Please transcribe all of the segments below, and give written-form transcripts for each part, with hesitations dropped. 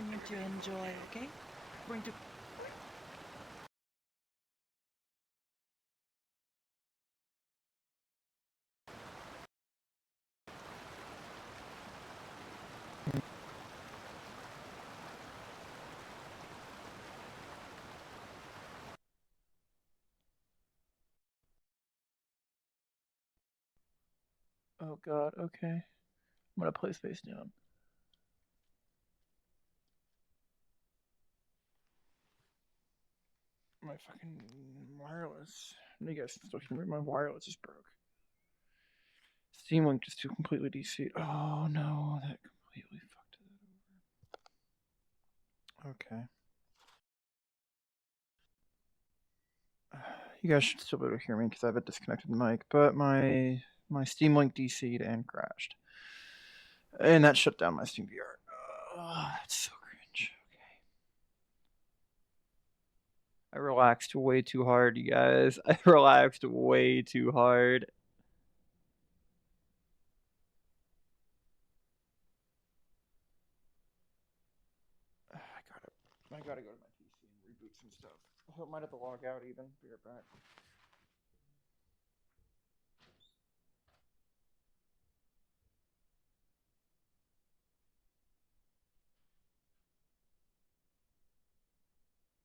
continue to enjoy, okay? We're going to... Oh god, okay. I'm gonna place face down. My fucking wireless. You guys still hear me? My wireless is broke. Steam Link just too completely DC'd. Oh no, that completely fucked it over. Okay. You guys should still be able to hear me because I have a disconnected mic, but my Steam Link DC'd and crashed. And that shut down my Steam VR. It's so cringe. Okay. I relaxed way too hard, you guys. I relaxed way too hard. I gotta go to my PC and reboot some stuff. I might have to log out even. Be right back. Okay.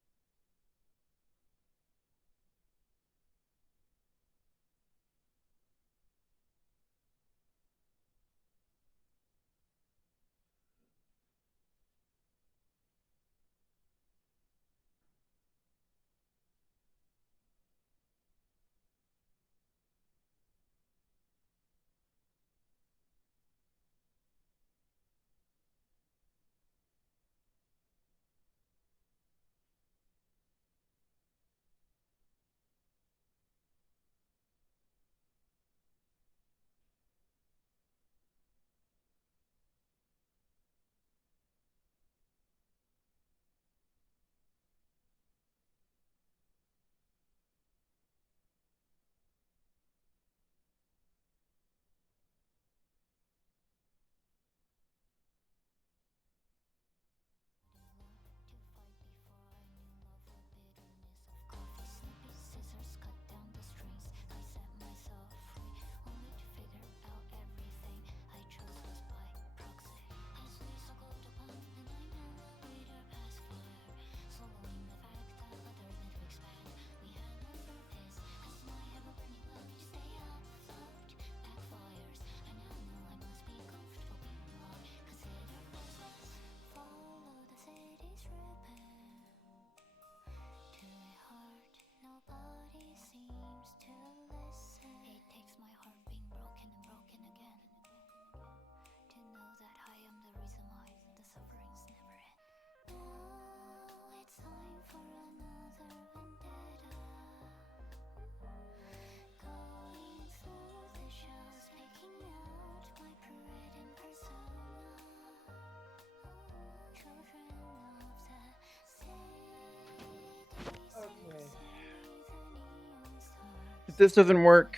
If this doesn't work,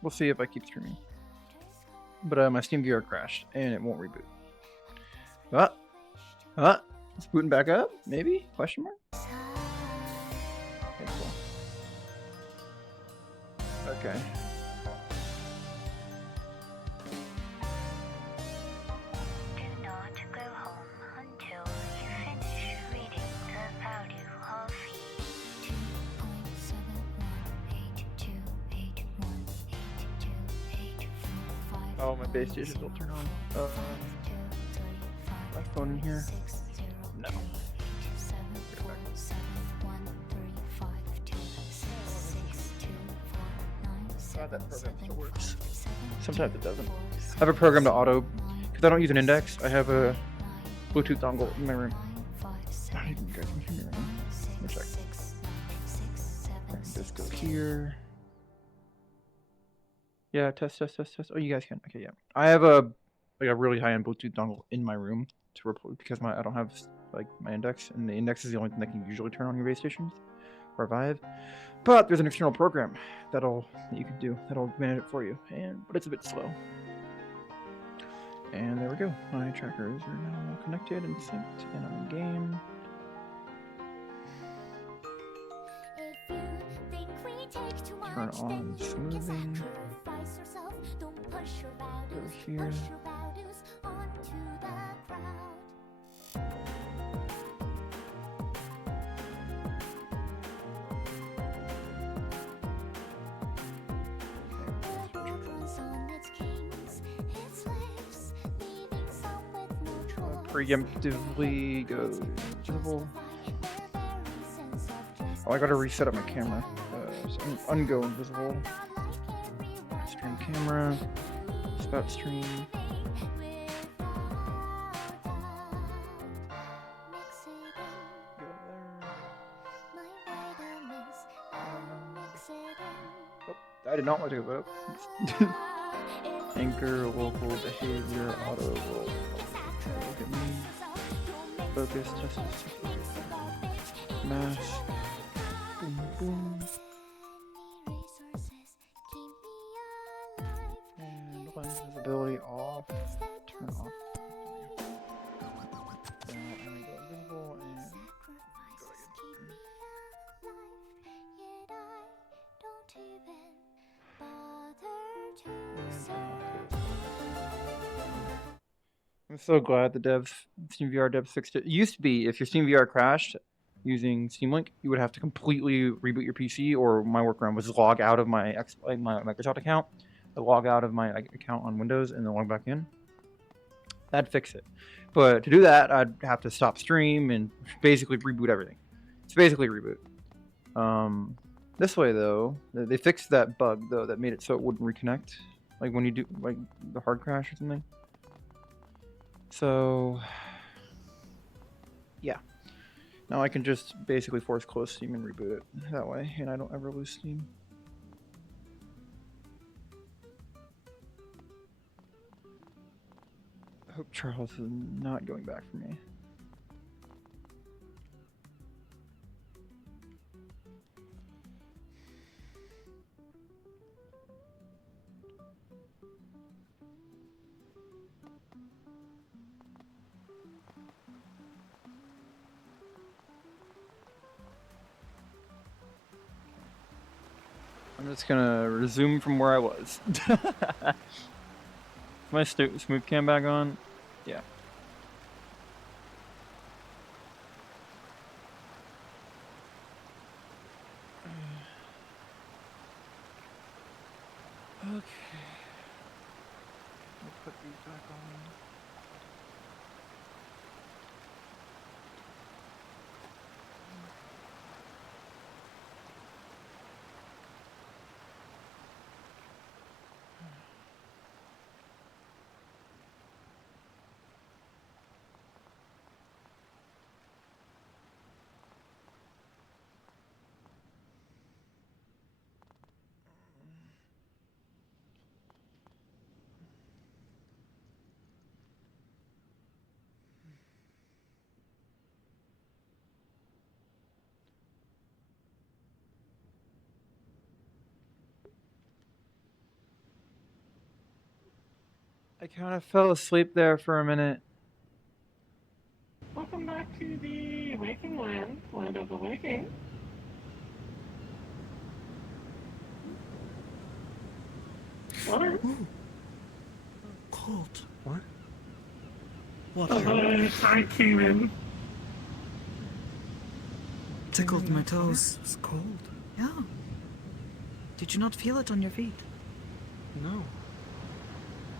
we'll see if I keep streaming. But my Steam VR crashed and it won't reboot. It's booting back up? Maybe? Question mark? Okay, cool. Okay. Oh, my base station will turn on. My phone in here? No. God, that program still works. Sometimes it doesn't. I have a program to auto, because I don't use an index. I have a Bluetooth dongle in my room. I don't even guys can hear me right now. Let me check. This goes here. Yeah, test. Oh, you guys can. Okay, yeah. I have a really high-end Bluetooth dongle in my room to replace because I don't have my index, and the index is the only thing that can usually turn on your base stations or Vive. But there's an external program that you can do that'll manage it for you, but it's a bit slow. And there we go. My trackers are now connected and synced and I'm in game. Turn on smoothing. Go here. Preemptively go visible. Oh, I gotta reset up my camera. Ungo invisible. Stream camera. Spout stream. Go there. Oh, I did not want to go up. Anchor, local behavior, auto roll. Look at me. Focus, test, mask. Boom, boom. And lens visibility off. Turn off. Now I'm gonna go invisible and go again. I'm so glad the devs, SteamVR devs fixed it. It used to be, if your SteamVR crashed using Steam Link, you would have to completely reboot your PC, or my workaround was log out of my Microsoft account, log out of my account on Windows, and then log back in. That'd fix it. But to do that, I'd have to stop stream and basically reboot everything. It's basically a reboot. This way, though, they fixed that bug, though, that made it so it wouldn't reconnect, like when you do like the hard crash or something. So, yeah. Now I can just basically force close Steam and reboot it that way, and I don't ever lose Steam. I hope Charles is not going back for me. I'm just gonna resume from where I was. My smooth cam back on? Yeah. Okay. I'll put these back on. I kind of fell asleep there for a minute. Welcome back to the Waking Land, Land of the Waking. Water? Cold. What? The tide came in. Tickled my toes. It's cold. Yeah. Did you not feel it on your feet? No.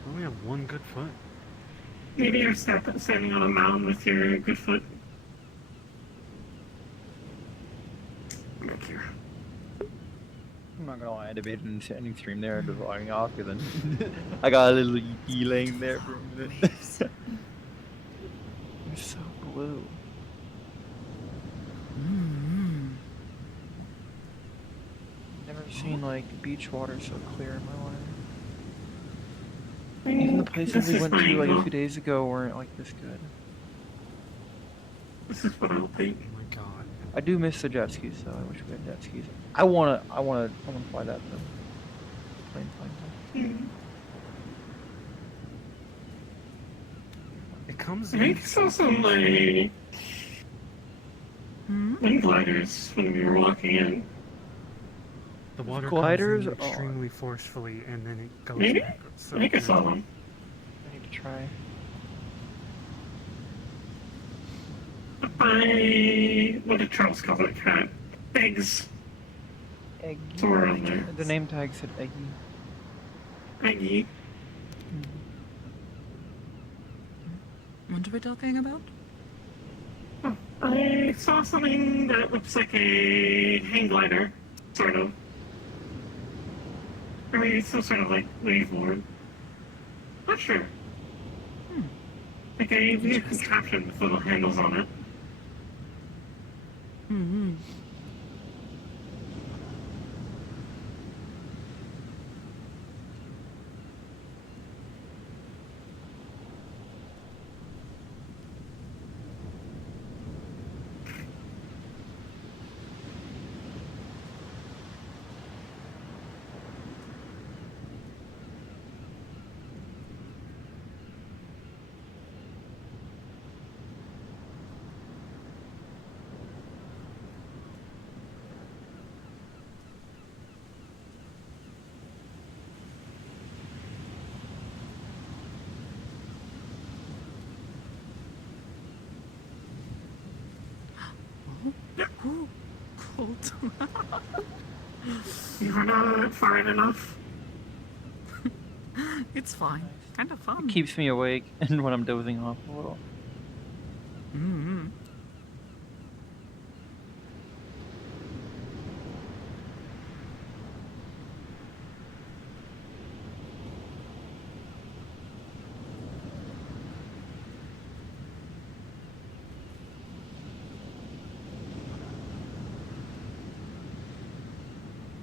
I only have one good foot. Maybe you're standing on a mound with your good foot. Look here. I'm not gonna lie, I debated ending stream there and logging off, because then I got a little EP laying there for a minute. It's so blue. Never seen like beach water so clear in my life. Even the places we went to like a few days ago weren't like this good. This is what I'll think. Oh my god. I do miss the jet skis though. I wish we had jet skis. I wanna fly that though. Plane flying. comes I in. think I saw some like Hmm? wind gliders when we were walking in. The water gliders? comes in Oh. extremely forcefully, and then it goes Maybe? back. So I think I saw gently. one. I need to try. What did Charles call it? Cat eggs. Eggy. So we're on there. The name tag said Eggy. Eggy. What are we talking about? Oh, I saw something that looks like a hang glider, sort of. Or maybe some sort of like wave board. Not sure. Like a weird contraption with little handles on it. Mm-hmm. Ooh, cold. You're not far enough. It's fine. Kind of fun. It keeps me awake and when I'm dozing off a little. Mm-hmm.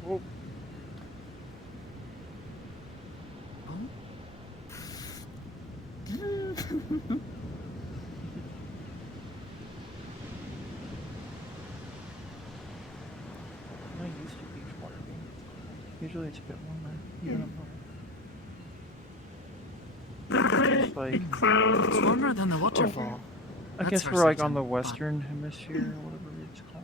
Oh. I'm not used to beach water being this cold. Usually it's a bit warmer, even up north. It's like, It's Clouds. warmer than the waterfall. I That's guess for we're like on certain, the but- western hemisphere, or whatever it's called.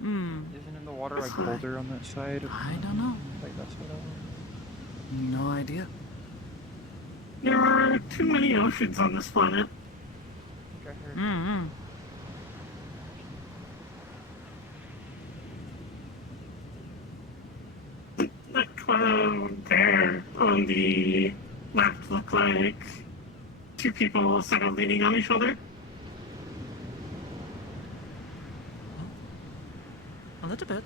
Hmm. Isn't the water like colder on that side? Of I don't know. Like that's what I No idea. There are too many oceans on this planet. think I heard. Mm-hmm. That cloud there on the left look like two people sort of leaning on each other. A little bit.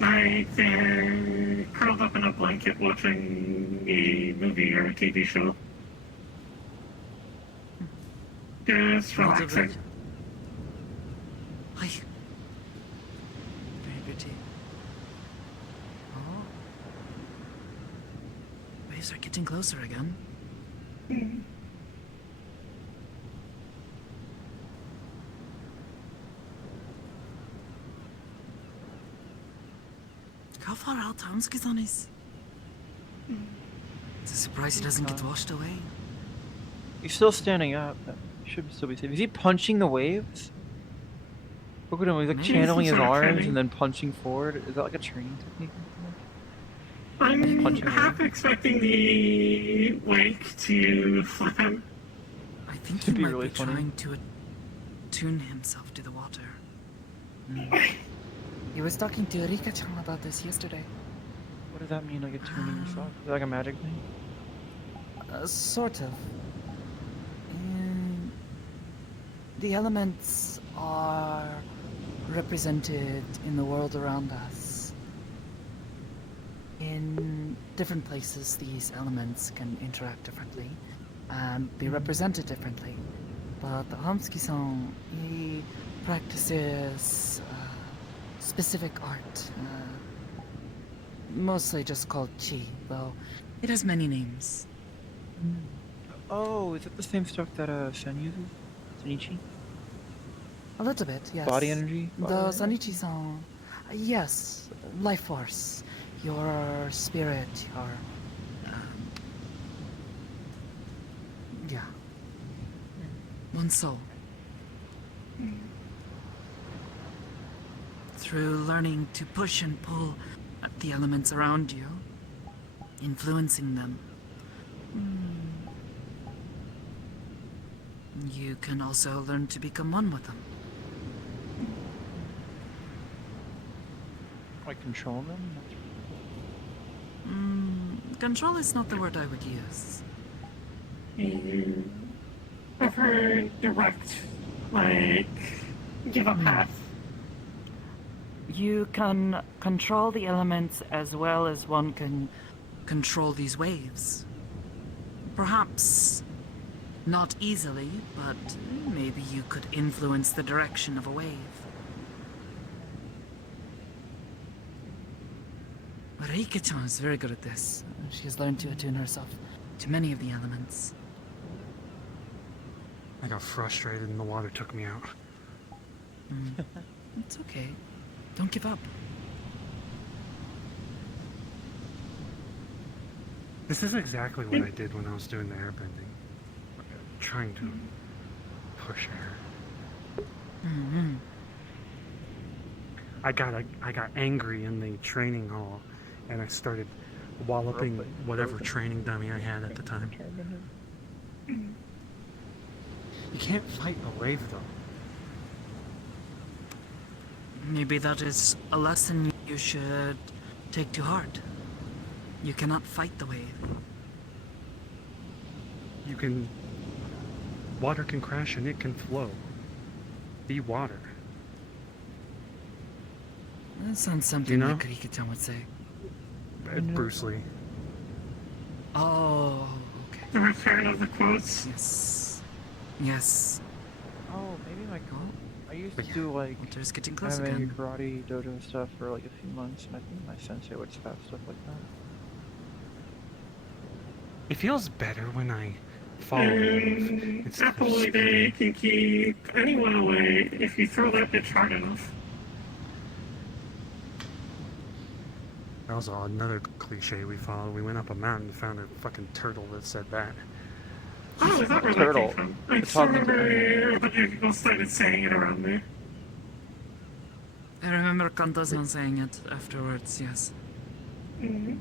Like they're curled up in a blanket watching a movie or a TV show. Just A little relaxing. bit. Hi. Very pretty. Oh. Waves are getting closer again. Look how far out Hamski-san is. It's a surprise he doesn't get washed away. He's still standing up. But he should still be safe. Is he punching the waves? Look at him. He's like Maybe channeling his some sort of arms training. and then punching forward. Is that like a training technique? I'm Punching half expecting the wake to flip him. I think he Could be might really be funny. trying to attune himself to the water. He was talking to Rika-chan about this yesterday. What does that mean? Like attuning yourself? Is that like a magic thing? Sort of. The elements are represented in the world around us. In different places, these elements can interact differently and be represented differently. But Hamski-san, he practices specific art, mostly just called chi, though. It has many names. Oh, is it the same stuff that Sen uses? Senichi? A little bit, yes. Body energy? Body The energy? Zanichi-san, yes, life force, your spirit, your, yeah. One soul. Through learning to push and pull at the elements around you, influencing them, you can also learn to become one with them. Like control them? Control is not the word I would use. You prefer direct, like, give a path. You can control the elements as well as one can control these waves. Perhaps not easily, but maybe you could influence the direction of a wave. Rika-chan is very good at this, She has learned to attune herself. to many of the elements. I got frustrated and the water took me out. It's okay. Don't give up. This is exactly what I did when I was doing the airbending. Trying to push air. I got angry in the training hall, and I started walloping whatever training dummy I had at the time. You can't fight a wave though. Maybe that is a lesson you should take to heart. You cannot fight the wave. You can. Water can crash and it can flow. Be water. That sounds something You know? like Rika-chan would say. Bruce Lee. Oh, okay. The return of the quotes. Yes. Yes. Oh, maybe my I used to Yeah. do like Winter's getting close MMA again. karate dojo stuff for like a few months, and I think my sensei would have stuff like that. It feels better when I follow the wave. And Instead of Apple spinning. Day can keep anyone away if you throw that bitch hard enough. That was another cliche we followed. We went up a mountain and found a fucking turtle that said that. Oh, is that where Turtle. that came from? I just talking to remember a bunch of people started saying it around me. I remember Kanto-san saying it afterwards, yes. Mm-hmm.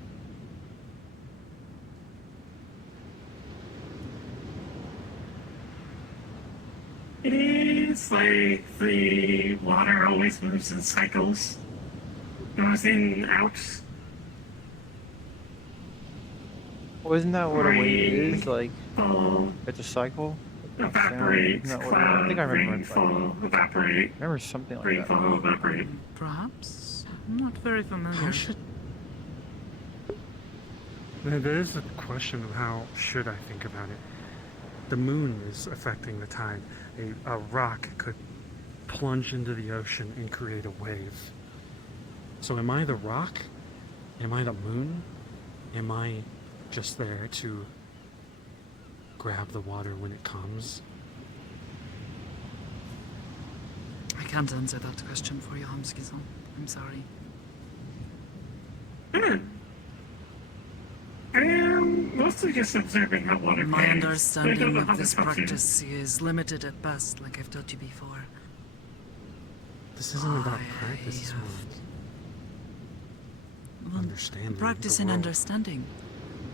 It is like the water always moves in cycles. Goes in, out. Well, isn't that what a wave is? Rain. Like, Fall, it's a cycle? Like, sound? evaporate, Isn't that what it is? I cloud, think I remember rain, it. fall, evaporate, I remember something like rain, that. fall, evaporate. Perhaps? I'm not very familiar. How should... There is a question of how should I think about it. The moon is affecting the tide. A rock could plunge into the ocean and create a wave. So am I the rock? Am I the moon? Am I just there to grab the water when it comes? I can't answer that question for you, Hamsuki-san. I'm sorry. I am mostly just observing how water My behaves. understanding I don't know of how this helps you. practice is limited at best, like I've told you before. This isn't about I practice, it's more Well, understanding practice the and world. understanding.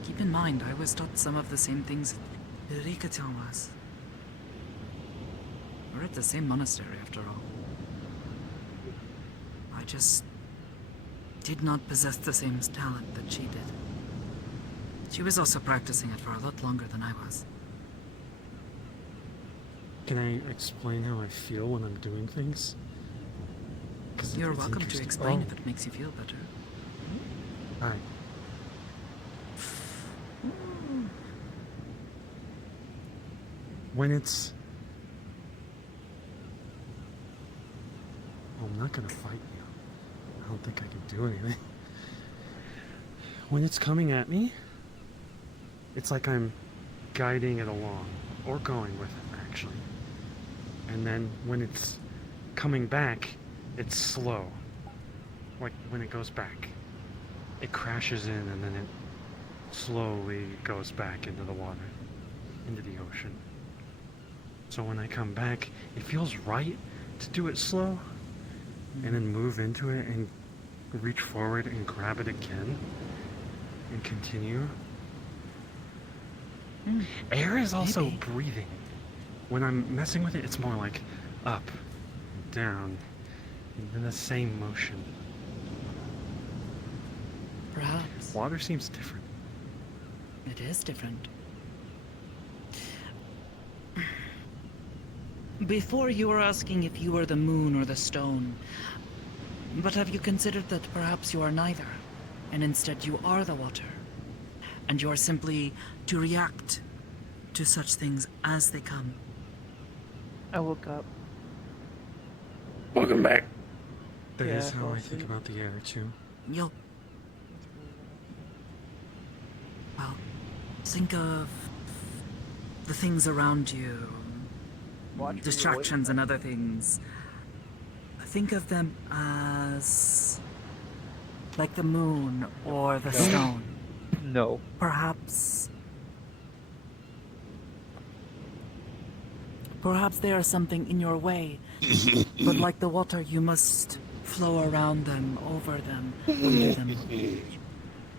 Keep in mind, I was taught some of the same things that Rika-chan was. We're at the same monastery, after all. I just did not possess the same talent that she did. She was also practicing it for a lot longer than I was. Can I explain how I feel when I'm doing things? 'Cause You're it's welcome to interesting. explain Oh, if it makes you feel better. alright. When it's... Oh, I'm not gonna fight you. I don't think I can do anything. When it's coming at me, it's like I'm guiding it along, or going with it, actually. And then when it's coming back, it's slow. Like when it goes back, it crashes in and then it slowly goes back into the water, into the ocean. So when I come back, it feels right to do it slow and then move into it and reach forward and grab it again and continue. Air is also Maybe. breathing. When I'm messing with it, it's more like up, down, in the same motion. Perhaps. Water seems different. It is different. Before you were asking if you were the moon or the stone. But have you considered that perhaps you are neither, and instead you are the water? And you are simply to react to such things as they come. I woke up. Welcome back. That Yeah, is how I well, think see. about the air, too. You'll... Well, think of the things around you. Watch your Distractions voice. and other things. Think of them as... like the moon or the No. stone. No. Perhaps they are something in your way, but like the water, you must flow around them, over them, under them.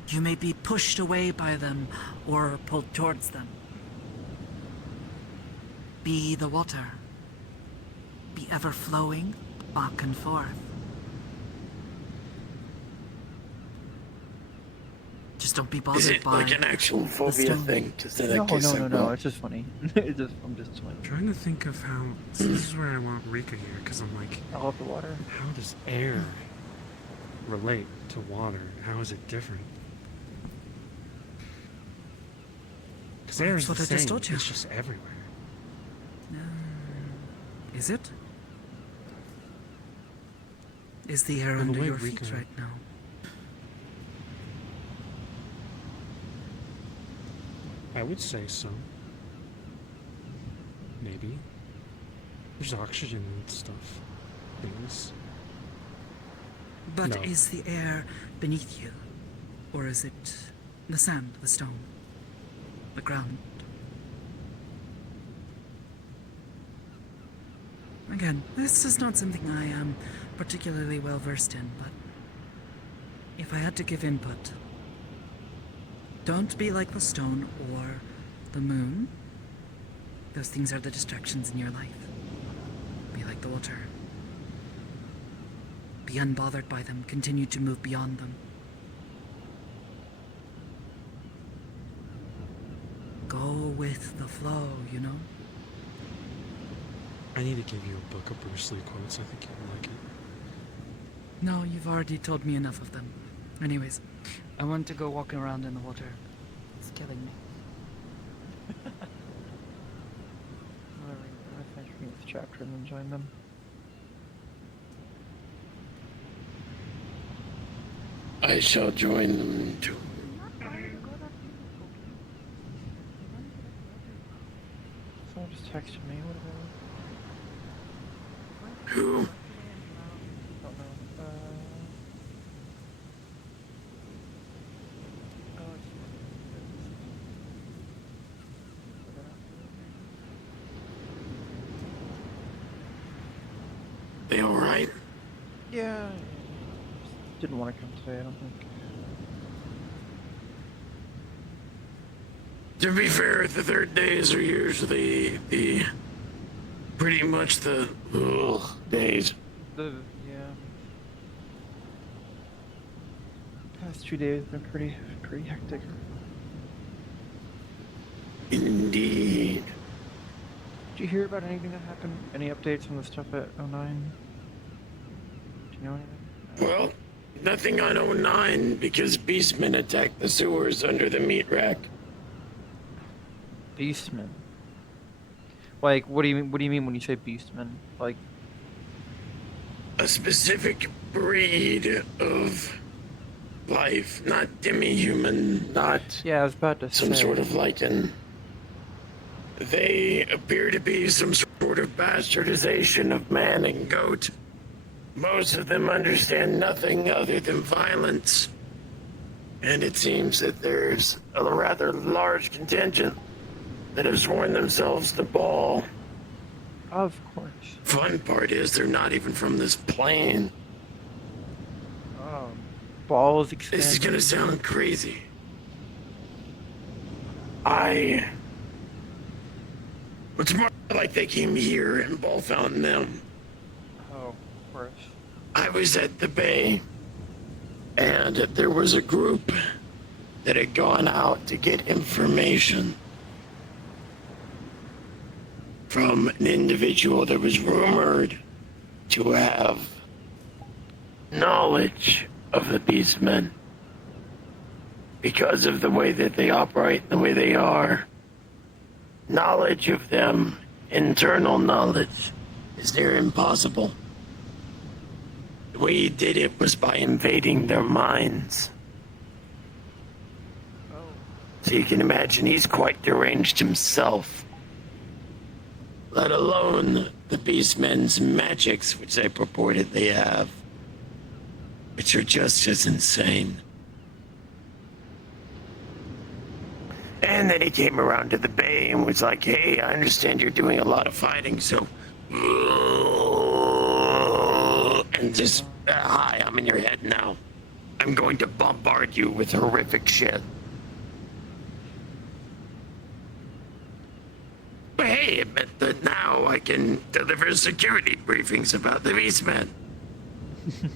You may be pushed away by them or pulled towards them. Be the water. Be ever flowing back and forth. Just don't be bothered Is it by like an actual phobia stone. thing? Just that No, I guess no. It's just funny. I'm just I'm like, trying to think of how... This is where I want Rika here, because I'm like, I love the water. how does air relate to water? How is it different? Because air is That's the what I just same, told you. it's just everywhere. Is it? Is the air By the under way, your feet Rika- right now? I would say so. Maybe. There's oxygen and stuff. Things. But No. is the air beneath you? Or is it the sand, the stone, the ground? Again, this is not something I am particularly well versed in, but if I had to give input, don't be like the stone or the moon. Those things are the distractions in your life. Be like the water. Be unbothered by them. Continue to move beyond them. Go with the flow, you know? I need to give you a book of Bruce Lee quotes. I think you'll like it. No, you've already told me enough of them. Anyways, I want to go walking around in the water. It's killing me. I'm gonna finish reading this chapter and then join them. I shall join them too. Someone just texted me. What about? Who? I don't know. Oh, it's... They all right? Yeah. Just didn't want to come today. I don't think. To be fair, the third days are usually the pretty much the days. Yeah. Past 2 days have been pretty hectic. Indeed. Did you hear about anything that happened? Any updates on the stuff at 09? Do you know anything? Well, nothing on 09 because beastmen attacked the sewers under the meat rack. Beastmen. Like, what do you mean? What do you mean when you say beastmen? Like, A specific breed of life, not demi-human, not yeah, I was about to some say. sort of lichen. They appear to be some sort sort of bastardization of man and goat. Most of them understand nothing other than violence. And it seems that there's a rather large contingent that have sworn themselves to Ball. Of course. Fun part is they're not even from this plane. Balls This is expanding. gonna sound crazy. It's more like they came here and Ball found them. Oh, of course. I was at the bay, and there was a group that had gone out to get information from an individual that was rumored to have knowledge of the Beastmen because of the way that they operate and the way they are. Knowledge of them, internal knowledge, is near impossible. The way he did it was by invading their minds. So you can imagine he's quite deranged himself. Let alone the Beastmen's magics, which they purported they have, which are just as insane. And then he came around to the bay and was like, hey, I understand you're doing a lot of fighting, so... And just, hi, I'm in your head now. I'm going to bombard you with horrific shit. But hey, it meant that now I can deliver security briefings about the Beastmen.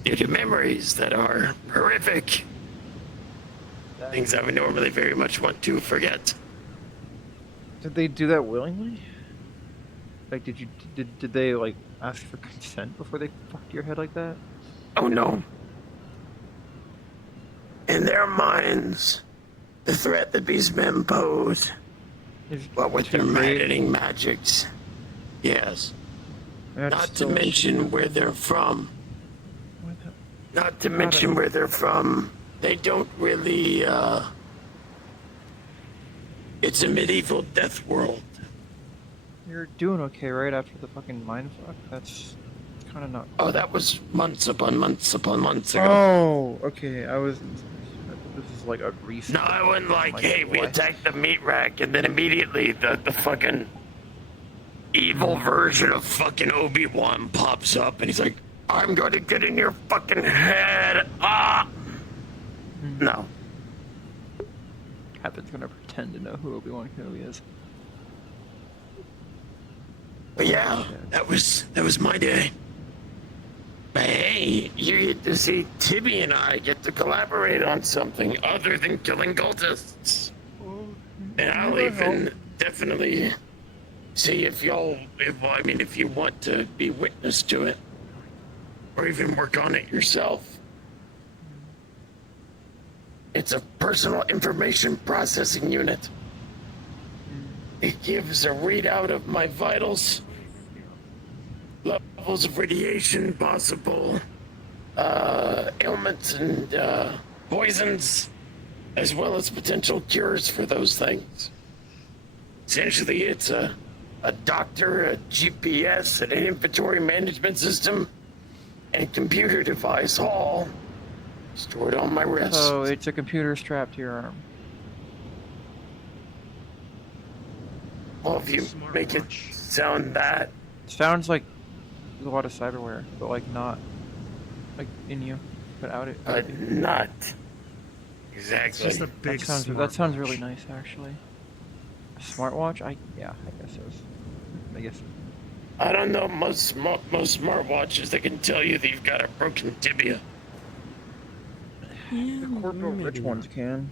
Due to memories that are horrific. Things I would normally very much want to forget. Did they do that willingly? Like, did they like ask for consent before they fucked your head like that? Oh no. In their minds, the threat the Beastmen pose, what with their maddening magics, yes. Not to mention where they're from. Not to mention where they're from. They don't really, it's a medieval death world. You're doing okay, right? After the fucking mindfuck? That's kind of not... Oh, that was months upon months upon months ago. Oh, okay. This is like a recent... No, I wasn't like, hey, we attacked the meat rack, and then immediately the fucking evil version of fucking Obi-Wan pops up, and he's like, I'm going to get in your fucking head. Ah! No. Captain's gonna pretend to know who Obi-Wan Kenobi is. But yeah, that was my day. But hey, you get to see Tibby and I get to collaborate on something other than killing cultists. And I'll even definitely see if you want to be witness to it. Or even work on it yourself. It's a personal information processing unit. It gives a readout of my vitals, levels of radiation, possible ailments and poisons, as well as potential cures for those things. Essentially, it's a doctor, a GPS, an inventory management system, and computer device all stored on my wrist. Oh, it's a computer strapped to your arm. Well, if you make it sound that... Sounds like there's a lot of cyberware, but like not like in you, but out it. Not. Exactly. It's just a big That sounds really nice, actually. A smartwatch? I guess so. I guess. I don't know most smartwatches that can tell you that you've got a broken tibia. The corporate rich ones can.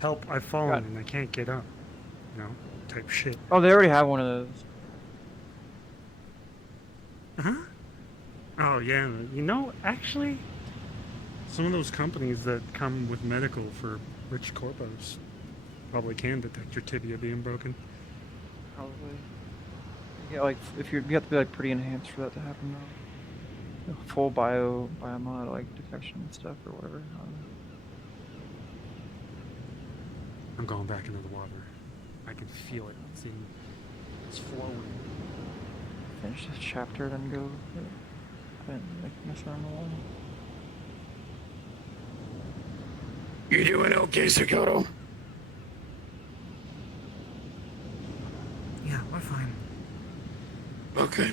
Help, I've fallen and I can't get up. You know, type shit. Oh, they already have one of those. Huh? Oh, yeah. You know, actually, some of those companies that come with medical for rich corpos probably can detect your tibia being broken. Probably. Yeah, like if you have to be like pretty enhanced for that to happen though. Full biomod like detection and stuff or whatever. I'm going back into the water. I can feel it. It's flowing. Finish this chapter, then go. And like mess around the wall. You doing okay, Sakato? Yeah, we're fine. Okay.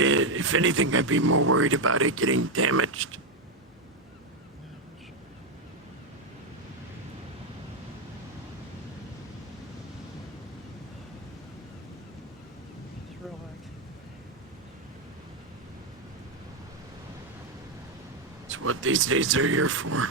If anything, I'd be more worried about it getting damaged. Just relax. It's what these days are here for.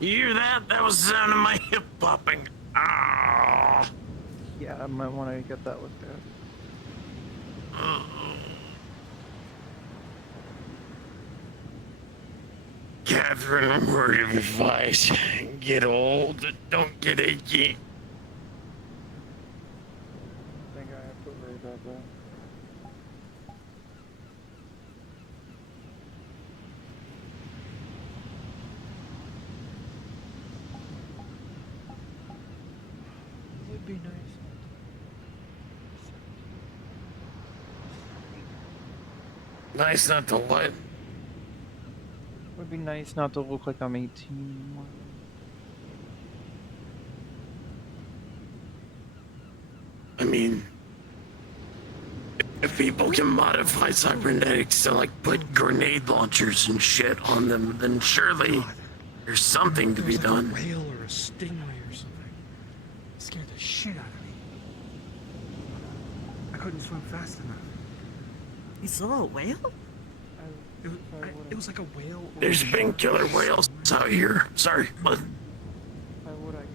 You hear that? That was the sound of my hip popping. Ah. Yeah, I might want to get that looked at. Catherine, word of advice. Get old, don't get achy. I think I have to worry about that. It would be nice. Nice not to what? It would be nice not to look like I'm 18 anymore. I mean, if people can modify cybernetics to like put grenade launchers and shit on them, then surely there's something to be done. A whale or a stingray or something. It scared the shit out of me. I couldn't swim fast enough. You saw a whale? It was like a whale. Or There's a been shark killer or whales something. out here. Sorry, but I would, I could.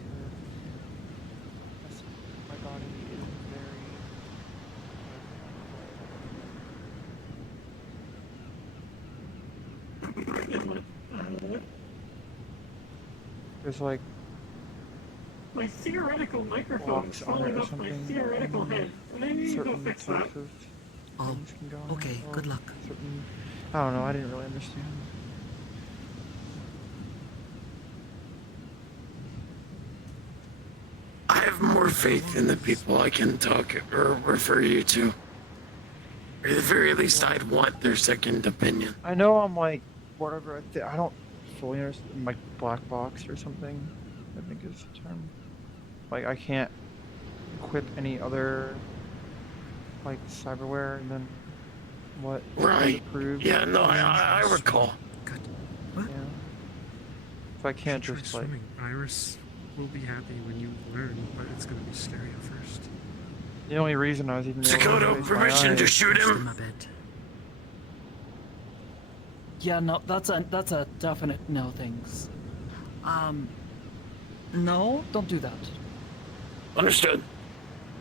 My body is there's like My theoretical microphone blocks is on it falling or off my something. theoretical head, and I need to go Certain fix types that. of Oh, things can go on okay, it, or good luck. Certain, I don't know, I didn't really understand. I have more faith in the people I can talk or refer you to. Or at the very least, I'd want their second opinion. I know I'm like, whatever, I don't fully understand, like black box or something, I think is the term. Like, I can't equip any other, like, cyberware than what is Right. approved. Yeah, no, I recall. Good. What? Yeah. If I can't Try just like. swimming. Iris will be happy when you learn, but it's gonna be scary at first. The only reason I was even able to Dakota, raise my permission to eyes- shoot Push him? them a bit. Yeah, no, that's a definite no, thanks. No. Don't do that. Understood.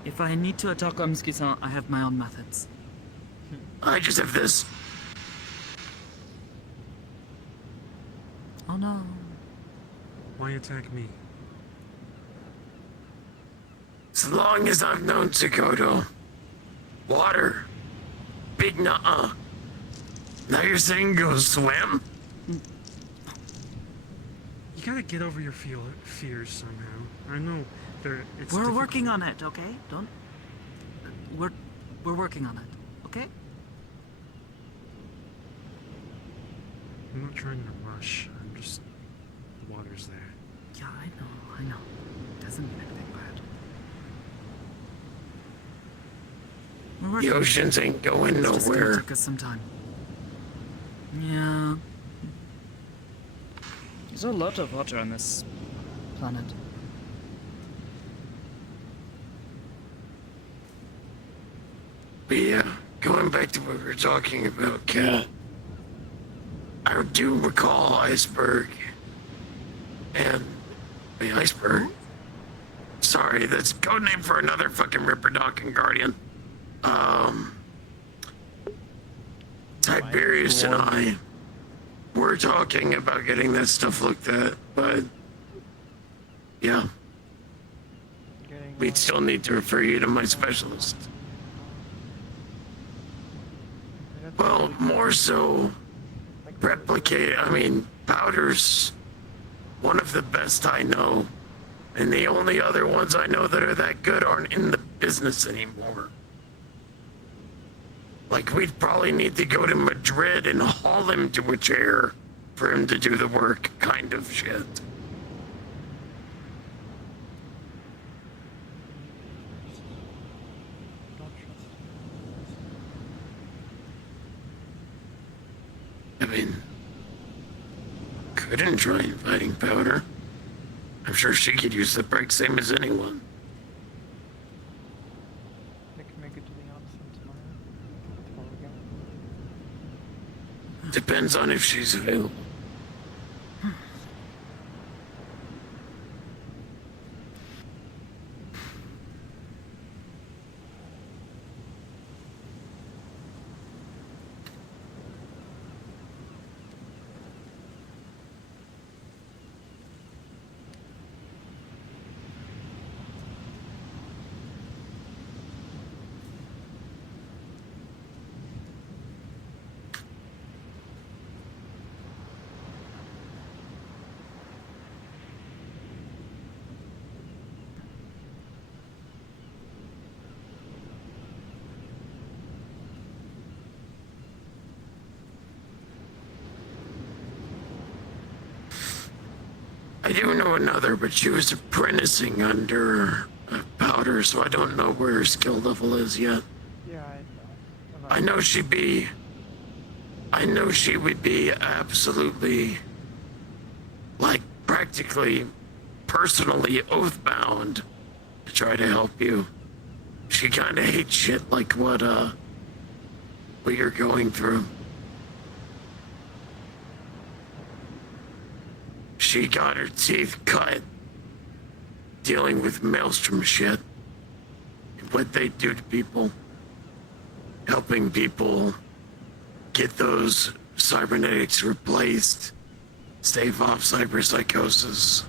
If I need to attack Omski-san, I have my own methods. I just have this. Oh no. Why attack me? As long as I've known Dakota, water, big nuh-uh. Now you're saying go swim? You gotta get over your fears somehow. I know it's We're difficult. working on it, okay? Don't. We're working on it, okay? I'm not trying to rush. I'm just the water's there. Yeah, I know. Doesn't mean anything bad. We're working The on it. oceans ain't going It's just gonna nowhere. take us some time. Yeah. There's a lot of water on this planet. But yeah, going back to what we were talking about, Kat. I do recall Iceberg. And the Iceberg. Sorry, that's code name for another fucking Ripper Doc and Guardian. Tiberius and I were talking about getting that stuff looked at, but yeah, we'd still need to refer you to my specialist. Well, more so powder's one of the best I know, and the only other ones I know that are that good aren't in the business anymore. Like, we'd probably need to go to Madrid and haul him to a chair for him to do the work, kind of shit. I mean, couldn't try inviting Powder. I'm sure she could use the break same as anyone. I can make it to the onsen tomorrow. Depends on if she's available. I do know another, but she was apprenticing under Powder, so I don't know where her skill level is yet. Yeah, I know she would be absolutely, like, practically, personally oath-bound to try to help you. She kinda hates shit like what you're going through. She got her teeth cut dealing with Maelstrom shit. What they do to people. Helping people get those cybernetics replaced, stave off cyberpsychosis,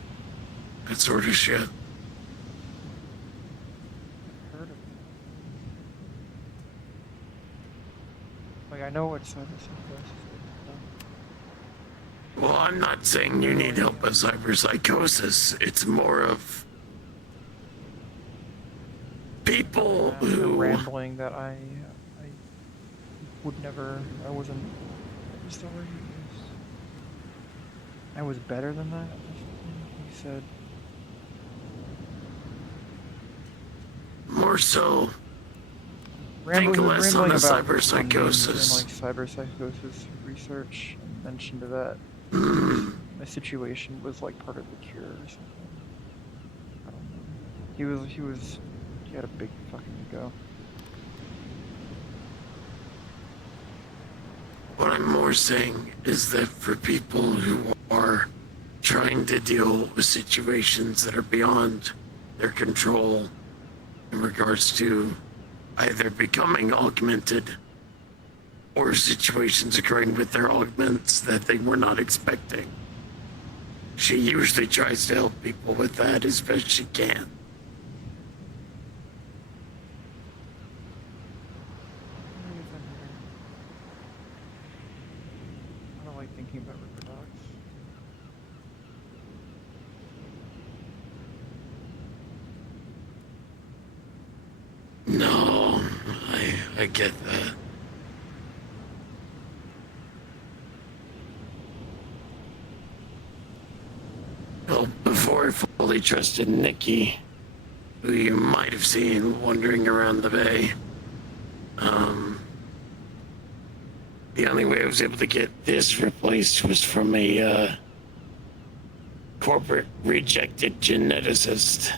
that sort of shit. heard of it. Like, I know what cyberpsychosis is. Well, I'm not saying you need help with cyberpsychosis. It's more of people The who... rambling that I would never, I wasn't, what was the word he used? I was better than that? He said, More so, rambling less on about the cyberpsychosis. and like cyberpsychosis research, and mentioned that my situation was like part of the cure or something. I don't know. He had a big fucking ego. What I'm more saying is that for people who are trying to deal with situations that are beyond their control in regards to either becoming augmented or situations occurring with their augments that they were not expecting, she usually tries to help people with that as best she can. I don't like thinking about River Dogs. No, I get that. Well, before I fully trusted Nikki, who you might have seen wandering around the bay, the only way I was able to get this replaced was from a corporate rejected geneticist.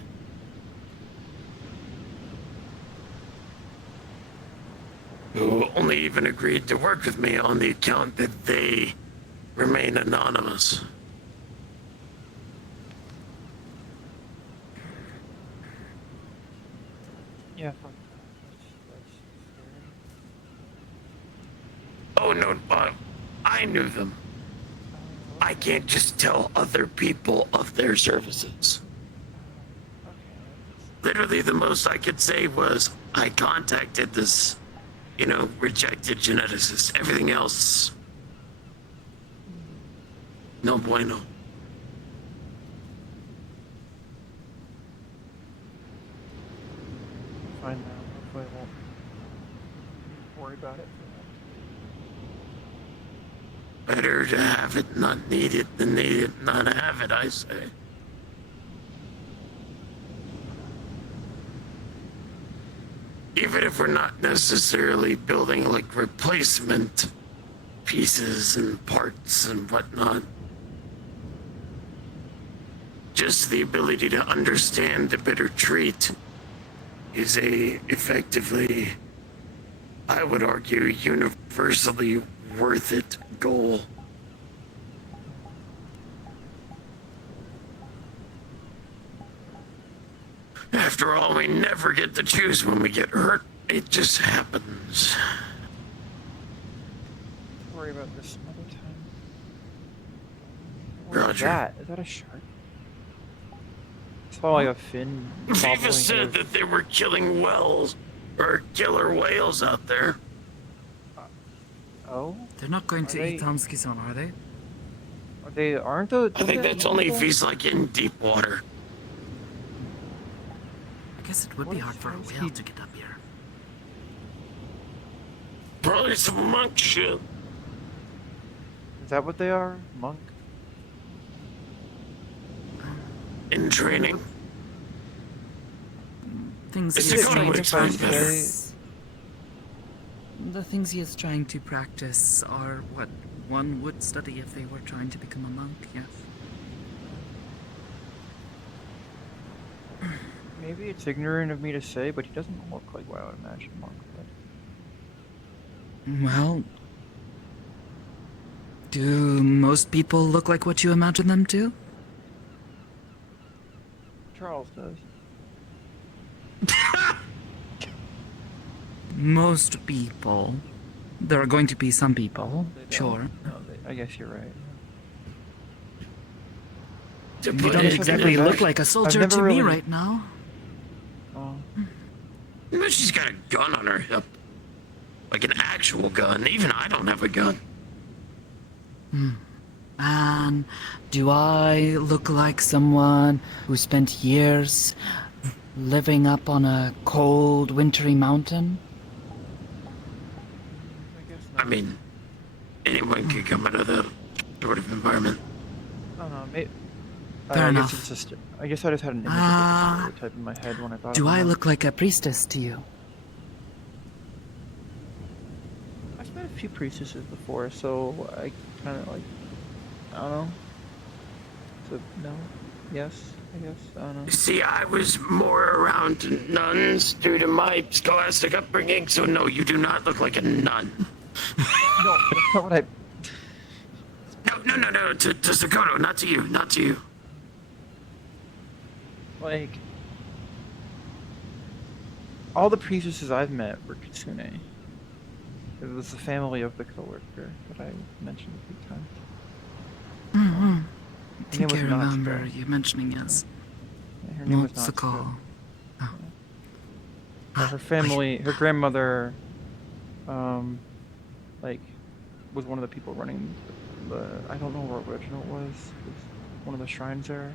Who only even agreed to work with me on the account that they remain anonymous. Yeah, fuck that. Oh no, I knew them. I can't just tell other people of their services. Literally the most I could say was I contacted this, rejected geneticist. Everything else, no bueno. Fine now. Hopefully I won't worry about it. Better to have it not need it than need it not have it, I say. Even if we're not necessarily building like replacement pieces and parts and whatnot, just the ability to understand a better treat is effectively, I would argue, universally worth it goal. After all, we never get to choose when we get hurt. It just happens. Worry about this some other time. What is Roger. that? Is that a shark? I saw like a fin. Viva bobbling said out of- that they were killing whales or killer whales out there. Oh, They're not going Are to they- eat Tamski-san, are they? aren't those? I think that's only if he's like in deep water. I guess it would What be is hard for a Tamski? whale to get up here. Probably some monk shit. Is that what they are? Monk? In training. Things It's he is a trying to good way to practice. The things he is trying to practice are what one would study if they were trying to become a monk, yes. Maybe it's ignorant of me to say, but he doesn't look like what I would imagine Monk would. Well, do most people look like what you imagine them to? Charles does. Most people. There are going to be some people, They don't. sure. No, I guess you're right. To You put don't it exactly never- look like a soldier never to me really- right now. Oh, But she's got a gun on her hip. Like an actual gun. Even I don't have a gun. And do I look like someone who spent years living up on a cold, wintry mountain? I guess I not. mean, anyone can come out of that sort of environment. I don't know. Maybe. Fair I enough. guess it's just. I guess I just had an image of like a stereotype in my head when I thought. Do of a I monk. look like a priestess to you? I've met a few priestesses before, so I kind of like. I don't know. So no, yes, I guess. I don't know. See, I was more around nuns due to my scholastic upbringing, so no, you do not look like a nun. No, that's not what I. No, to Sakoto, not to you, not to you. Like, all the priestesses I've met were kitsune. It was the family of the coworker that I mentioned a few times. Mm-hmm. I Her think name I was remember Natsuko. you mentioning yes. Yeah, her name was Natsuko. Natsuko. Her family, her grandmother, like, was one of the people running the I don't know what religion it was one of the shrines there.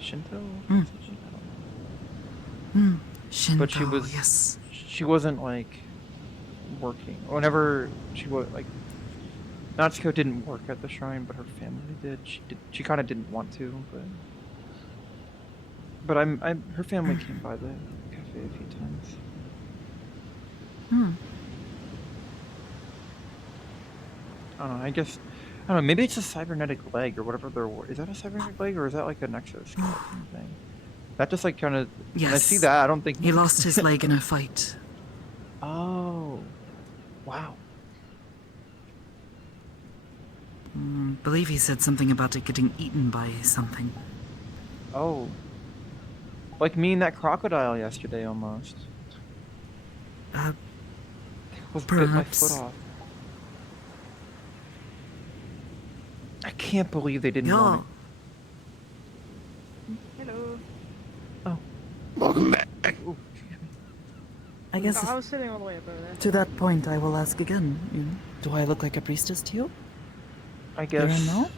Shinto? Mm. I don't know. Shinto, But she was yes. she wasn't like working. Whenever she was like Natsuko didn't work at the shrine, but her family did. She kind of didn't want to, but her family came by the cafe a few times. I don't know. I guess I don't know. Maybe it's a cybernetic leg or whatever their word. Is that a cybernetic leg or is that like an exoskeleton thing? That just like kind of. Yes. When I see that, I don't think He lost his leg in a fight. Oh, wow. Believe he said something about it getting eaten by something. Oh, like me and that crocodile yesterday almost. Was bit my foot Perhaps. off. I can't believe they didn't want Hello. it. Welcome back. Ooh, excuse me. I guess I was sitting all the way up over there. to that point I will ask again. Do I look like a priestess to you? I guess. Here and now?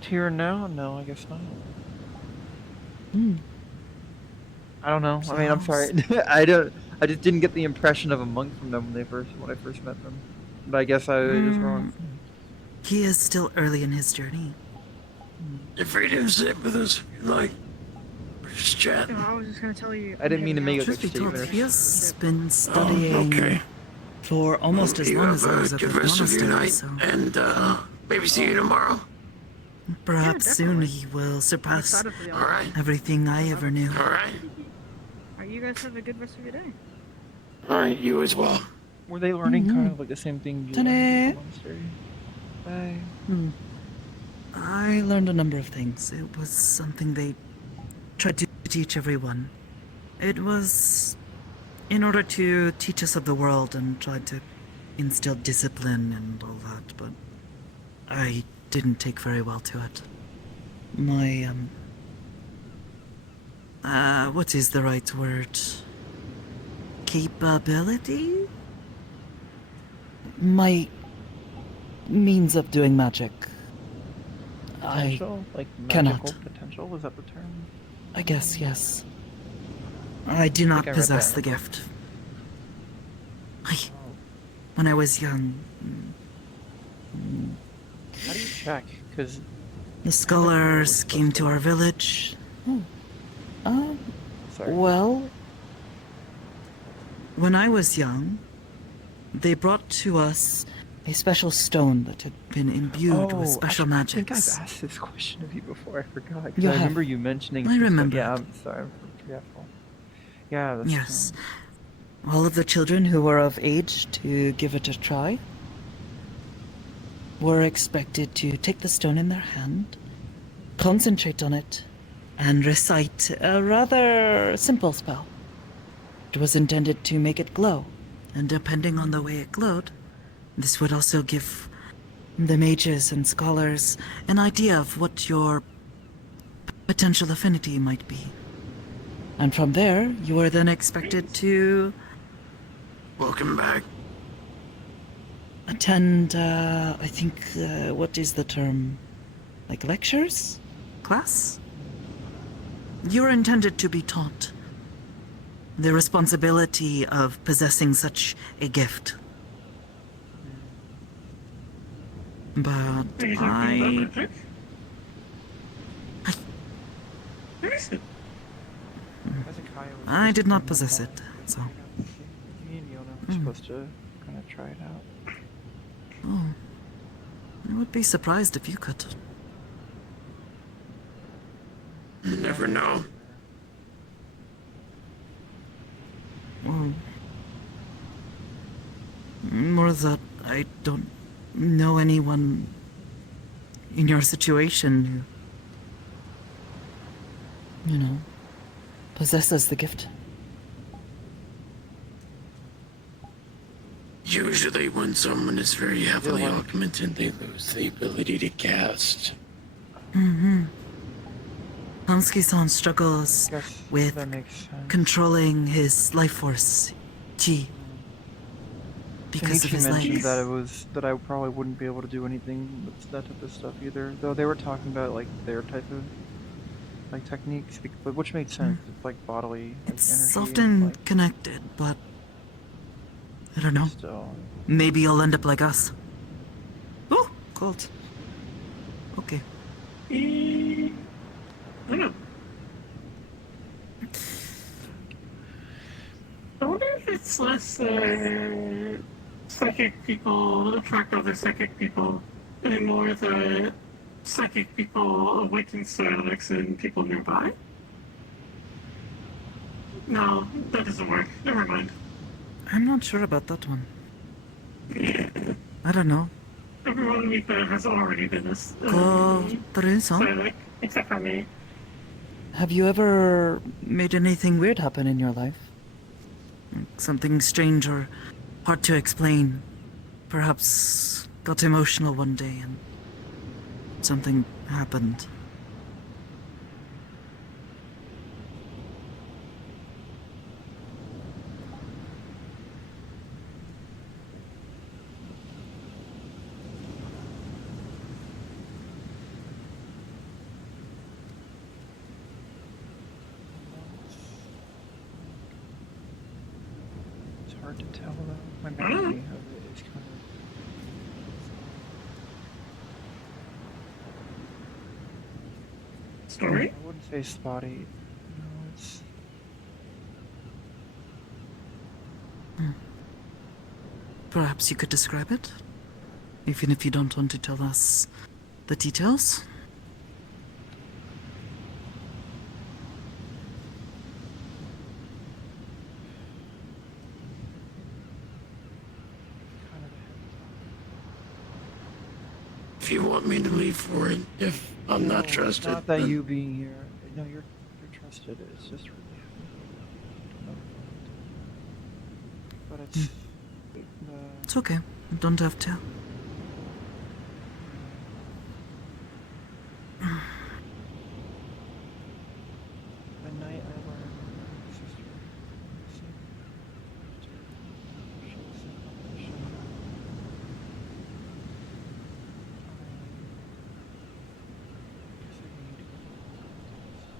Here and now? No, I guess not. Hmm. I don't know. I mean, I'm sorry. I just didn't get the impression of a monk from them when I first met them. But I guess I was just wrong. He is still early in his journey. You're free to sit with us if you like. We're just chatting. I was just gonna tell you. I didn't mean to make it Truth be like told, statement. he has been studying okay. for almost as You long have as I was a at the good rest of your monastery, night, so and maybe see you tomorrow. perhaps Yeah, soon definitely. he will I'm surpass excited for the All right, everything I ever knew. all right, Alright, you guys have a good rest of your day. all right. You as well. Were they learning kind of like the same thing you learned at the monastery? Bye. I learned a number of things. It was something they tried to teach everyone. It was in order to teach us of the world and tried to instill discipline and all that, but I didn't take very well to it. My, what is the right word? Capability? My means of doing magic. Potential? Like cannot. magical potential? Is that the term? I guess, yes. I do not I read possess that. the gift. When I was young, How do you check? Because the scholars came to our village. sorry. Well, when I was young, they brought to us a special stone that had been imbued with special I think I've magics. asked this question of you before. I forgot. 'Cause You I have. remember you mentioning. I some stuff. remember Yeah, it. I'm sorry. I'm forgetful. Yeah. That's Yes. All of the children who were of age to give it a try were expected to take the stone in their hand, concentrate on it, and recite a rather simple spell. It was intended to make it glow, and depending on the way it glowed, this would also give the mages and scholars an idea of what your potential affinity might be. And from there, you were then expected to Welcome back. attend, I think, what is the term? Like lectures? Class? You're intended to be taught the responsibility of possessing such a gift. But Are you talking about magic? I did not possess it, so. Me and Yona were supposed to kind of try it out. Oh. I would be surprised if you could. You never know. Well, more that I don't know anyone in your situation who, possesses the gift. Usually when someone is very heavily like- augmented, they lose the ability to cast. Hamsuki-san struggles Guess with that makes sense. controlling his life force, chi, because of Shinichi his mentioned legs. that I probably wouldn't be able to do anything with that type of stuff either. Though they were talking about like their type of like techniques, but which made sense. It's like bodily like, It's energy. often and, like, connected, but I don't know. still. Maybe you'll end up like us. Oh, cold. Okay. I don't know. I wonder if it's less psychic people attract other psychic people, and more the psychic people awaken psionics in people nearby. No, that doesn't work. Never mind. I'm not sure about that one. Yeah. I don't know. Everyone we've met has already been this Teresa, psionic, except for me. Have you ever made anything weird happen in your life? something strange or hard to explain. Perhaps got emotional one day and something happened. It's hard to tell though. My memory of it is kind Story? I wouldn't say spotty. No, it's Perhaps you could describe it? Even if you don't want to tell us the details? kind of If you want me to leave for it, if I'm No, not it's trusted. not that then- you being here. No, you're trusted. It's just really don't know. But it's It's okay. You don't have to. the night I learned my sister was sick after she was sick on the mission. I guess I need to go to the hospital.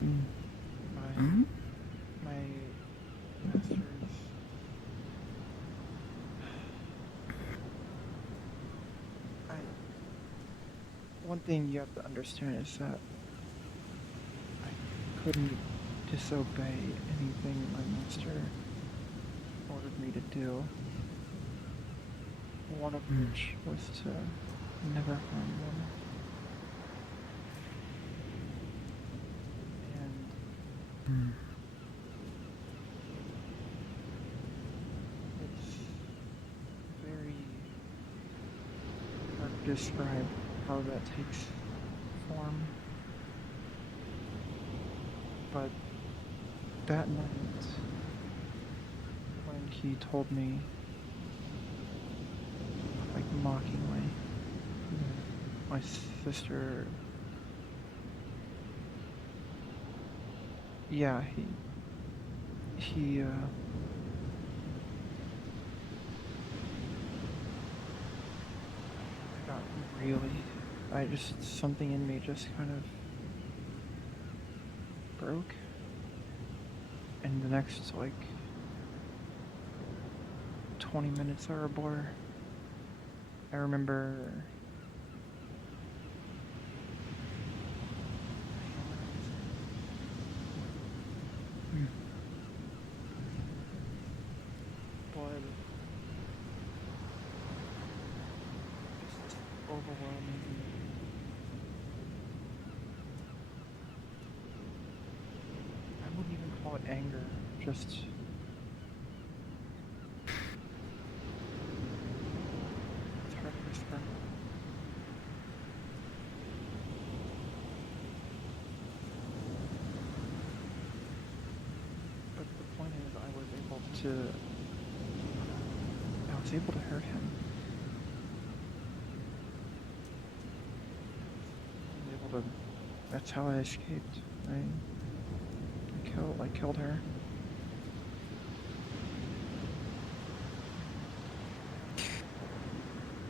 My Hmm? my master's I one thing you have to understand is that I couldn't disobey anything my master ordered me to do. One of which was to never harm them. And it's very hard to describe how that takes form. But that night, when he told me, like mockingly, that my sister, yeah, he I got something in me just kind of broke. And the next, like, 20 minutes are a blur. I remember But just overwhelming. I wouldn't even call it anger, just it's hard to describe. But the point is, I was able to hurt him. That's how I escaped. I killed her.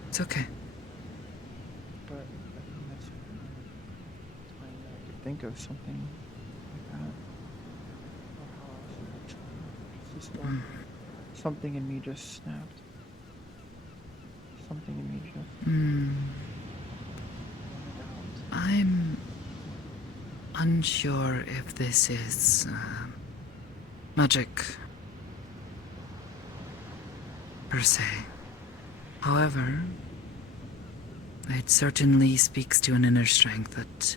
It's okay. But I mean, that's the time that I could think of something like that. Or how else would I explain it? It's just like something in me just snapped. Something in me just. I'm unsure if this is magic per se. However, it certainly speaks to an inner strength that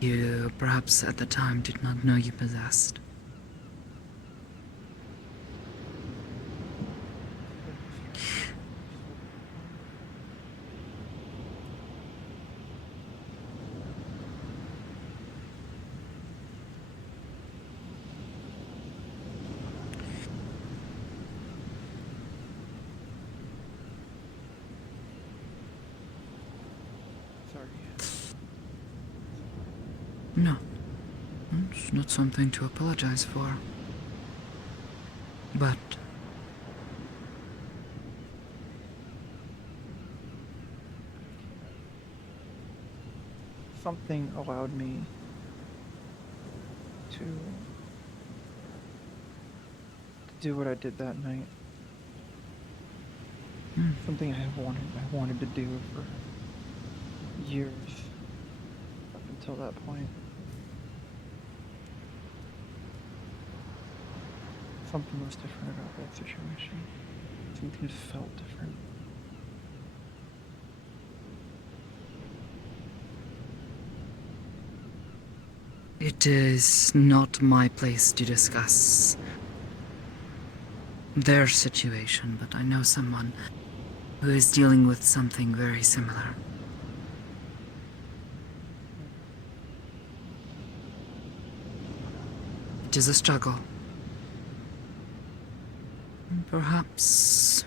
you perhaps at the time did not know you possessed. No, it's not something to apologize for. But something allowed me to do what I did that night. Something I wanted to do for years up until that point. Something was different about that situation. Something just felt different. it is not my place to discuss their situation, but I know someone who is dealing with something very similar. It is a struggle. Perhaps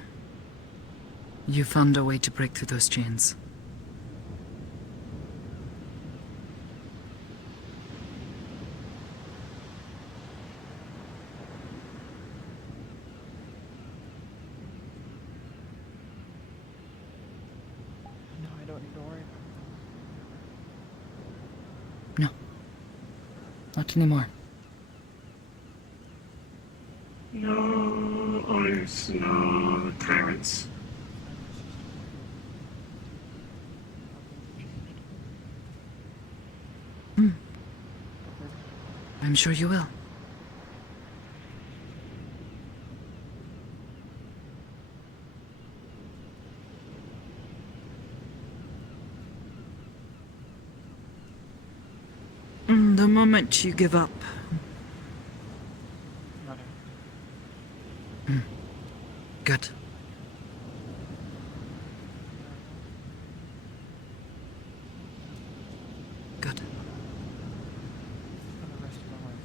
you found a way to break through those chains. No, I don't need to worry about No. Not anymore. No owners, no tyrants. I'm sure you will. The moment you give up, it. good. Good. For the rest of my life.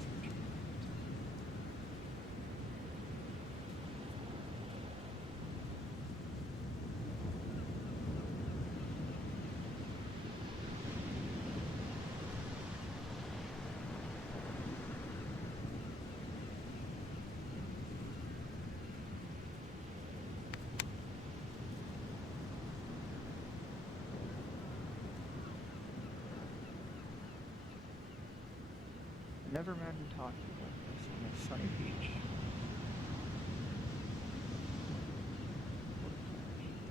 I never imagined talking about this on a sunny beach.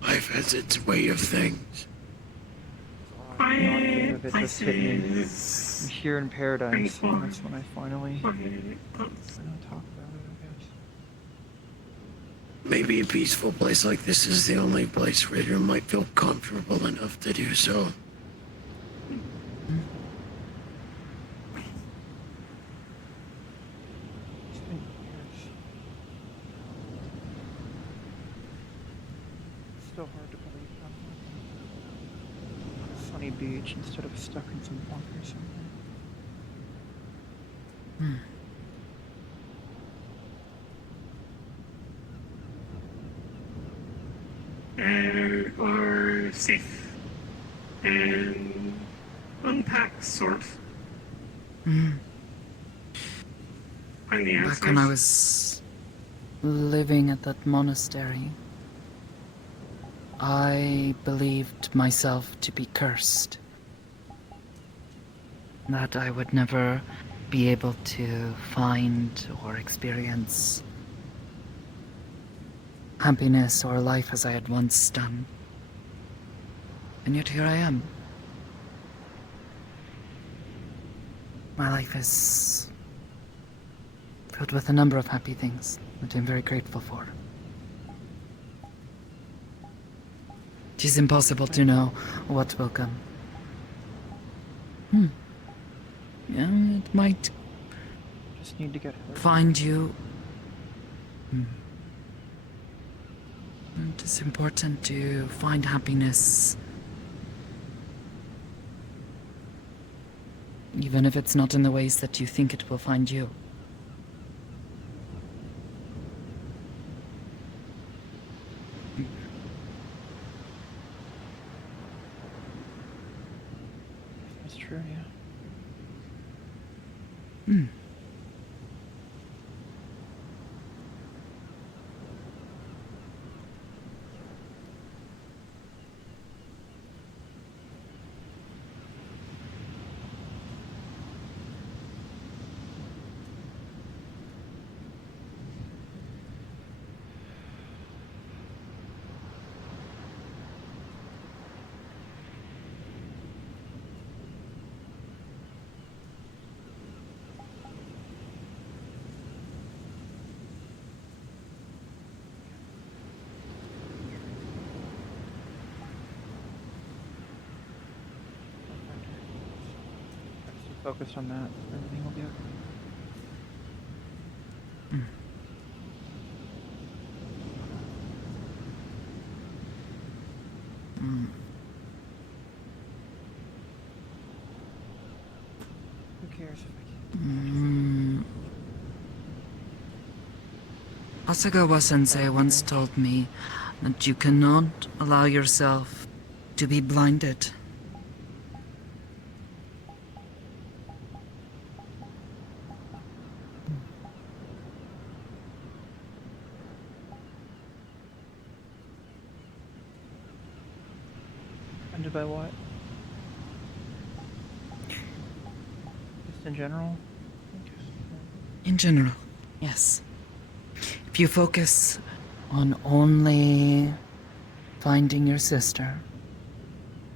Life has its way of things. So I Quiet. of it just hit me. I'm places. here in paradise, and that's Peaceful. when I finally That's talk about it, I guess. Maybe a peaceful place like this is the only place where you might feel comfortable enough to do so. It's been years. It's still hard to believe I'm on a sunny beach instead of stuck in some bunker somewhere. or safe and unpacked, sort. Find the answers. Back when I was living at that monastery, I believed myself to be cursed. That I would never be able to find or experience happiness or life as I had once done. And yet here I am. My life is filled with a number of happy things that I'm very grateful for. It is impossible to know what will come. Yeah, it might Just need to get hurt. find you. It is important to find happiness, even if it's not in the ways that you think it will find you. That's true, yeah. Focused on that, everything will be okay. Who cares if I can't? Asagawa-sensei once told me that you cannot allow yourself to be blinded. Offended by what? Just in general? In general, yes. If you focus on only finding your sister,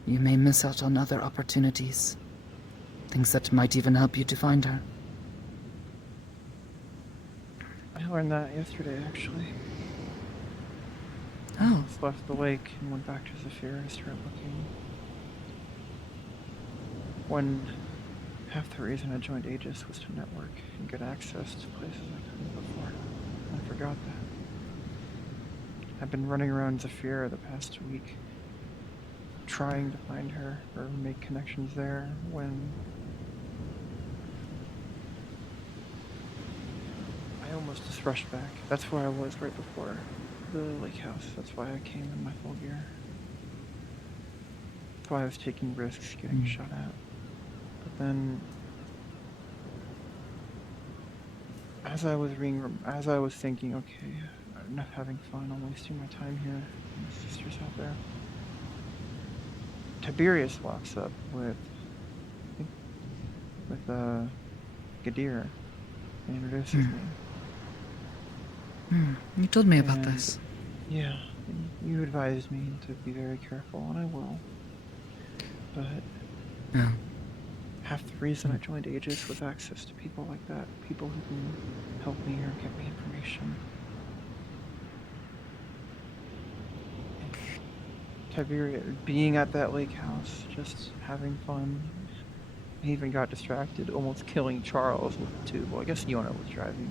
you may miss out on other opportunities. Things that might even help you to find her. I learned that yesterday, actually. Oh. I left the lake and went back to Zephyr and started looking. When half the reason I joined Aegis was to network and get access to places I couldn't before. I forgot that. I've been running around Zephyr the past week, trying to find her or make connections there when I almost just rushed back. That's where I was right before the lake house. That's why I came in my full gear. That's why I was taking risks getting shot at. But then, as I was thinking, okay, enough having fun, I'm wasting my time here. My sister's out there. Tiberius walks up with Gadir and introduces me. You told me about And- this. Yeah, you advised me to be very careful, and I will. But Yeah. Half the reason I joined Aegis was access to people like that. People who can help me or get me information. Tiberia, being at that lake house, just having fun. I even got distracted, almost killing Charles with the tube. Well, I guess Yona was driving.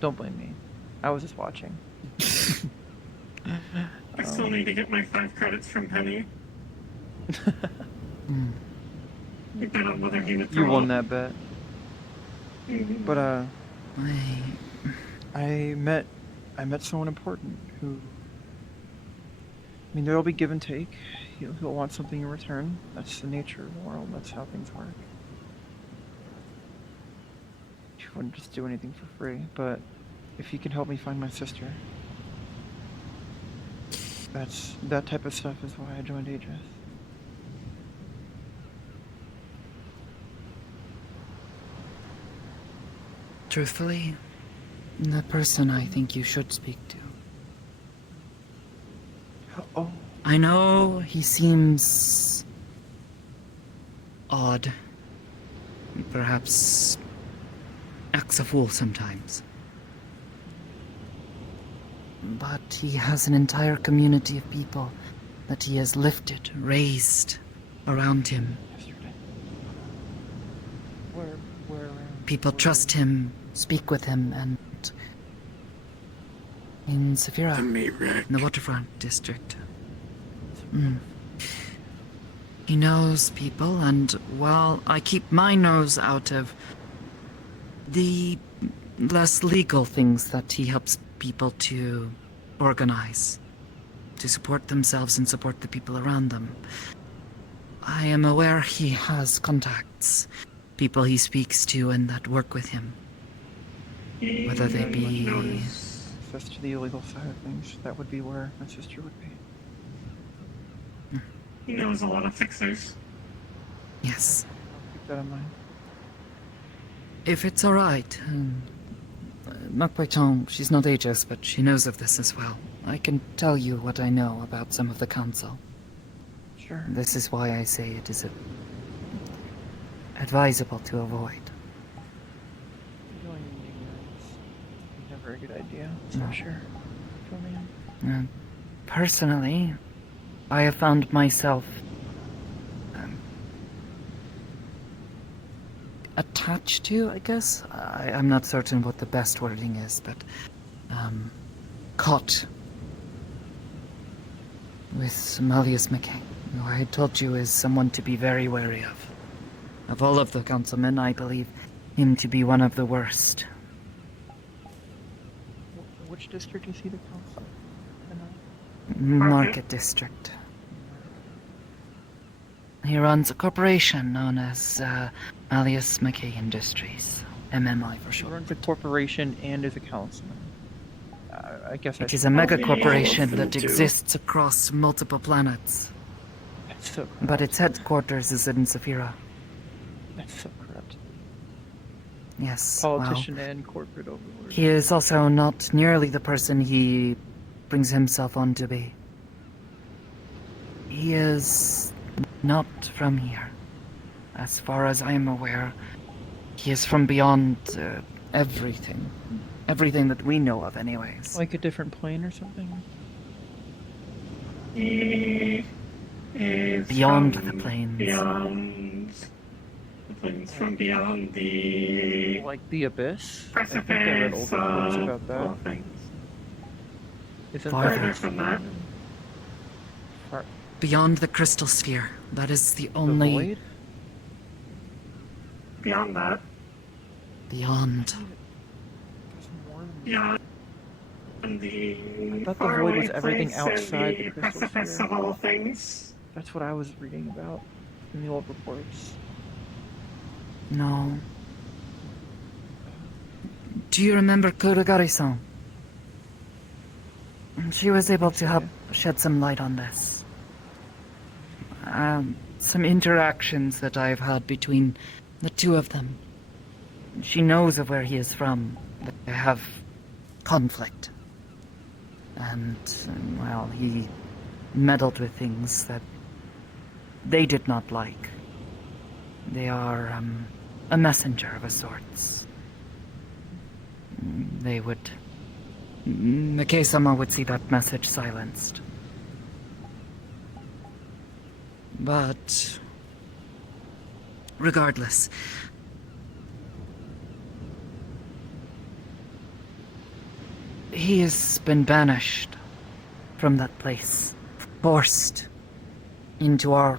Don't blame me. I was just watching. I still need to get my 5 credits from Penny. I bet on whether he would You throw won up. that bet. Mhm. But Wait. I met someone important who. I mean, there'll be give and take. He'll want something in return. That's the nature of the world. That's how things work. He wouldn't just do anything for free. But if he can help me find my sister, that type of stuff is why I joined Aegis. Truthfully, the person I think you should speak to. Oh, I know he seems odd. Perhaps acts a fool sometimes. But he has an entire community of people that he has lifted, raised around him. yesterday. Where around? People trust him, speak with him, and in Saphira, The meat rack. in the waterfront district. He knows people, and, well, I keep my nose out of the less legal things that he helps people to organize, to support themselves and support the people around them. I am aware he has contacts, people he speaks to and that work with him. Whether they be... Access to the illegal side of things. That would be where my sister would be. He knows a lot of fixers. Yes. Keep that in mind. If it's alright, Makpaichon, she's not Aegis, but she knows of this as well. I can tell you what I know about some of the council. Sure. This is why I say it is advisable to avoid. Going in ignorance is never a good idea, so No. sure. Fill me in. Personally, I have found myself attached to, I guess. I'm not certain what the best wording is, but caught with Malleus McCain, who I told you is someone to be very wary of. Of all of the councilmen, I believe him to be one of the worst. Which district is he the council? Market District. He runs a corporation known as Malleus McCain Industries, MMI for He short. runs a corporation and is a councilman. I guess I It should is a mega yeah, corporation yeah, that too. exists across multiple planets, That's so corrupt. but its headquarters is in Saphira. That's so corrupt. Yes, Politician and corporate overlord. he is also not nearly the person he brings himself on to be. He is not from here. As far as I am aware, he is from beyond everything. Everything that we know of, anyways. Like a different plane or something? He is Beyond from the plains. Beyond the plains, from beyond the Like the abyss? I think I read precipice old reports of about all that. things. Isn't Farther Further from that, far, Beyond the crystal sphere. That is the the only... void? beyond that, Beyond. There's more than beyond the thought the faraway void was everything place outside and the crystal precipice sphere. of all things. That's what I was reading about in the old reports. No. Do you remember Kuragari-san? She was able to help shed some light on this. Some interactions that I've had between the two of them. She knows of where he is from. They have conflict. And, well, he meddled with things that they did not like. They are, a messenger of a sorts. They would... Nikei-sama would see that message silenced. But... regardless... he has been banished from that place. Forced into our...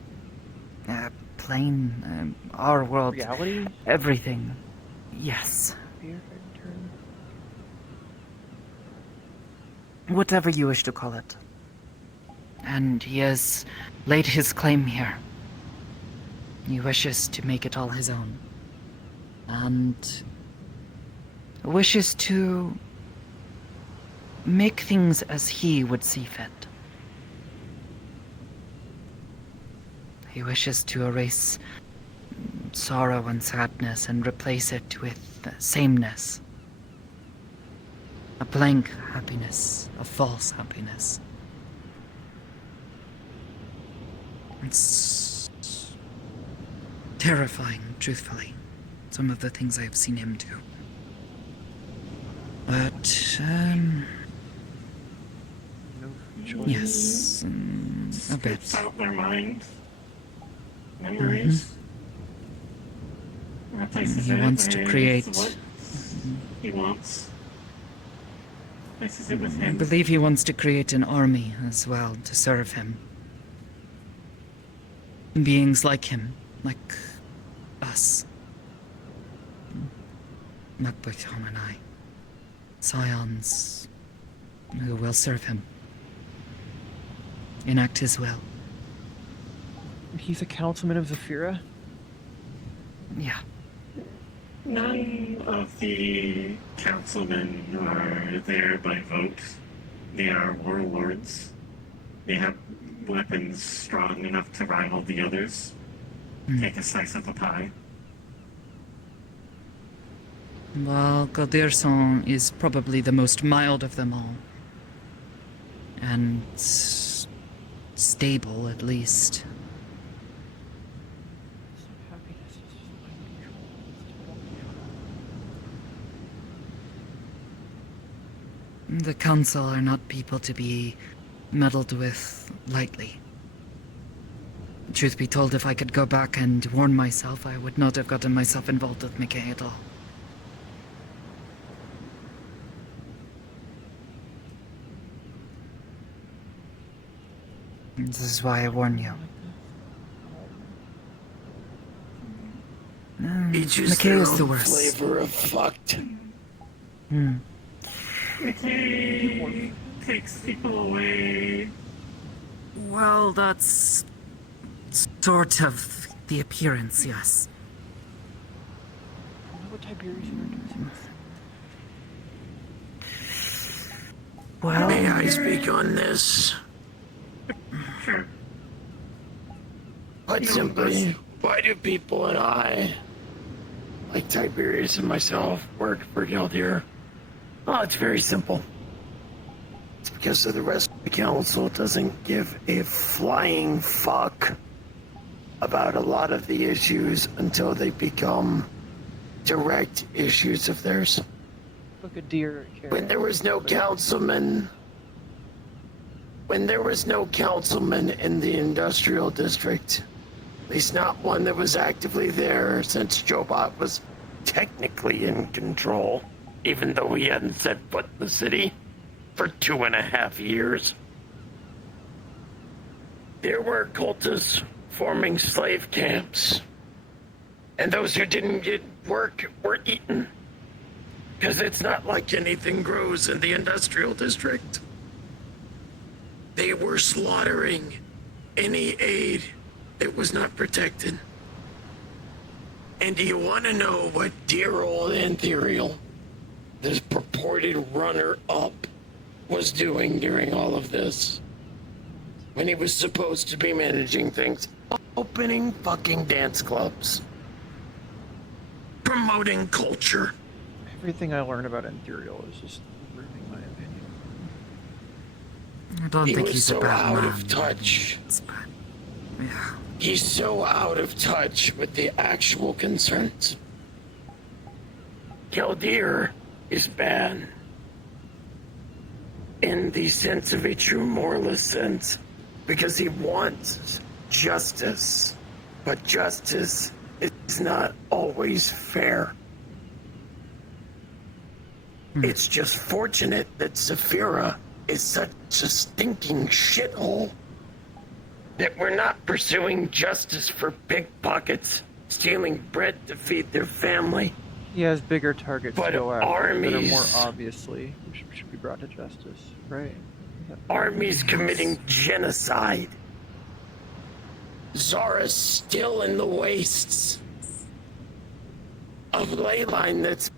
plane, our world. Reality? Everything. Yes. Whatever you wish to call it. And he has laid his claim here. He wishes to make it all his own. And wishes to make things as he would see fit. He wishes to erase sorrow and sadness and replace it with sameness. A blank happiness, a false happiness. It's terrifying, truthfully, some of the things I've seen him do. But, yes, a bit. Strips out their mind, memories. Replaces He it wants to with create... what he wants. Replaces it with I him. believe he wants to create an army as well to serve him. Beings like him, like us. Makbuchon and I. Scions who will serve him. Enact his will. He's a councilman of Zafira? Yeah. None of the councilmen are there by vote. They are warlords. They have weapons strong enough to rival the others. Take a slice of the pie. Well, Galdirson is probably the most mild of them all. And stable, at least. The council are not people to be meddled with lightly. Truth be told, if I could go back and warn myself, I would not have gotten myself involved with Mickey at all. This is why I warn you. Each is Mickey their is the own worst. flavor of fucked. McKay takes people away. Well, that's sort of the appearance, yes. Well, May I speak on this? Sure. Put simply, why do people and I, like Tiberius and myself, work for Galdir? Oh, it's very simple. It's because the rest of the council doesn't give a flying fuck about a lot of the issues until they become direct issues of theirs. Look a deer. When there was no councilman in the industrial district, at least not one that was actively there since Jobot was technically in control, even though he hadn't set foot in the city for 2.5 years. There were cultists forming slave camps, and those who didn't get work were eaten. Because it's not like anything grows in the industrial district. They were slaughtering any aid that was not protected. And do you want to know what dear old Antherial, this purported runner-up, was doing during all of this? When he was supposed to be managing things, opening fucking dance clubs, promoting culture. Everything I learn about Imperial is just ruining my opinion. I don't He think was he's so a bad out man. of touch. It's bad. Yeah. He's so out of touch with the actual concerns. Keldir is bad in the sense of a true moralist sense because he wants justice, but justice is not always fair. It's just fortunate that Saphira is such a stinking shithole that we're not pursuing justice for pickpockets stealing bread to feed their family. He has bigger targets But to go after that are more armies- obviously should be brought to justice, right? Armies committing genocide. Zara's still in the wastes of Leyline that's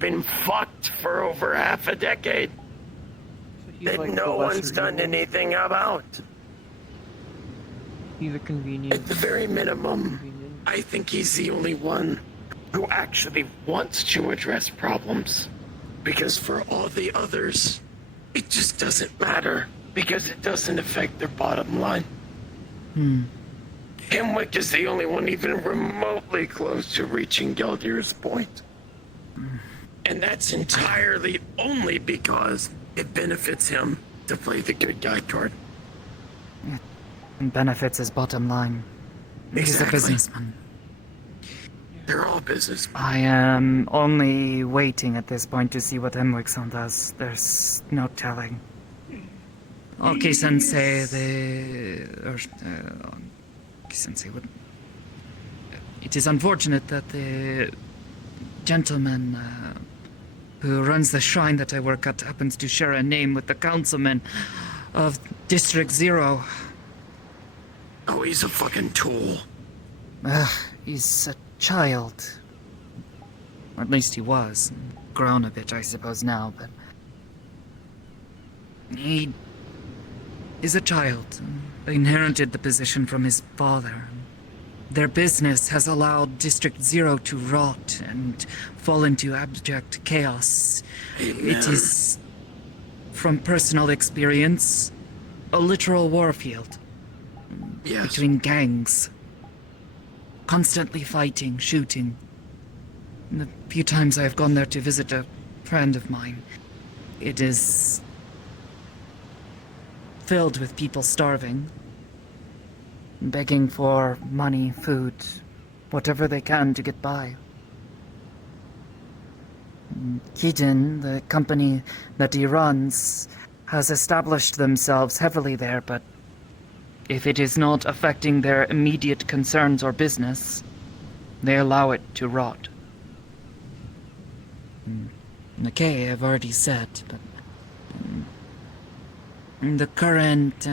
been fucked for over half a decade So he's that like the no lesser one's done evil. anything about. He's a convenient. At the very minimum, convenient. I think he's the only one who actually wants to address problems. Because for all the others, it just doesn't matter because it doesn't affect their bottom line. Hemwick is the only one even remotely close to reaching Geldir's point. And that's entirely only because it benefits him to play the good guy card. And benefits his bottom line. He's a Exactly. businessman. They're all business. I am only waiting at this point to see what Hemwickson does. There's no telling. Oki-sensei, Oki-sensei would... It is unfortunate that the gentleman who runs the shrine that I work at happens to share a name with the councilman of District 0. Oh, he's a fucking tool. He's a child. At least he was. Grown a bit, I suppose, now, but... He is a child. Inherited the position from his father. Their business has allowed District 0 to rot and fall into abject chaos. It is, from personal experience, a literal warfield. Yes. Between gangs. Constantly fighting, shooting. And the few times I've gone there to visit a friend of mine, it is filled with people starving, begging for money, food, whatever they can to get by. Keaton, the company that he runs, has established themselves heavily there, but if it is not affecting their immediate concerns or business, they allow it to rot. Okay, I've already said, but the current,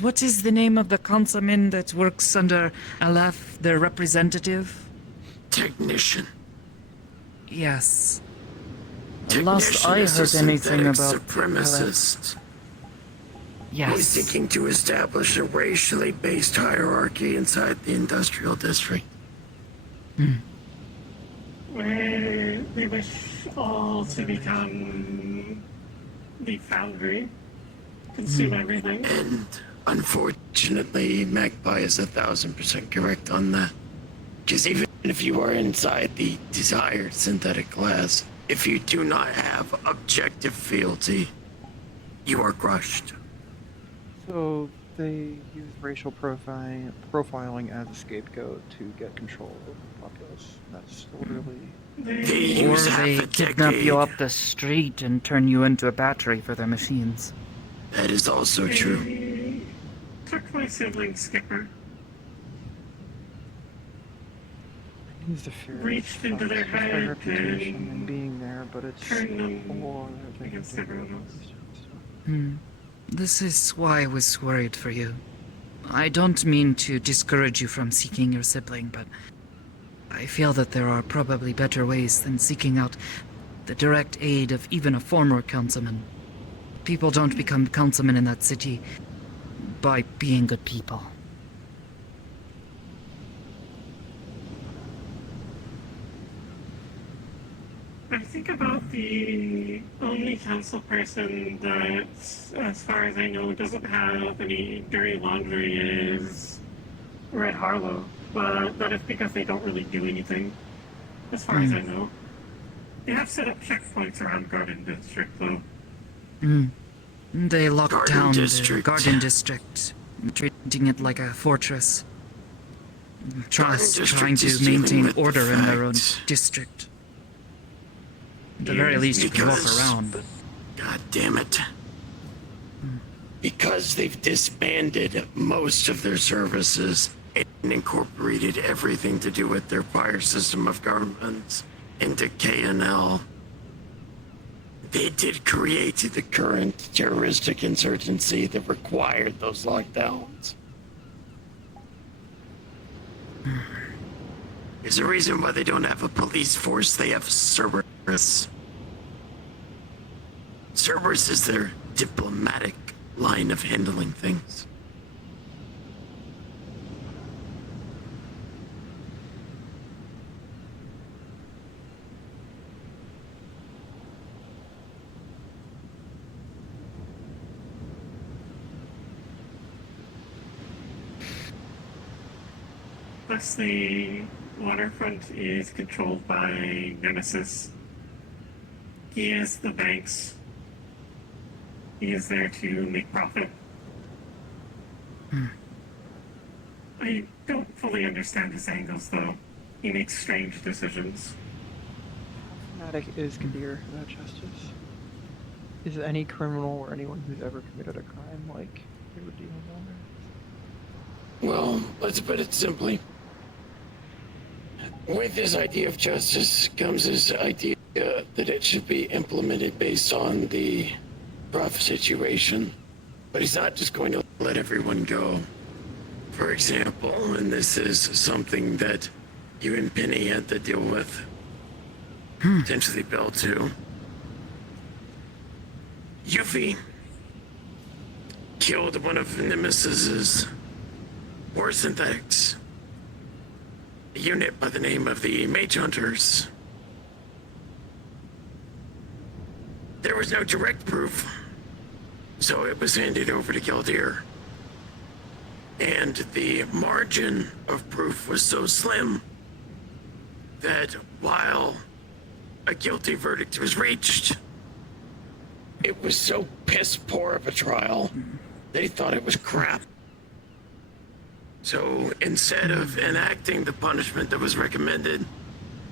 what is the name of the councilman that works under Aleph, their representative? Technician. Yes. Technician Last I is a heard anything synthetic about supremacist. He's Yes. seeking to establish a racially based hierarchy inside the industrial district. Where they wish all to become the foundry, consume everything. And unfortunately, Magpie is 1,000% correct on that. Because even if you are inside the desired synthetic class, if you do not have objective fealty, you are crushed. So they use racial profiling as a scapegoat to get control of the populace. That's literally. They Or use half they a kidnap you decade. up the street and turn you into a battery for their machines. That is also true. They took my sibling Skipper, Use the fear reached into of their high head reputation and and being there, but it's turned them a whole other thing against to do everyone with else. This is why I was worried for you. I don't mean to discourage you from seeking your sibling, but I feel that there are probably better ways than seeking out the direct aid of even a former councilman. People don't become councilmen in that city by being good people. I think about the only council person that, as far as I know, doesn't have any dirty laundry is Red Harlow. But that is because they don't really do anything, as far as I know. They have set up checkpoints around Garden District, though. They locked Garden down the District. Garden District, treating it like a fortress. Garden Trying District to is dealing maintain with the order in their own fact. district. At the very least, you can walk Because- around, but God damn it. Because they've disbanded most of their services and incorporated everything to do with their fire system of government into KNL, they did create the current terroristic insurgency that required those lockdowns. There's a reason why they don't have a police force, they have Cerberus. Cerberus is their diplomatic line of handling things. Thus, the waterfront is controlled by Nemesis. He is the bank's. He is there to make profit. I don't fully understand his angles, though. He makes strange decisions. Fanatic is Kadir without justice. Is any criminal or anyone who's ever committed a crime like they would deal with? Well, let's put it simply. With this idea of justice comes this idea that it should be implemented based on the rough situation. But he's not just going to let everyone go. For example, and this is something that you and Penny had to deal with, potentially Bell too. Yuffie killed one of Nemesis's war synthetics. A unit by the name of the Mage Hunters. There was no direct proof, so it was handed over to Gildir. And the margin of proof was so slim that while a guilty verdict was reached, it was so piss poor of a trial, they thought it was crap. So instead of enacting the punishment that was recommended,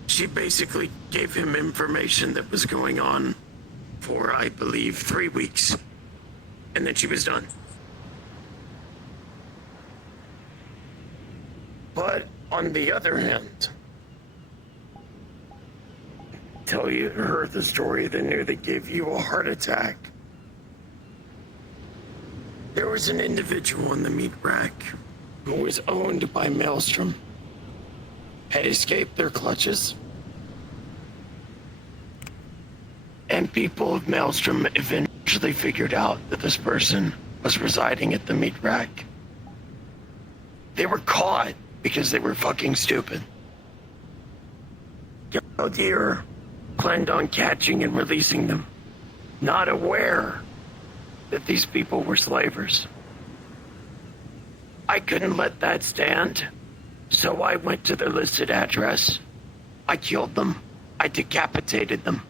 she basically gave him information that was going on for, I believe, 3 weeks. And then she was done. But on the other hand, tell you heard the story that nearly gave you a heart attack. There was an individual in the meat rack who was owned by Maelstrom, had escaped their clutches, and people of Maelstrom eventually figured out that this person was residing at the meat rack. They were caught because they were fucking stupid. Gildir planned on catching and releasing them, not aware that these people were slavers. I couldn't let that stand, so I went to their listed address. I killed them, I decapitated them,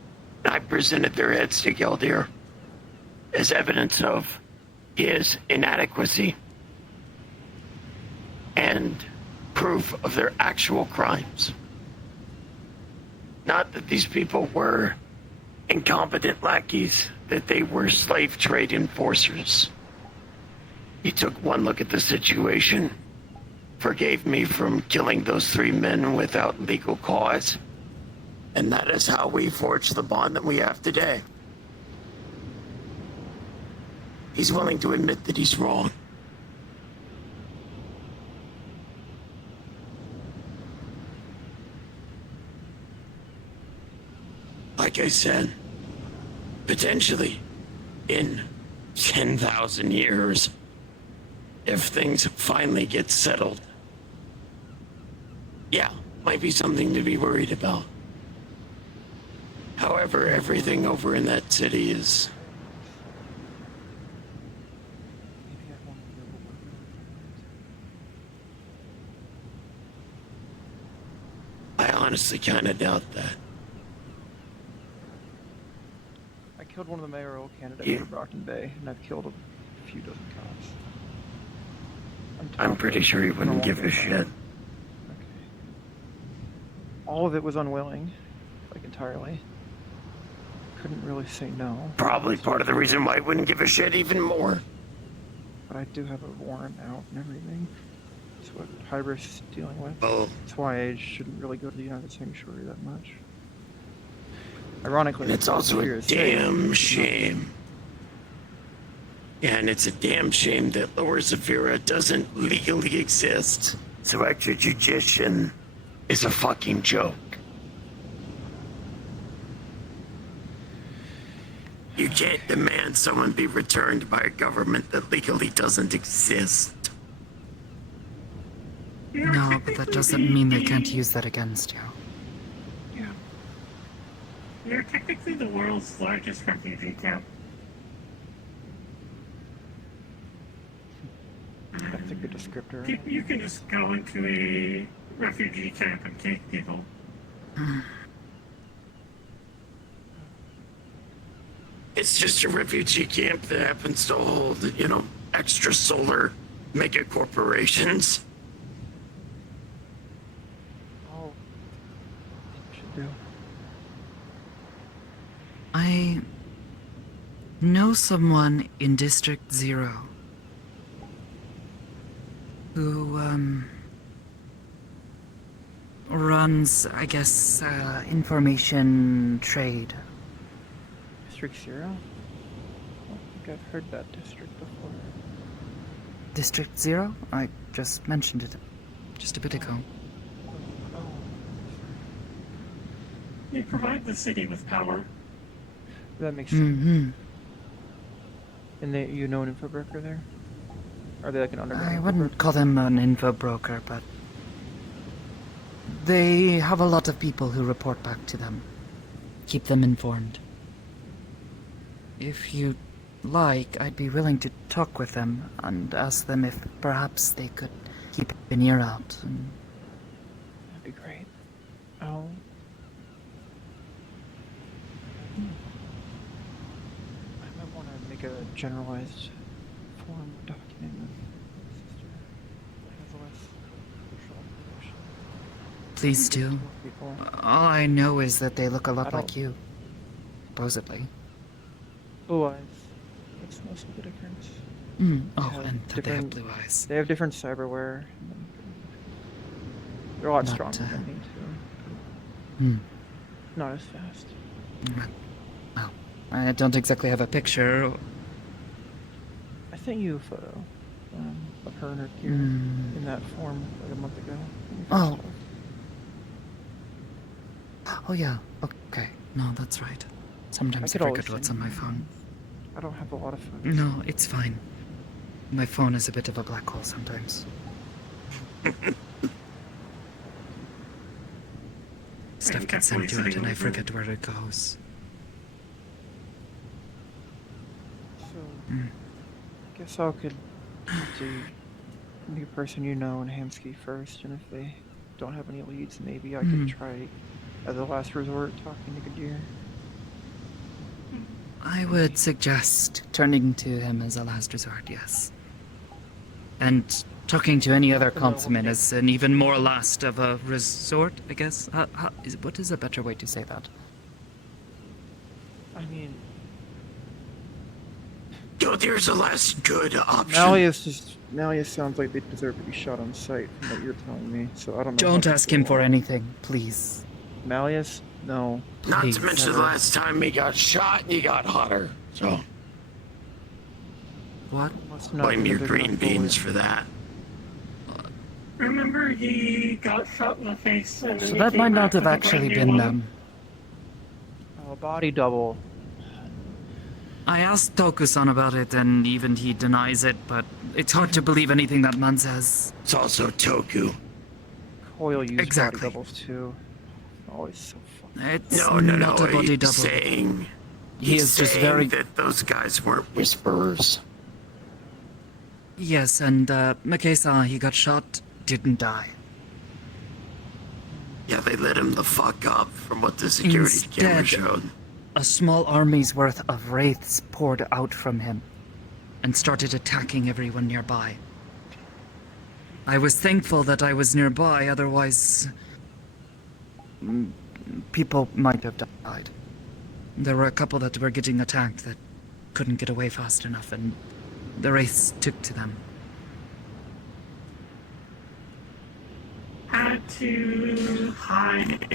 and I presented their heads to Gildir as evidence of his inadequacy and proof of their actual crimes. Not that these people were incompetent lackeys, that they were slave trade enforcers. He took one look at the situation, forgave me from killing those 3 men without legal cause, and that is how we forged the bond that we have today. He's willing to admit that he's wrong. Like I said, potentially in 10,000 years, if things finally get settled, yeah, might be something to be worried about. However, everything over in that city is... Maybe I won't be able to work with I honestly kind of doubt that. it. I killed one of the mayoral candidates Yeah. for Brockton Bay, and I've killed a few dozen cops. I'm pretty sure he wouldn't give a shit. Okay. All of it was unwilling, like entirely. Couldn't really say no. Probably part of the reason why he wouldn't give a shit even more. But I do have a warrant out and everything. That's what Hybris is dealing with. Well, That's why I shouldn't really go to the United Sanctuary that much. Ironically, and it's also here a is safe. damn shame. Yeah, and it's a damn shame that Lower Zafira doesn't legally exist. So extrajudicial is a fucking joke. You can't demand someone be returned by a government that legally doesn't exist. No, but that doesn't mean they can't use that against you. Yeah. You're technically the world's largest refugee camp. That's a good descriptor. You can just go into a refugee camp and take people. It's just a refugee camp that happens to hold, you know, extra solar mega corporations. Oh, should do. I know someone in District 0 who, runs, I guess, information trade. District 0? I don't think I've heard that district before. District 0? I just mentioned it just a bit ago. Oh. They provide the city with power. That makes sense. Mm-hmm. And you know an info broker there? Are they like an underground? I info wouldn't broker? call them an info broker, but they have a lot of people who report back to them. Keep them informed. If you'd like, I'd be willing to talk with them and ask them if perhaps they could keep an ear out. And That'd be great. Oh. I might want to make a generalized form document with Sister Hazel's social information. please do. More people. All I know is that they look a lot I like don't- you. Supposedly. Blue eyes. That's most of the difference. Oh, have and that they have different- blue eyes. They have different cyberware. They're a lot Not, stronger than me too. Hmm. Not as fast. Well, I don't exactly have a picture. I sent you a photo of her and her gear Hmm. in that form like a month ago. when we first Oh. talked. Oh yeah, okay. No, that's right. Sometimes I could always forget what's send on my you phone. I don't have a lot of photos. No, it's fine. My phone is a bit of a black hole sometimes. Stuff gets sent to it and I forget where it goes. So, Mm. guess I could talk to the person you know in Hamsky first, and if they don't have any leads, maybe I could try, as a last resort, talking to Gadir. I would suggest turning to him as a last resort, yes. And talking to any other consummate is an even more last of a resort, I guess. What is a better way to say that? I mean, Yo, there's a last good option. Malleus sounds like they deserve to be shot on sight from what you're telling me, so I don't know. Don't how ask to him go for on. anything, please. Malleus? No. Not Please, to mention the never. last time he got shot and he got hotter. So What? Must not blame be your big green enough beans bullet. for that. Remember, he got shot in the face. And then So he that came might not back have with a actually brand new been one. them. Oh, body double. I asked Toku-san about it, and even he denies it, but it's hard to believe anything that man says. It's also Toku. Coil used Exactly. body doubles too. always so fucking. It's No, not a body he's double. saying... He is just very... that those guys weren't whisperers. Yes, and Makesa, he got shot, didn't die. Yeah, they lit him the fuck up from what the security camera Instead- showed. A small army's worth of wraiths poured out from him and started attacking everyone nearby. I was thankful that I was nearby, otherwise... people might have died. There were a couple that were getting attacked that couldn't get away fast enough, and the wraiths took to them. Had to hide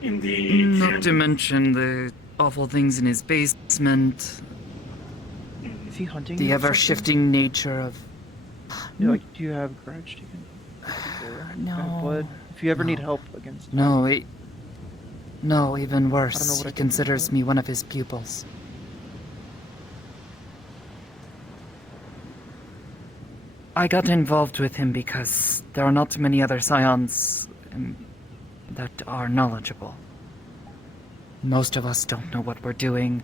in the Not to mention the awful things in his basement, Is he hunting? the you or something? ever-shifting nature of... Yeah, like, do you have grudge? Do you have blood? If you ever need No. help against. No, no, even I don't know worse. what He I can do considers about me one of his pupils. I got involved with him because there are not many other scions that are knowledgeable. Most of us don't know what we're doing.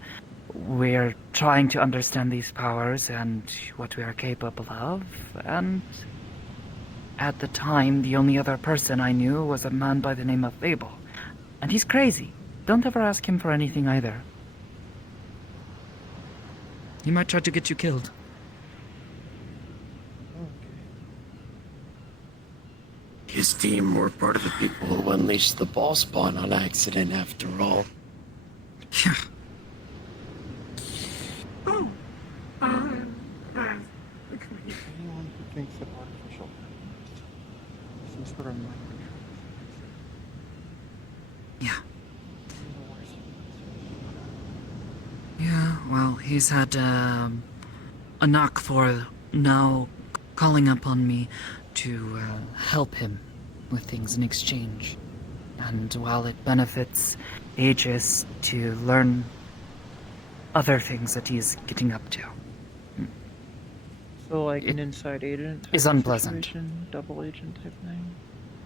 We're trying to understand these powers and what we are capable of, and at the time, the only other person I knew was a man by the name of Fable. And he's crazy. Don't ever ask him for anything either. He might try to get you killed. His team were part of the people who unleashed the ball spawn on accident after all. Yeah. Oh, Anyone who thinks that artificial some sort of mind Yeah. control is Yeah, well, he's had a knock for now calling upon me to help him with things in exchange. And while it benefits Aegis to learn other things that he's getting up to, So like an It inside agent type is of unpleasant. situation, double agent type thing.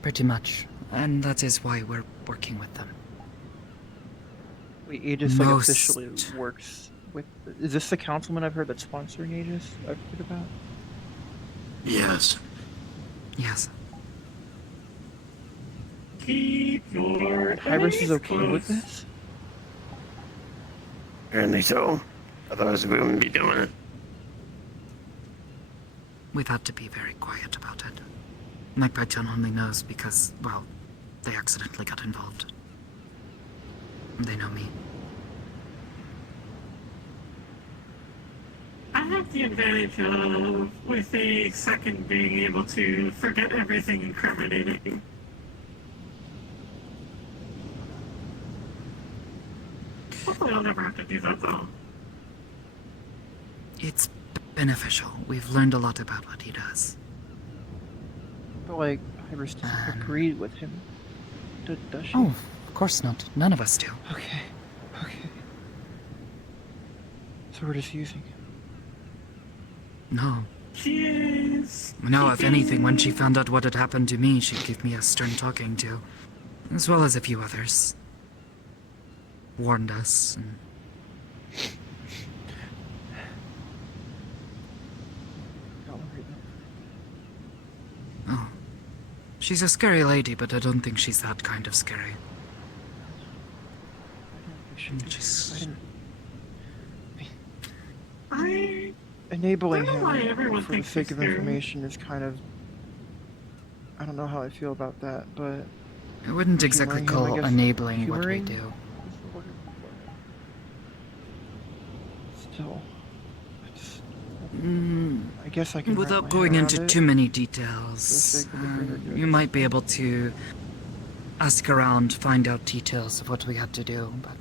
pretty much. And that is why we're working with them. Wait, Aegis like Most- officially works with. Is this the councilman I've heard that's sponsoring Aegis? I've heard about. Yes. Yes. keep your Hybris is eyes okay with closed. this. Apparently so. Otherwise we wouldn't be doing it. We've had to be very quiet about it. My Python only knows because, well, they accidentally got involved. They know me. I have the advantage of, with a second, being able to forget everything incriminating. Hopefully I'll never have to do that, though. It's beneficial. We've learned a lot about what he does. But like Hybris doesn't agree with him. Does she? Oh, of course not. None of us do. Okay. Okay. So we're just using him. No. She is... No, if anything, when she keeping- found out what had happened to me, she'd give me a stern talking to. As well as a few others. Warned us. And... Don't worry Oh. She's a scary lady, but I don't think she's that kind of scary. She's... I... Enabling I don't know why him everyone for the thinks sake he's of scary. information is kind of. I don't know how I feel about that, but I wouldn't exactly Humoring him, I call guess. enabling what we Humoring? do. what's the word? Still, I just. I guess I can. wrap Without my going head into around too it. many For the details, sake of the greater good. you might be able to ask around, find out details of what we had to do, but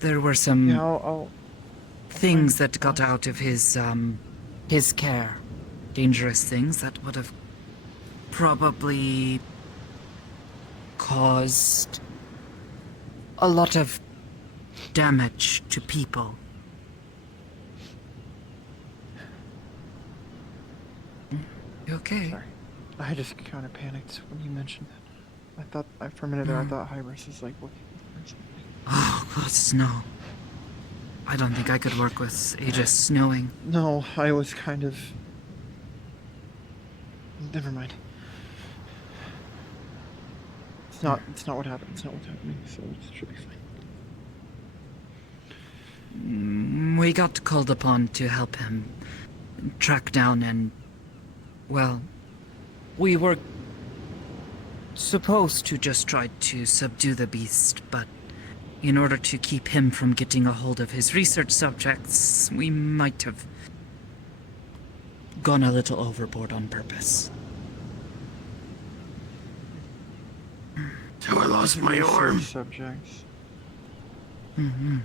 there were some Yeah, I'll things find that got out. out of his care. Dangerous things that would have probably caused a lot of damage to people. You okay? Sorry. I just kind of panicked when you mentioned that. I thought for a minute there, I thought Hybris is like working or something. Oh, gods, no. I don't think I could work with Aegis knowing. No, I was kind of. Never mind. It's not. It's not what happened. It's not what's happening. So it should be fine. We got called upon to help him track down and, well, we were supposed to just try to subdue the beast, but in order to keep him from getting a hold of his research subjects, we might have gone a little overboard on purpose. So I lost my arm. Subjects. Mm-hmm.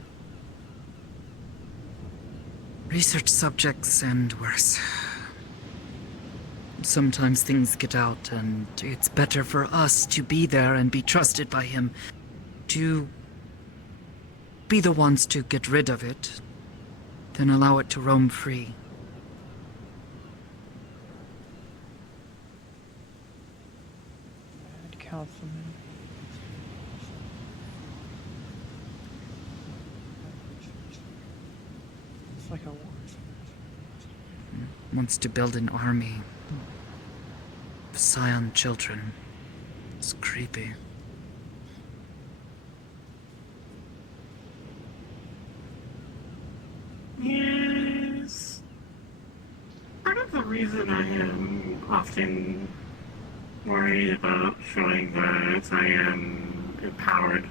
Research subjects and worse. Sometimes things get out, and it's better for us to be there and be trusted by him, to be the ones to get rid of it, than allow it to roam free. Mad councilman. It's like a war. Wants to build an army of Scion children. It's creepy. Yes. Part of the reason I am often worried about showing that I am empowered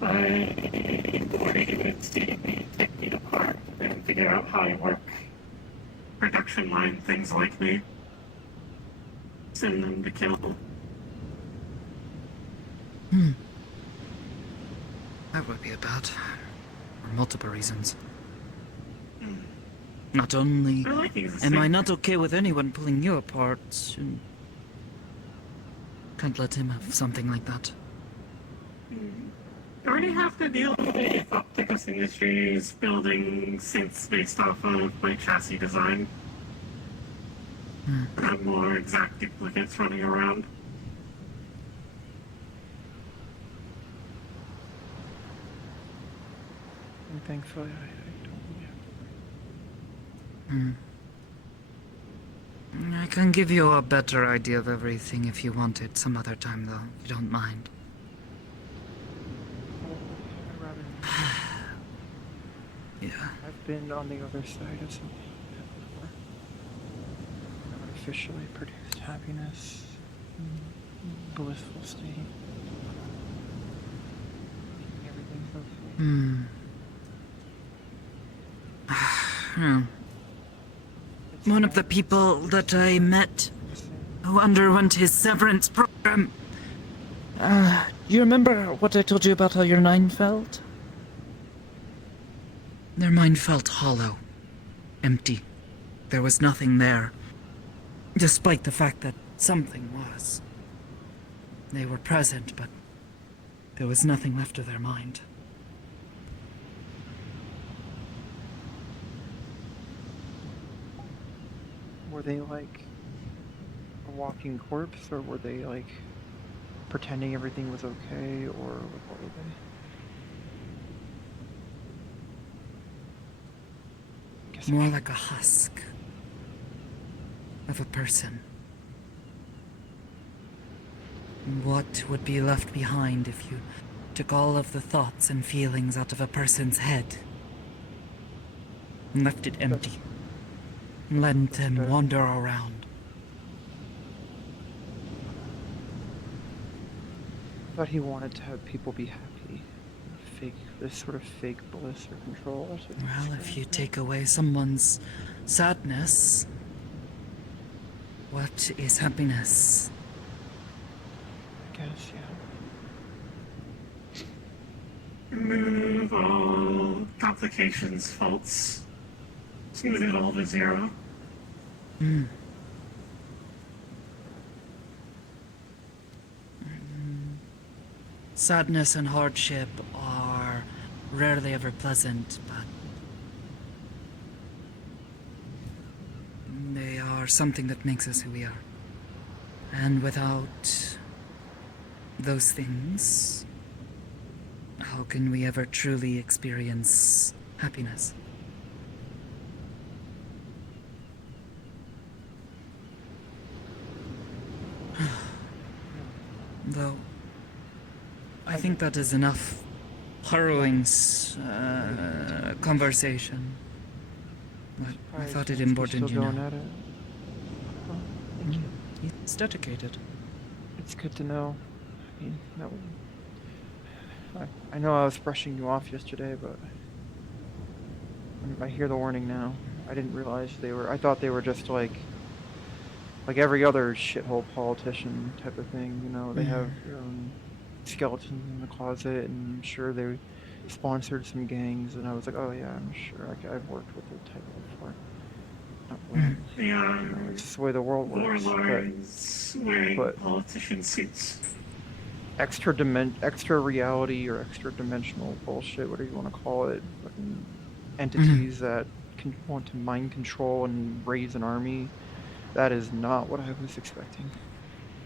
by boarding and seeing me take me apart and figure out how I work. Production line things like me. Send them to kill. That would be a bad, for multiple reasons. Not only I like am I not okay with anyone pulling you apart, and can't let him have something like that. I already have to deal with Opticus Industries building synths based off of my chassis design. I have more exact duplicates running around. And thankfully, I don't really have to. I can give you a better idea of everything if you want it some other time, though, if you don't mind. I'd rather. Yeah. I've been on the other side of something like that before. Artificially produced happiness, blissful state. Making everything so Hmm. One of the people that I met who underwent his severance program. You remember what I told you about how your mind felt? Their mind felt hollow, empty. There was nothing there, despite the fact that something was. They were present, but there was nothing left of their mind. Were they like a walking corpse, or were they like pretending everything was okay, or what were they? Guess More like a husk of a person. What would be left behind if you took all of the thoughts and feelings out of a person's head and left it empty and let him wander around? I thought he wanted to have people be happy. Fake, this sort of fake bliss or control. Or something. Well, if you take away someone's sadness, what is happiness? I guess, yeah. Remove all complications, faults. Smooth it all to zero. Sadness and hardship are rarely ever pleasant, but They are something that makes us who we are. And without those things, how can we ever truly experience happiness? Though, I think that is enough harrowing conversation. But I thought it important still you going know. at it. Well, thank you. It's dedicated. It's good to know. I mean, no. I know I was brushing you off yesterday, but I hear the warning now. I didn't realize they were. I thought they were just like every other shithole politician type of thing. You know, they have their own skeletons in the closet, and I'm sure they sponsored some gangs. And I was like, oh yeah, I'm sure. I've worked with the type before. Not really. They are You know, it's just the way the world works. warlords wearing but- politician suits. Extra reality or extra dimensional bullshit, whatever you want to call it. Fucking entities that want to mind control and raise an army. That is not what I was expecting.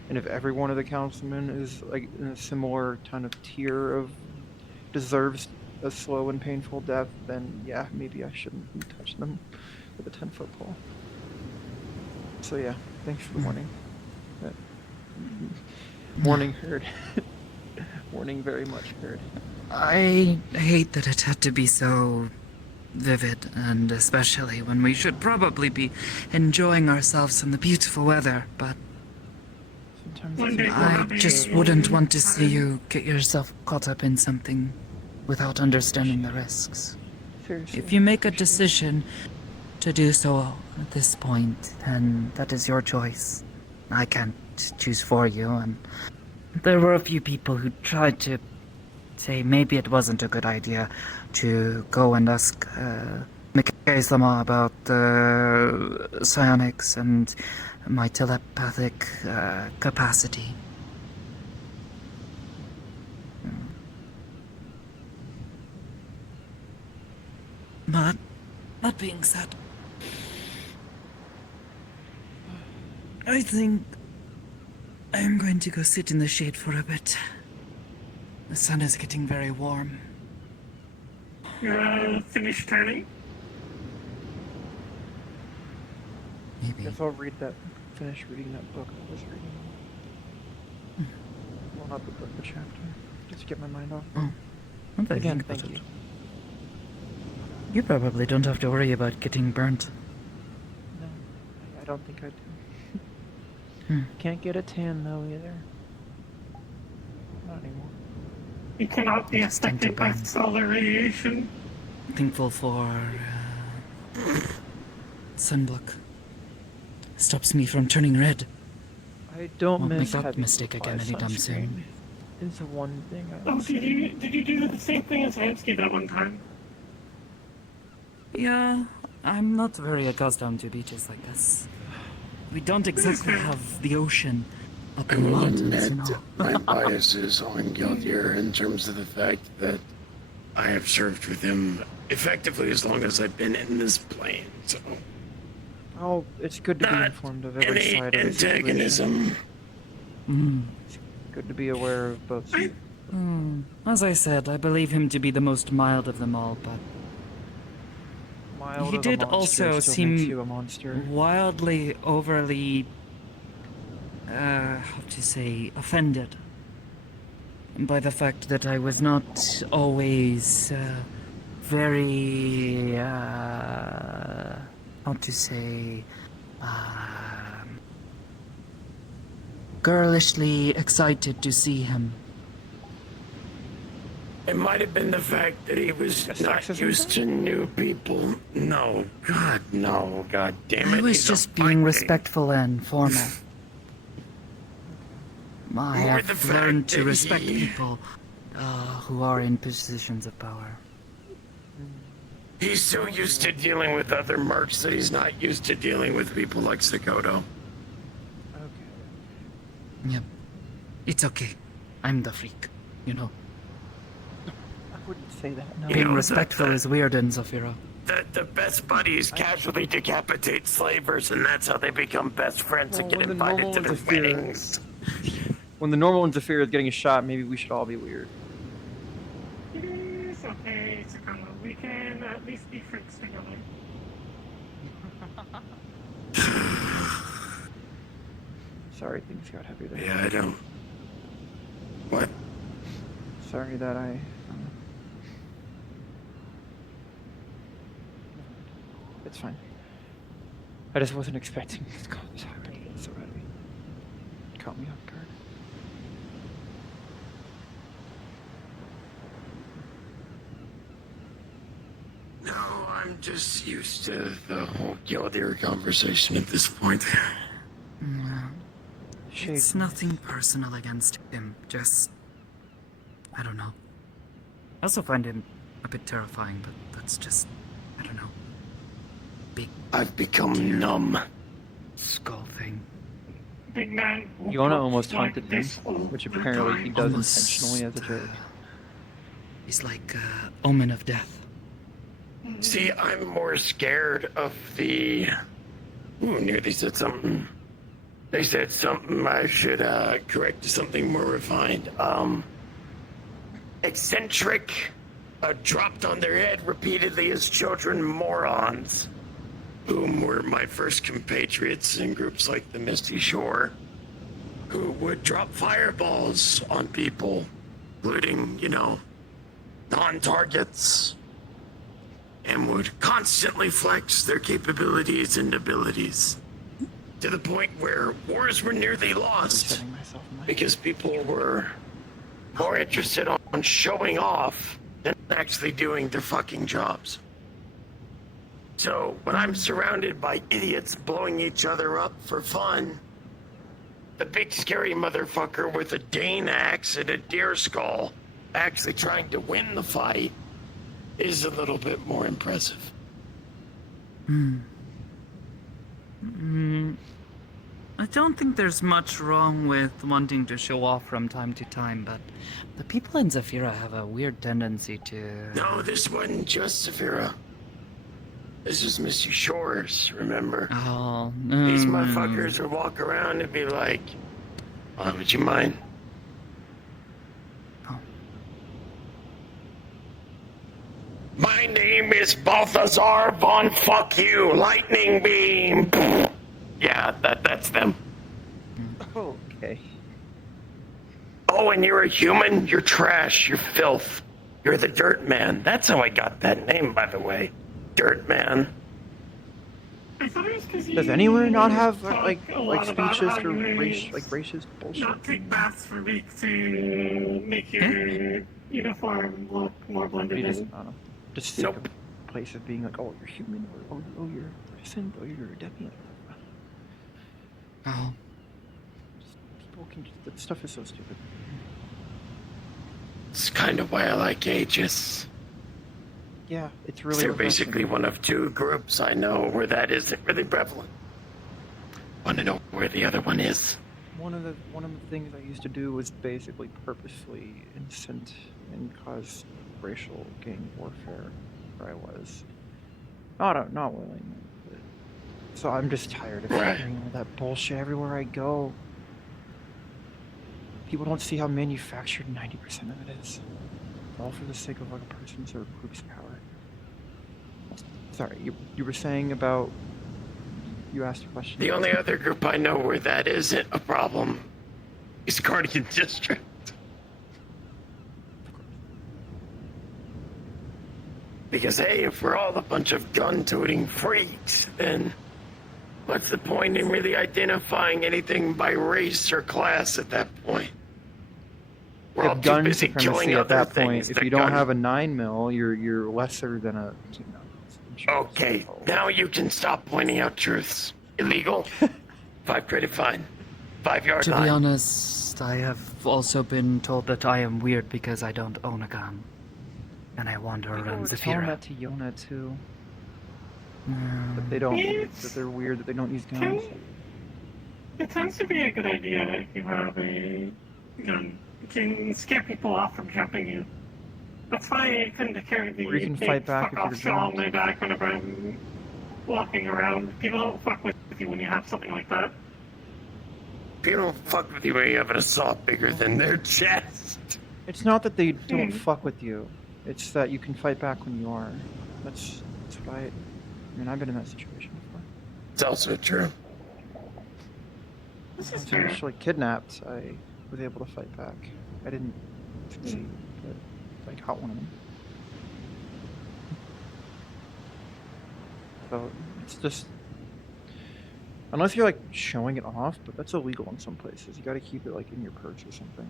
And if every one of the councilmen is like in a similar kind of tier of deserves a slow and painful death, then yeah, maybe I shouldn't touch them with a 10-foot pole. So yeah, thanks for the warning. Warning heard. Warning very much heard. I hate that it had to be so vivid, and especially when we should probably be enjoying ourselves in the beautiful weather, but Sometimes One it's day important I we'll be- just wouldn't want to see you get yourself caught up in something without understanding the risks. seriously. If you make a appreciate it. decision to do so at this point, then that is your choice. I can't choose for you, and there were a few people who tried to say maybe it wasn't a good idea to go and ask Mikhail-sama about psionics and my telepathic capacity. But, that being said, I think I am going to go sit in the shade for a bit. The sun is getting very warm. You're finished turning? Maybe. Guess I'll finish reading that book I was reading. Well, not the book, the chapter. Just to get my mind off. Oh, not that I Again, think about thank you. it. You probably don't have to worry about getting burnt. No, I don't think I do. Hmm. Can't get a tan though either. Not anymore. You cannot be It's time to affected by burn. solar radiation. Thankful for sunblock. Stops me from turning red. I don't Won't make miss that having mistake to apply again anytime sunscreen. soon. It's the one thing I Oh, miss. did you do the same thing as Hansky that one time? Yeah, I'm not very accustomed to beaches like this. We don't exactly have the ocean up I in the will mountains, admit you know. my biases on Gildir in terms of the fact that I have served with him effectively as long as I've been in this plane, so Oh, it's good to be Not informed of every any side of the situation. antagonism. Good to be aware of both sides. As I said, I believe him to be the most mild of them all, but Mild he of a did monster also still seem makes you a monster. wildly, overly, how to say, offended by the fact that I was not always very, how to say, girlishly excited to see him. It might have been the fact that he was not sexism used to new people. No, God, no, God damn it. I was he's a just being Viking. respectful and formal. I More the have fact learned to that respect he- people who are in positions of power. He's so used to dealing with other mercs that he's not used to dealing with people like Sakoto. Okay. Yep. It's okay. I'm the freak, you know. I wouldn't say that, no. You Being know, respectful is weird in Zafira. The the best buddies casually decapitate slavers, and that's how they become best friends and Well, get when the invited normal to their interfere- weddings. When the normal interfere is getting a shot, maybe we should all be weird. It's okay, Sakana. We can at least be friends together. Sorry, things got heavy there. Yeah, I don't. What? Sorry that I. It's fine. I just wasn't expecting this conversation so heavy. Caught me off guard. No, I'm just used to the whole Gildir conversation at this point. Well, Shade. it's nothing personal against him, just... I don't know. I also find him a bit terrifying, but that's just... I don't know. Big I've become numb. skull thing. Big man. who Yona looks almost like hunted me, this all which the apparently he time. does Almost, intentionally as a joke. He's like omen of death. See, I'm more scared of the... Ooh, nearly said something. They said something I should correct to something more refined. Eccentric, dropped on their head repeatedly as children morons, whom were my first compatriots in groups like the Misty Shore, who would drop fireballs on people, including, non-targets, and would constantly flex their capabilities and abilities to the point where wars were nearly lost Resetting myself in my because people were more interested on showing off than actually doing their fucking jobs. So when I'm surrounded by idiots blowing each other up for fun, the big scary motherfucker with a Dane axe and a deer skull actually trying to win the fight is a little bit more impressive. I don't think there's much wrong with wanting to show off from time to time, but the people in Zafira have a weird tendency to... No, this wasn't just Zafira. This is Misty Shores, remember? Oh, These motherfuckers would walk around and be like, would you mind? Oh. My name is Balthazar von Fuck You, Lightning Beam. Yeah, that's them. Okay. Oh, and you're a human? You're trash. You're filth. You're the Dirt Man. That's how I got that name, by the way. Dirt Man. I thought it was 'cause Does you anyone not have talk like a lot about speeches how or you racist bullshit? not take baths for weeks to make your uniform look more You blended just, I in. don't know. Just sick Nope. of a place of being like, oh, you're human, or oh, you're a synth, or you're a deviant. Oh, People can just, that stuff is so stupid. It's kind of why I like Aegis. Yeah, it's really They're refreshing. basically one of two groups I know where that isn't really prevalent. Want to know where the other one is? One of the things I used to do was basically purposefully incent and cause racial gang warfare where I was. Not willing. But... So I'm just tired of Right. hearing all that bullshit everywhere I go. People don't see how manufactured 90% of it is. All for the sake of like a person's or a group's power. Sorry, you were saying about... You asked a question. The only other group I know where that isn't a problem is Guardian District. Because, hey, if we're all a bunch of gun-toting freaks, then what's the point in really identifying anything by race or class at that point? We're You all have too gun busy supremacy killing at other that point. things If that you don't gun- have a 9mm, you're lesser than a. I'm sure it's- Okay, now you can stop pointing out truths. Illegal? 5 credit fine. 5-yard to line. be honest, I have also been told that I am weird because I don't own a gun. And I wander People around were telling Zafira. that to Yona too. Mm, That they don't. It's- That they're weird. That they don't use guns. It tends to be a good idea if you have a gun. It can scare people off from jumping you. That's why I couldn't carry the Or you can big fight back fuck if off you're shell on drunk. my back whenever I'm walking around. People don't fuck with you when you have something like that. People don't fuck with you when you have an assault bigger than their chest. It's not that they don't fuck with you. It's that you can fight back when you are. That's what I mean, I've been in that situation before. It's also true. This I is was fair. initially kidnapped. I was able to fight back. I didn't succeed, but I caught one of them. So it's just, unless you're like showing it off, but that's illegal in some places. You got to keep it like in your purse or something.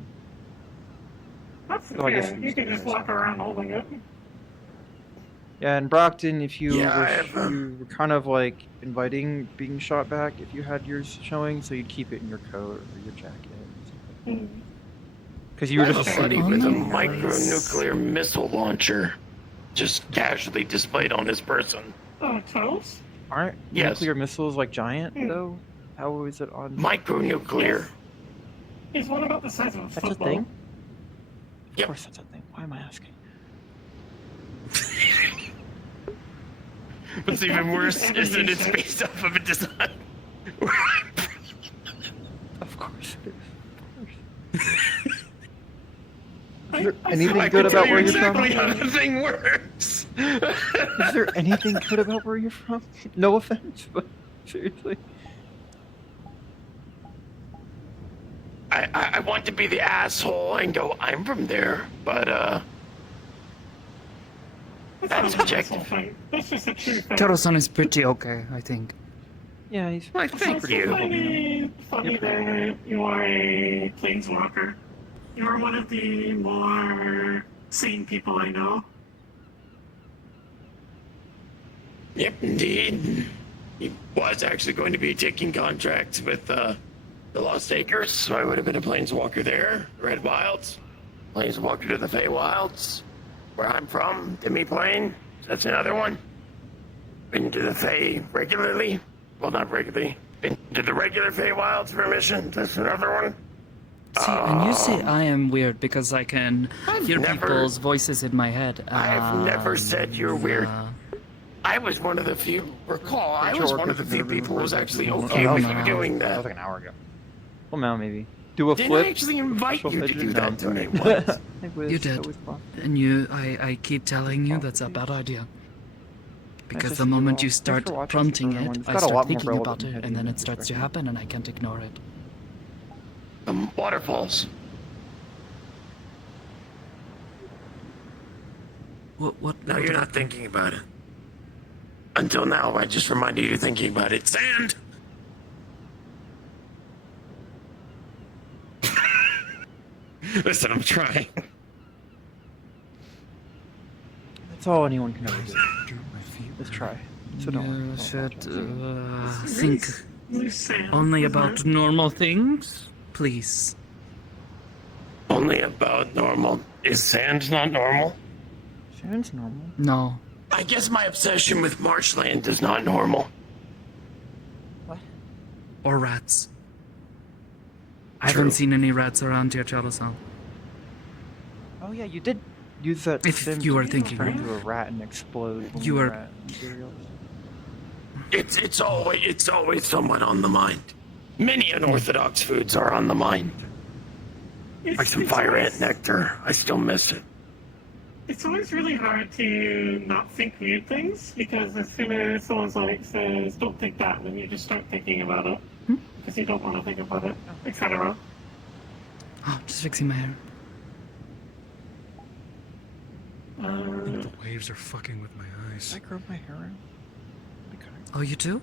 That's Well, I guess fair. these You can days just are walk around holding it. Yeah, in Brockton, if you Yeah, were, I have, you were kind of like inviting being shot back if you had yours showing, so you'd keep it in your coat or your jacket. Because you were I have just a buddy asleep. with a Oh, micronuclear missile launcher just casually displayed on his person. Oh, toes? Aren't Yes. nuclear missiles like giant though? How is it on? Micronuclear. He's one about the size of a That's a football. thing. Of Yep. course, that's a thing. Why am I asking? What's even worse is that it's based off of a design. Of course it is. I- Is there I anything I good can tell about you where you're exactly from? how the thing works. Is there anything good about where you're from? No offense, but seriously. I want to be the asshole and go, I'm from there, but That's That's not a objective. thing. That's just a true thing. Toro-san is pretty okay, I think. Yeah, he's. Why, It's thank also you. funny Yep. that you are a planeswalker. You are one of the more sane people I know. Yep, indeed. He was actually going to be taking contracts with the Lost Acres, so I would have been a planeswalker there. Red Wilds, planeswalker to the Feywilds, where I'm from, Demi Plain. That's another one. Been to the Fey regularly. Well, not regularly. Been to the regular Feywilds for a mission. That's another one. See, and you say I am weird because I can I've hear never- people's voices in my head. I've never said you're weird. I was one of the few. Recall, I was one of the few people who was actually okay with you doing That was that. like an hour ago. Well, now maybe. Do a Didn't flip. I actually invite Special you to fidget? do No, that to me okay. once? I wish You that did. was possible. And I keep telling you that's a bad idea. Because just the you moment all. you Thanks start for watching prompting Super it, Everyone. It's I got a lot start more thinking relevant about than it, heavy and then than it starts to expected. happen, and I can't ignore it. Waterfalls. What? No, you're not thinking about it. Until now, I just reminded you thinking about it. Sand! Listen, I'm trying. That's all anyone can ever do. Let's try. So don't worry. You Don't should apologize. think Loose sand, only isn't about it? normal things, please. Only about normal. Is sand not normal? Sand's normal. No. I guess my obsession with marshland is not normal. Or rats. I True. haven't seen any rats around here, Charo-san. Oh yeah, you did use that. If sim you to are thinking. turn into a rat and explode. when You we are- were at Imperials. It's always someone on the mind. Many unorthodox foods are on the mind. Like some fire ant nectar. I still miss it. It's always really hard to not think weird things because as soon as someone's like says, "Don't think that," then you just start thinking about it because you don't want to think about it, etc. Oh, just fixing my hair. The waves are fucking with my eyes. Did I grow my hair out? Okay. Oh, you do?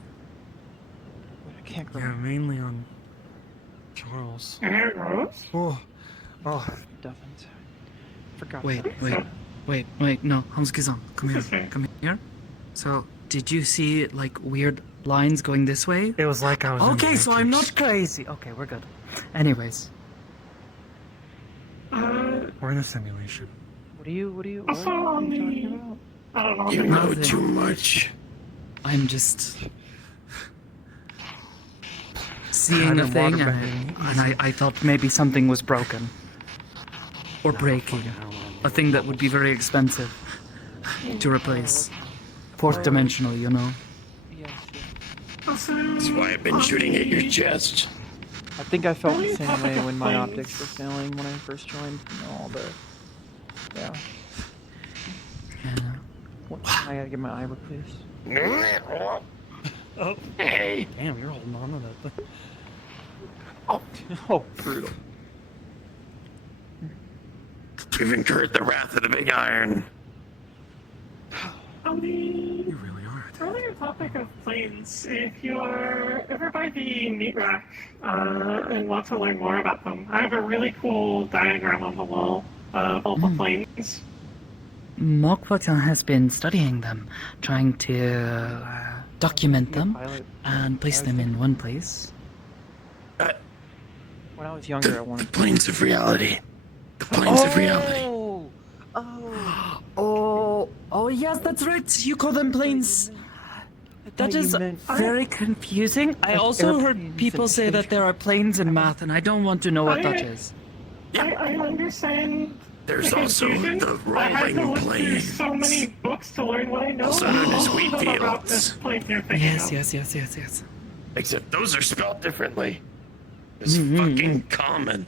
But I can't grow. Yeah, my hair. mainly on Charles. Your hair grows. Oh, It doesn't. Forgot. Wait, that. wait, no. Hamsuki-san, come here. Okay. Come here. So, did you see, like, weird lines going this way? it was like I was. in Okay, so I'm Matrix. not crazy. Okay, we're good. Anyways. We're in a simulation. What are you Also on talking the, about? I don't know. You know Nothing. too much. I'm just seeing a Had thing, water and, bending. I thought maybe something was broken. Or breaking. Fucking hell, man. a thing that would be very expensive to replace. Fourth dimensional, you know. Yes, yes. Also, That's why I've been shooting at your chest. I think I felt the same way when my optics were failing when I first joined. You know, all the... Yeah. Yeah. What? I gotta get my eye replaced. Oh, Hey, damn, you're holding on to that thing. Oh, brutal. you've incurred the wrath of the big iron. on the You really are. earlier topic of planes, if you are ever by the meat rack and want to learn more about them, I have a really cool diagram on the wall of all the planes. Mokwakan has been studying them, trying to document them Pilot. and place them in one place. When I was younger, I The wanted to... planes of reality. The planes of reality. Oh! Oh! Oh, yes, that's right. You call them planes. That thought you is meant- very confusing. I Like also heard airplanes people and say that there are planes in math, and I don't want to know what that is. I understand. There's the also confusion. the I had to rolling look through planes. so many books to learn what I know. Also known as wheat about this fields. plane you're thinking Yes, of. yes. Except those are spelled differently. It's Mm-hmm. fucking common.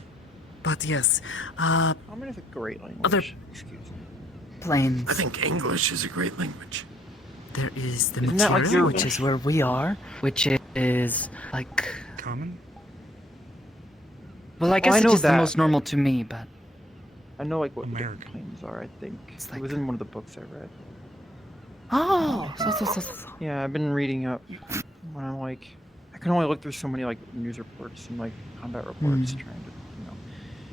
But yes, Common is a great language. Other- Excuse me. planes. I think English is a great language. There is the Isn't that like material, your- which is where we are, which is like... Common? Well, I guess I it know is the that. most normal to me, but... I know like what the American. different planes are, I think. It's It like- was in one of the books I read. Oh! So. Yeah, I've been reading up when I'm like... I can only look through so many like news reports and like combat reports trying to, you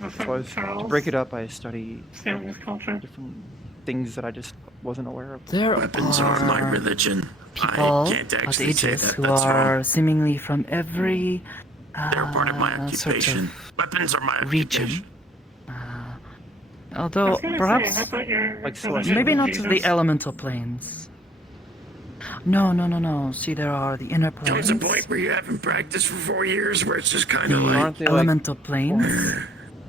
know... The So I was, to break it up, I study Stanley's culture. different things that I just wasn't aware of. There Weapons are my are religion. people I can't at actually say Aegis that. who That's are wrong. seemingly from every They're part of my sort occupation. of Weapons are my region. occupation. I Although was gonna say, I perhaps thought you're Like religion maybe not Jesus. the elemental planes. No. See, there are the inner Comes planes, a point where you haven't practiced for 4 years where it's just kind the of like, Aren't they like... elemental planes,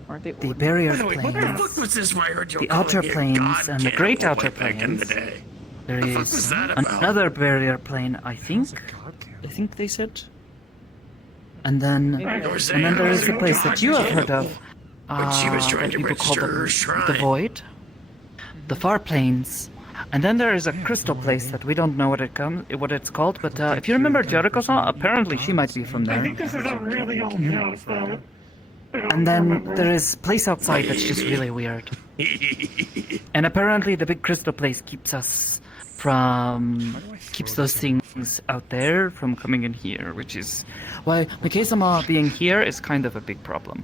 Aren't they the ordinary? barrier by the way, what the planes. fuck was this where I heard you the calling outer me a planes god and the cannibal great way outer back in the planes. day? There The fuck was is that about? another barrier plane, I think. How's a god I cannibal? think they said. And then, Maybe I- You're and saying then there I is was the a place god that you have heard cannibal. of. But she was trying that to people call register her the shrine. void, the far planes, and then there is a crystal place that we don't know what it's called. But if you remember Jericho-san, apparently she might be from I there. think this is a really old note, but I don't And then remember. there is a place outside that's just really weird. And apparently the big crystal place keeps us from keeps those things out there from coming in here, which is why Mikei-sama being here is kind of a big problem.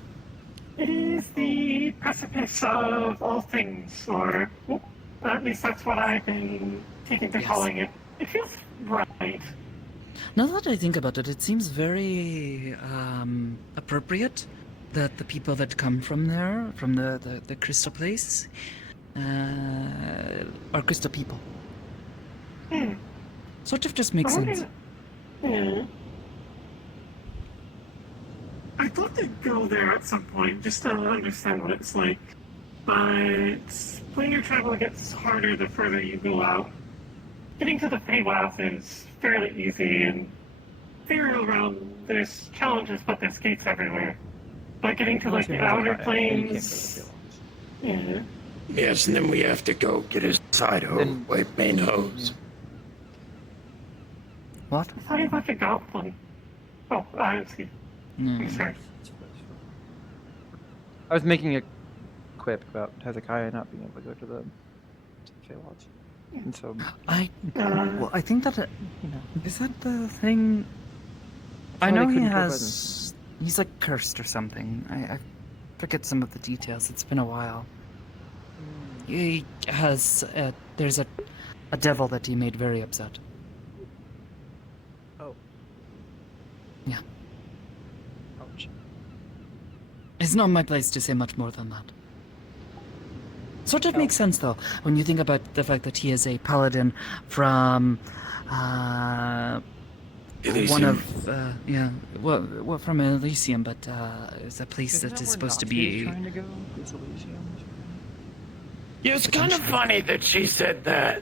It is the precipice of all things, or well, at least that's what I've been taking to Yes. calling it. It feels right. Now that I think about it, it seems very appropriate that the people that come from there, from the crystal place, are crystal people. Sort of just makes I wonder- sense. Yeah. I thought they'd go there at some point just to understand what it's like. But planar travel gets harder the further you go out. Getting to the Feywild is fairly easy, and figuring around there's challenges, but there's gates everywhere. But getting to like the outer plains, yeah. Yes, and then we have to go get his side hose, Then- wipe main hose. What? I thought he was like a goblin. Oh, excuse me. I'm sorry. I was making a quip about Hezekiah not being able to go to the Feywilds. And so, Well, I think that is that the thing. I why know they he couldn't go by has. He's like cursed or something. I forget some of the details. It's been a while. He has. There's a devil that he made very upset. Oh. Yeah. Ouch. It's not my place to say much more than that. Sort of makes sense though when you think about the fact that he is a paladin from one Elysium. of well from Elysium, but it's a place Isn't that that is where supposed to Natsu's be. trying to go? Is Elysium? Yeah, it's kind of funny that she said that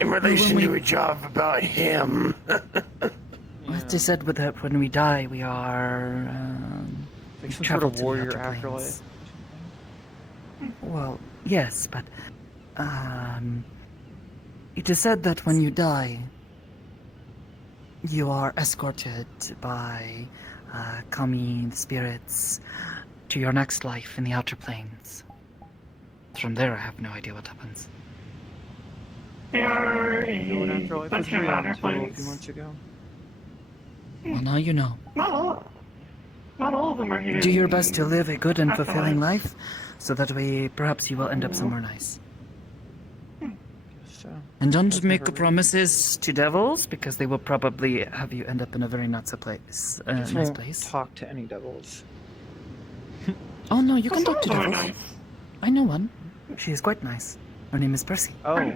in relation when to we- a job about him. Well, they said that when we die, we are. Like we've some sort traveled of to the warrior outer afterlife. planes. Well, yes, but it is said that when you die, you are escorted by kami, the spirits, to your next life in the outer planes. From there, I have no idea what happens. They are No one a afterlife bunch was of real outer until a few planes. months ago. Well, now you know. Not all of them are here. Do your best to live a good and fulfilling Afterlife. life, so that way perhaps you will end up somewhere nice. So, And don't I've make never really- promises to devils, because they will probably have you end up in a very not so place, just nice won't place. talk to any devils. Oh no, you can talk to Some are devils. nice. I know one. She is quite nice. Her name is Percy. Oh,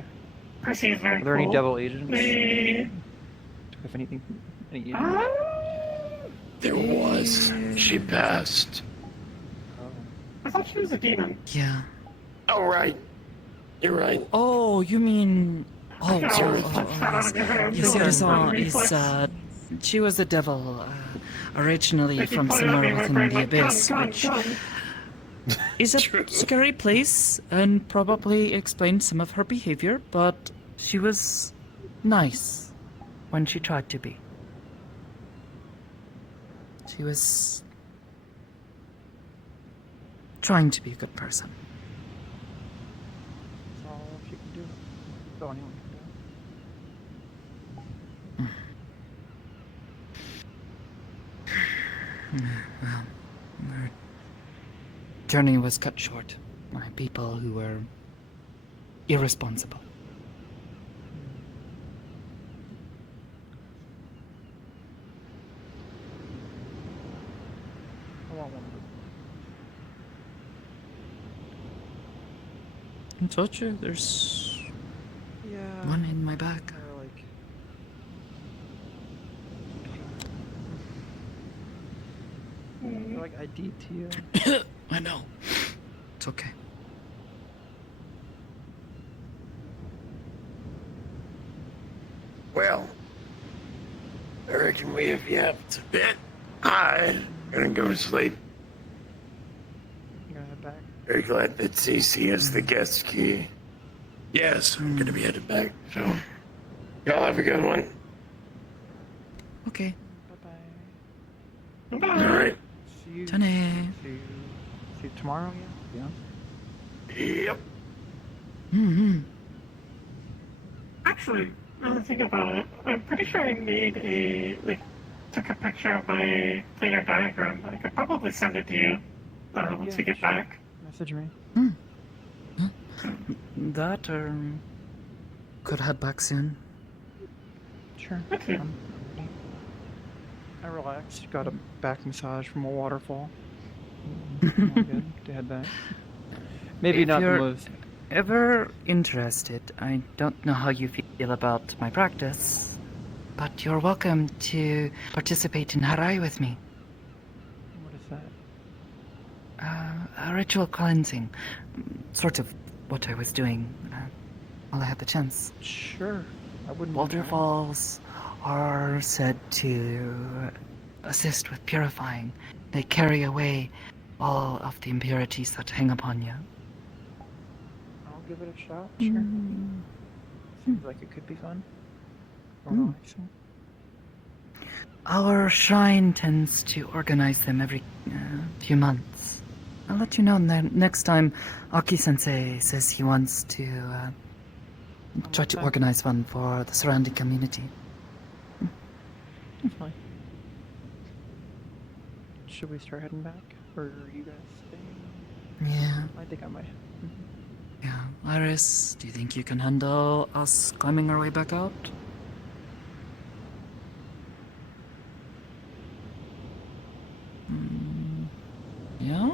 Percy is very are there any cool. devil agents? They... If anything, any agents? There was. She passed. I thought she was a demon. Yeah. Oh, right. You're right. Oh, you mean? Oh, I can sorry. always touch that out of your hand. Yes, so it is. on Is reflex. she was a devil, originally If you from point it at somewhere me, my within brain the went, abyss, gun, which gun. is a scary place and probably explains some of her behavior. But she was nice when she tried to be. She was trying to be a good person. That's all she can do. That's all anyone can do. Well, our journey was cut short by people who were irresponsible. I want one of those. I told you, there's Yeah. one in my bag. They're like. They're like ID to you. I know. It's okay. Well, I reckon we have yapped a bit. I'm gonna go to sleep. You gonna head back? Very glad that Cece has the guest key. Yes, I'm gonna be headed back, so y'all have a good one. Okay. Bye bye. Alright. See you. Tane. See you tomorrow. Yeah. Yep. Mm-hmm. Actually, now that I think about it, I'm pretty sure I made took a picture of my planar diagram. I could probably send it to you once we get sure. back. Message me. That, could head back soon. Sure. Me too. I relaxed. Got a back massage from a waterfall. I'm all good to head back. Maybe If not the you're- most. Ever interested, I don't know how you feel about my practice, but you're welcome to participate in Harai with me. What is that? A ritual cleansing. Sort of what I was doing while I had the chance. Sure. I wouldn't. mind trying. Waterfalls are said to assist with purifying. They carry away all of the impurities that hang upon you. I'll give it a shot. Sure. Seems like it could be fun. Or relaxing. Our shrine tends to organize them every few months. I'll let you know next time Aki-sensei says he wants to try to Okay. organize one for the surrounding community. That's fine. Should we start heading back? Or are you guys staying? Yeah, I think I might. yeah. Iris, do you think you can handle us climbing our way back out? Yeah?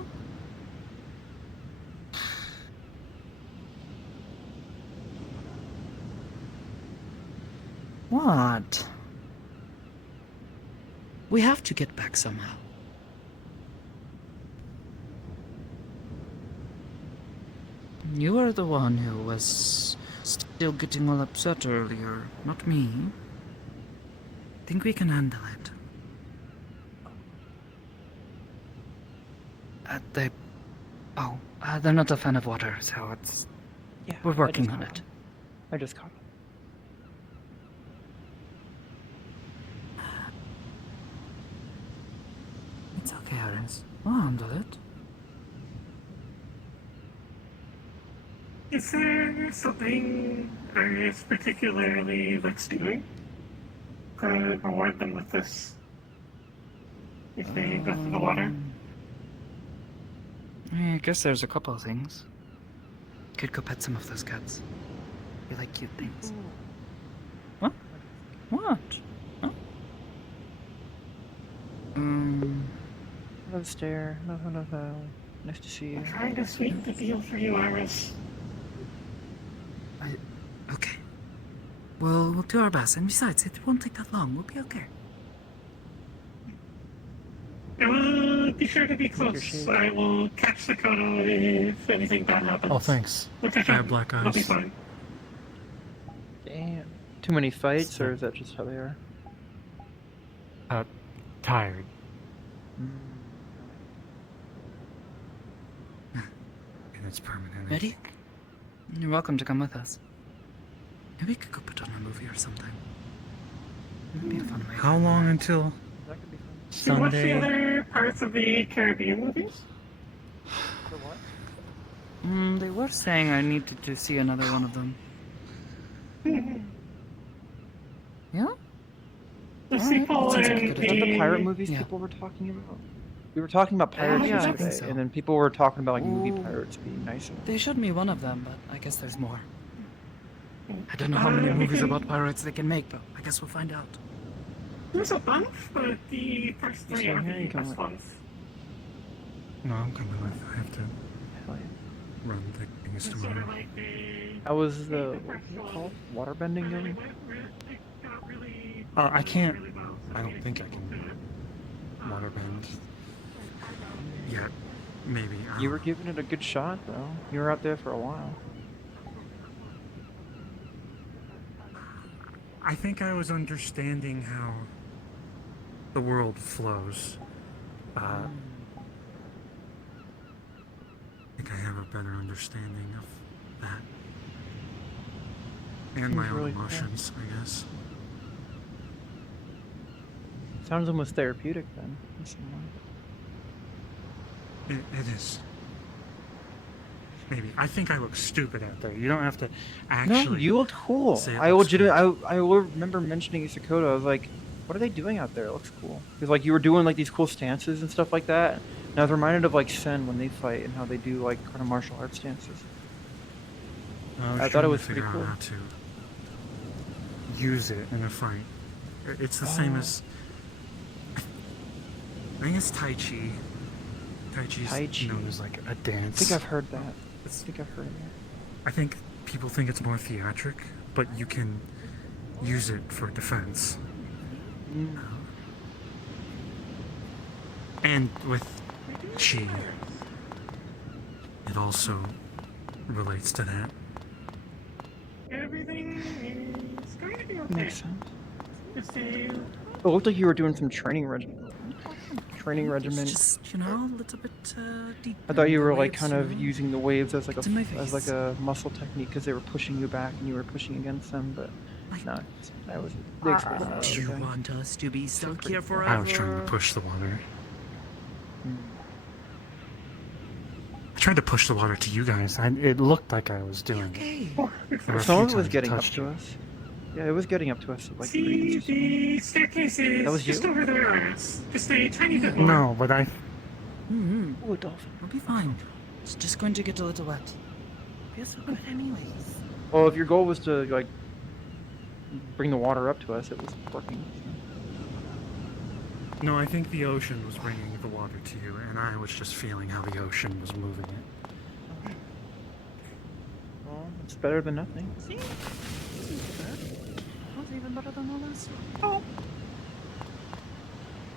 What? We have to get back somehow. You were the one who was still getting all upset earlier, not me. Think we can handle it. They're not a fan of water, so it's... Yeah. We're working on it. I just caught him. It's okay, Aris. We'll handle it. Is there something Arius particularly likes doing? Could reward them with this if they go through the water. I guess there's a couple of things. Could go pet some of those cats. They like cute things. What? What? Huh? Hello, Stare. Hello. Nice to see you. I'm trying to sweeten the deal for you, Iris. Okay. We'll do our best, and besides, it won't take that long. We'll be okay. Be sure to be close. I will catch the Kono if anything bad happens. Oh, thanks. We'll catch I up. have black I'll be eyes. fine. Damn. Too many fights, or is that just how they are? Tired. And it's permanent. Ready? You're welcome to come with us. Maybe we could go put on a movie or something. It would be a fun way. How long until That could be fun. Did you watch the Sunday? other parts of the Caribbean movies? For what? They were saying I needed to see another one of them. Yeah? The Alright, sequel that sounds like a and good Is that the pirate movies Yeah. people were talking about? We were talking about pirates yeah, I yesterday, think so. and then people were talking about like movie Ooh. pirates being nicer. They showed me one of them, but I guess there's more. I don't know how many movies about pirates they can make, but I guess we'll find out. There's a bunch, but the first You three staying are here? the You coming best with? ones. No, I'm coming with. I have to Hell yeah. run the things It's sort tomorrow. of like the... How was the what's it called? Waterbending going? I can't. I don't think I can waterbend yet. Maybe. I You don't were know. giving it a good shot though. You were out there for a while. I think I was understanding how the world flows. I think I have a better understanding of that. And my Seems own really cool. emotions, I guess. Sounds almost therapeutic then. in some way. It is. Maybe. I think I look stupid out there. You don't have to actually. No, you looked cool. say it I looks legitimately, I will remember mentioning Isakoto. I was like, what are they doing out there? It looks cool. Because like you were doing like these cool stances and stuff like that. And I was reminded of like Sen when they fight and how they do like kind of martial arts stances. was I thought trying it to was pretty figure cool. out how to use it in a fight. It's the same Oh. as. I think it's Tai Chi. Tai Chi Tai is Chi. known as like a I dance. think I've heard that. I It's- think I've heard that. I think people think it's more theatric, but you can use it for defense. And with Chi, it also relates to that. Everything is going to be okay. Makes sense. Just a... It looked like you were doing some training regimen. Training It's regimen. just, a little bit deep. I thought in you the were like waves, kind of you know? using the waves as like It's in my as like face. a muscle technique because they were pushing you back and you were pushing against them. But no, that was the expression. Do you want us to be stuck here forever? I was trying to push the water. I tried to push the water to you guys. It looked like I was doing it. Okay. There were a Some few of it was times I getting up touched to you. us. Yeah, it was getting up to us like See, 3 inches or something. the staircase is That was just you? over there, Iris. Just a tiny bit more. No, but I. Mm-hmm. Oh, a dolphin. We'll be fine. It's just going to get a little wet. Yes, we're good anyways. Well, if your goal was to like bring the water up to us, it was working. No, I think the ocean was bringing the water to you, and I was just feeling how the ocean was moving it. Well, it's better than nothing. See? That's even better than the last one. Oh!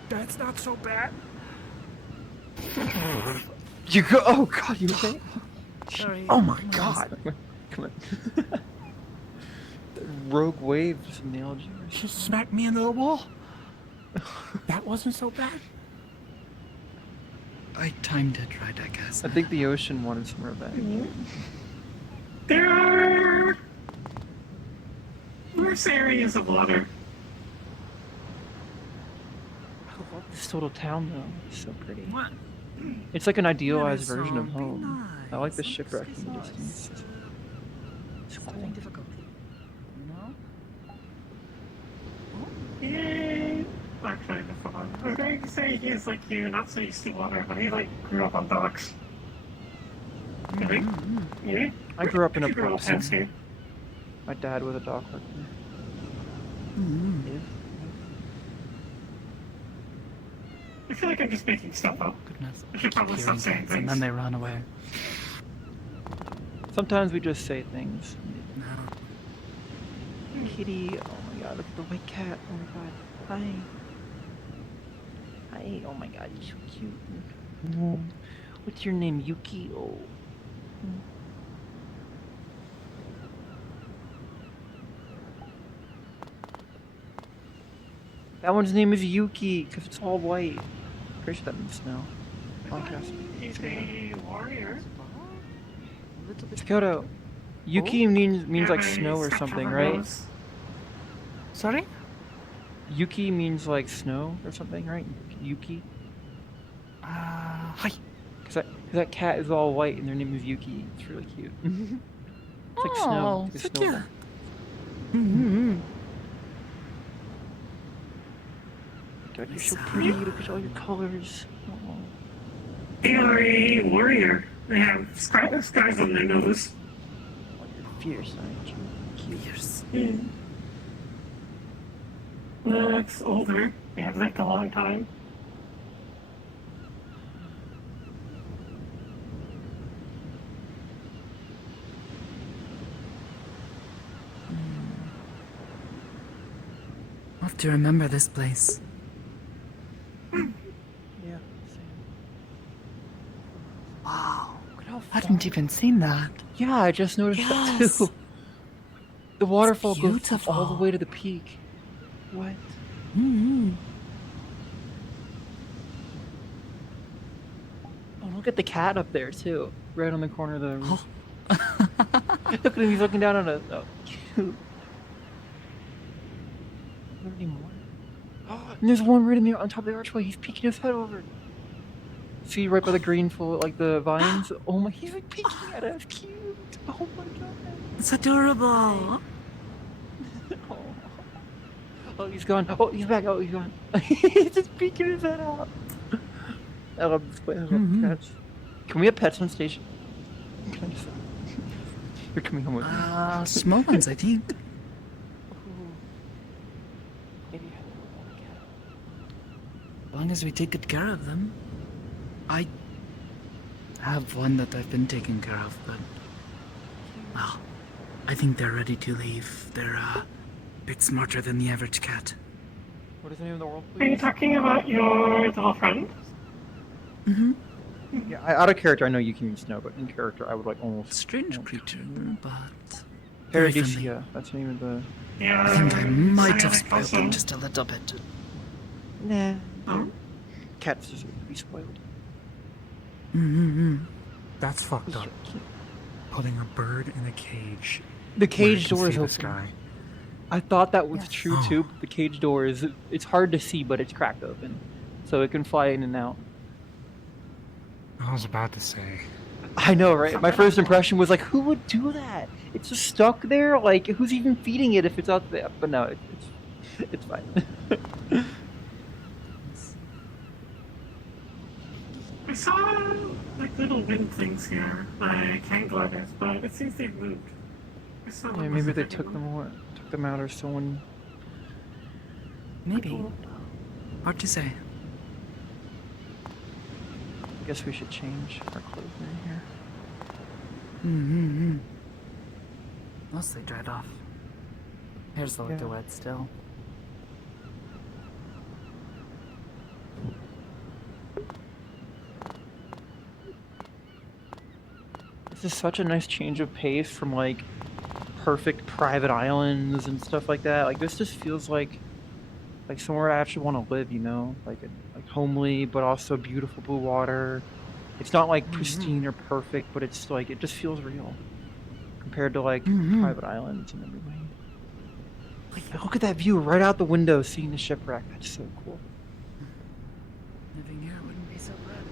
That's not so bad. You go. Oh God, you okay? Sorry. Oh my come on, god! Come on. The rogue wave just nailed you. Just smacked me into the wall. That wasn't so bad. I timed it right, I guess. I think the ocean wanted some revenge. There are worse areas of water. I love this little town though. It's so pretty. What? It's like an idealized version of Be home. I like the nice. shipwreck in the Nice. distance. It's cool. Something difficult. You know? Yay! Actually, the fun. I was going to say he's like you, not so used to water, but he like grew up on docks. Really? Yeah? I grew up in a You grew pub up fancy. scene. My dad was a dock worker. Yeah. I feel like I'm just making stuff up. Goodness. I should probably stop saying And things. then they run away. Sometimes we just say things. No. Kitty, oh my god, look at the white cat. Oh my god. Hi. Hi, oh my god, you're so cute. What's your name, Yuki? Oh. That one's name is Yuki, because it's all white. Pretty sure that means snow. Podcast. He's a warrior. Skoto. Yuki means like snow or something, right? Sorry? Yuki means like snow or something, right? Yuki? Hi. Cause that cat is all white and their name is Yuki. It's really cute. It's like snow. It's like a snowball. God, you're so pretty. Look at all your colors. Oh. They are a warrior. They have skies on their nose. You're fierce, aren't you? Cute. Fierce. Looks older. They have lived a long time. I'll have to remember this place. Yeah. Same. Wow. Look at how I hadn't even seen that. Yeah, I just noticed that Yes. too. The waterfall goes all the beautiful. way to the peak. What? Mm-hmm. Oh, look at the cat up there too, right on the corner of the room. Oh. Look at him, he's looking down on a. Oh, cute. Are there any more? And there's one right in there on top of the archway. He's peeking his head over. See, right by the green full, like the vines. Oh my, he's like peeking at us. Cute. Oh my god. It's adorable. Oh. Oh, he's gone. Oh, he's back. Oh, he's gone. He's just peeking his head out. I love this place. I love pets. Can we have pets on station? Can I just... You're coming home with me. Small ones, I think. Maybe have a cat. As long as we take good care of them. I have one that I've been taking care of, but... Well, I think they're ready to leave. They're, a bit smarter than the average cat. What is the name of the world, Are you please? talking about your little friend? Mm-hmm. Yeah, out of character, I know you can use snow, but in character, I would like almost. Strange creature, but... very friendly. Paradisia. That's the name of the. Yeah. I think I might have I spoiled also- them just a little bit. Nah. Oh. Cats just be spoiled. Mm-hmm. That's fucked up. Putting a bird in a cage. The where it cage can door is see the open. sky. I thought that was Yes. true Oh. too, but the cage door is. It's hard to see, but it's cracked open. So it can fly in and out. I was about to say. I know, right? My first impression was like, who would do that? It's just stuck there? Like, who's even feeding it if it's out there? But no, it's fine. I saw like little wind things here, like hang gliders, but it seems they've moved. I saw Yeah, them maybe with they the took bigger one. took them out, or someone. Maybe. Hard to say. I guess we should change our clothes in here. Mm-hmm. Mostly dried off. Hair's a little Yeah. wet still. This is such a nice change of pace from like perfect private islands and stuff like that. Like this just feels like somewhere I actually want to live, you know, like homely but also beautiful blue water. It's not like pristine or perfect, but it's like it just feels real compared to like private islands and everything. Like look at that view right out the window, seeing the shipwreck. That's so cool. Living here wouldn't be so bad.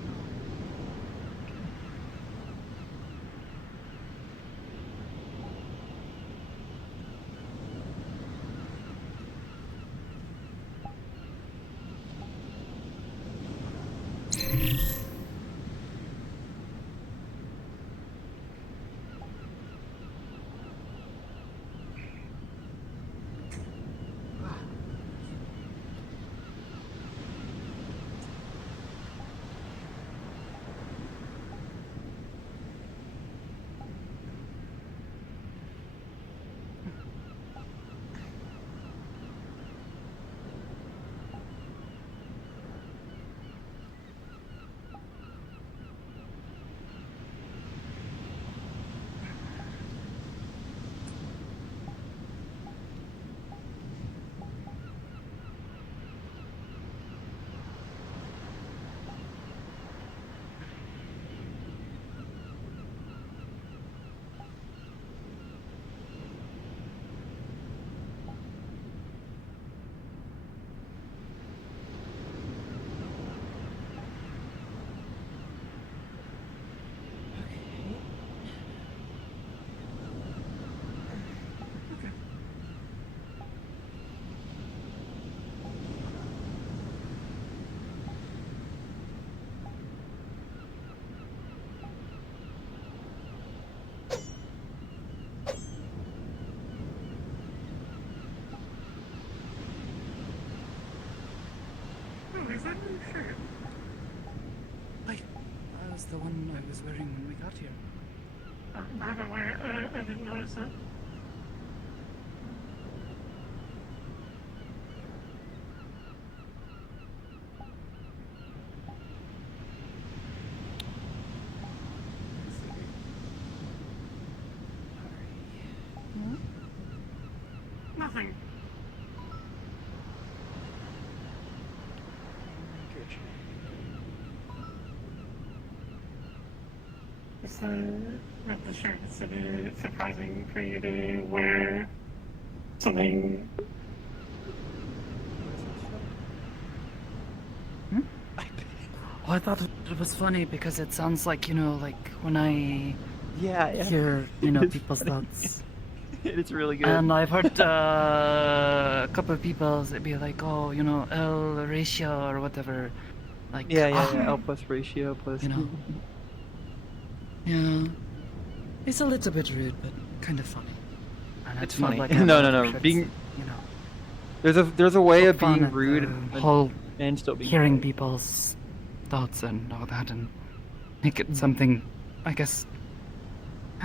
Oh, is that your shirt? That was the one I was wearing when we got here. I haven't wear. I didn't notice it. Nothing. Is not the shirt? Is it surprising for you to wear something? Oh, I thought it was funny because it sounds like, you know, like when I Yeah. hear, you know, It's people's funny. thoughts. It's really good. And I've heard a couple of people be like, oh, you know, L ratio or whatever. Like, yeah. L plus ratio plus. You know. Yeah. It's a little bit rude, but kind of funny. And It's not funny. Like No. Being you know, there's a way of fun being at rude the whole and still being hearing polite. people's thoughts and all that, and make it Mhm. something, I guess,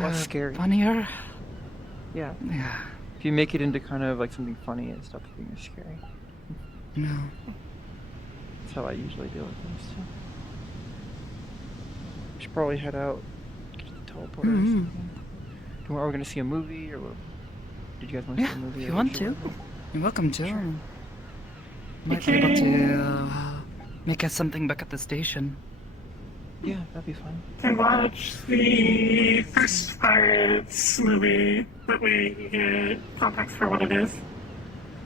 Less scary. funnier. Yeah. Yeah. If you make it into kind of like something funny, it stops being as scary. No. That's how I usually deal with things too. We should probably head out, get to the teleporter or something. Are we gonna see a movie, or what? Did you guys want to see a movie? If you or want what to, should we do? you're welcome to. Sure. Might be able to make us something back at the station. Yeah, that'd be fun. To watch the first Pirates movie, that way you get context for what it is.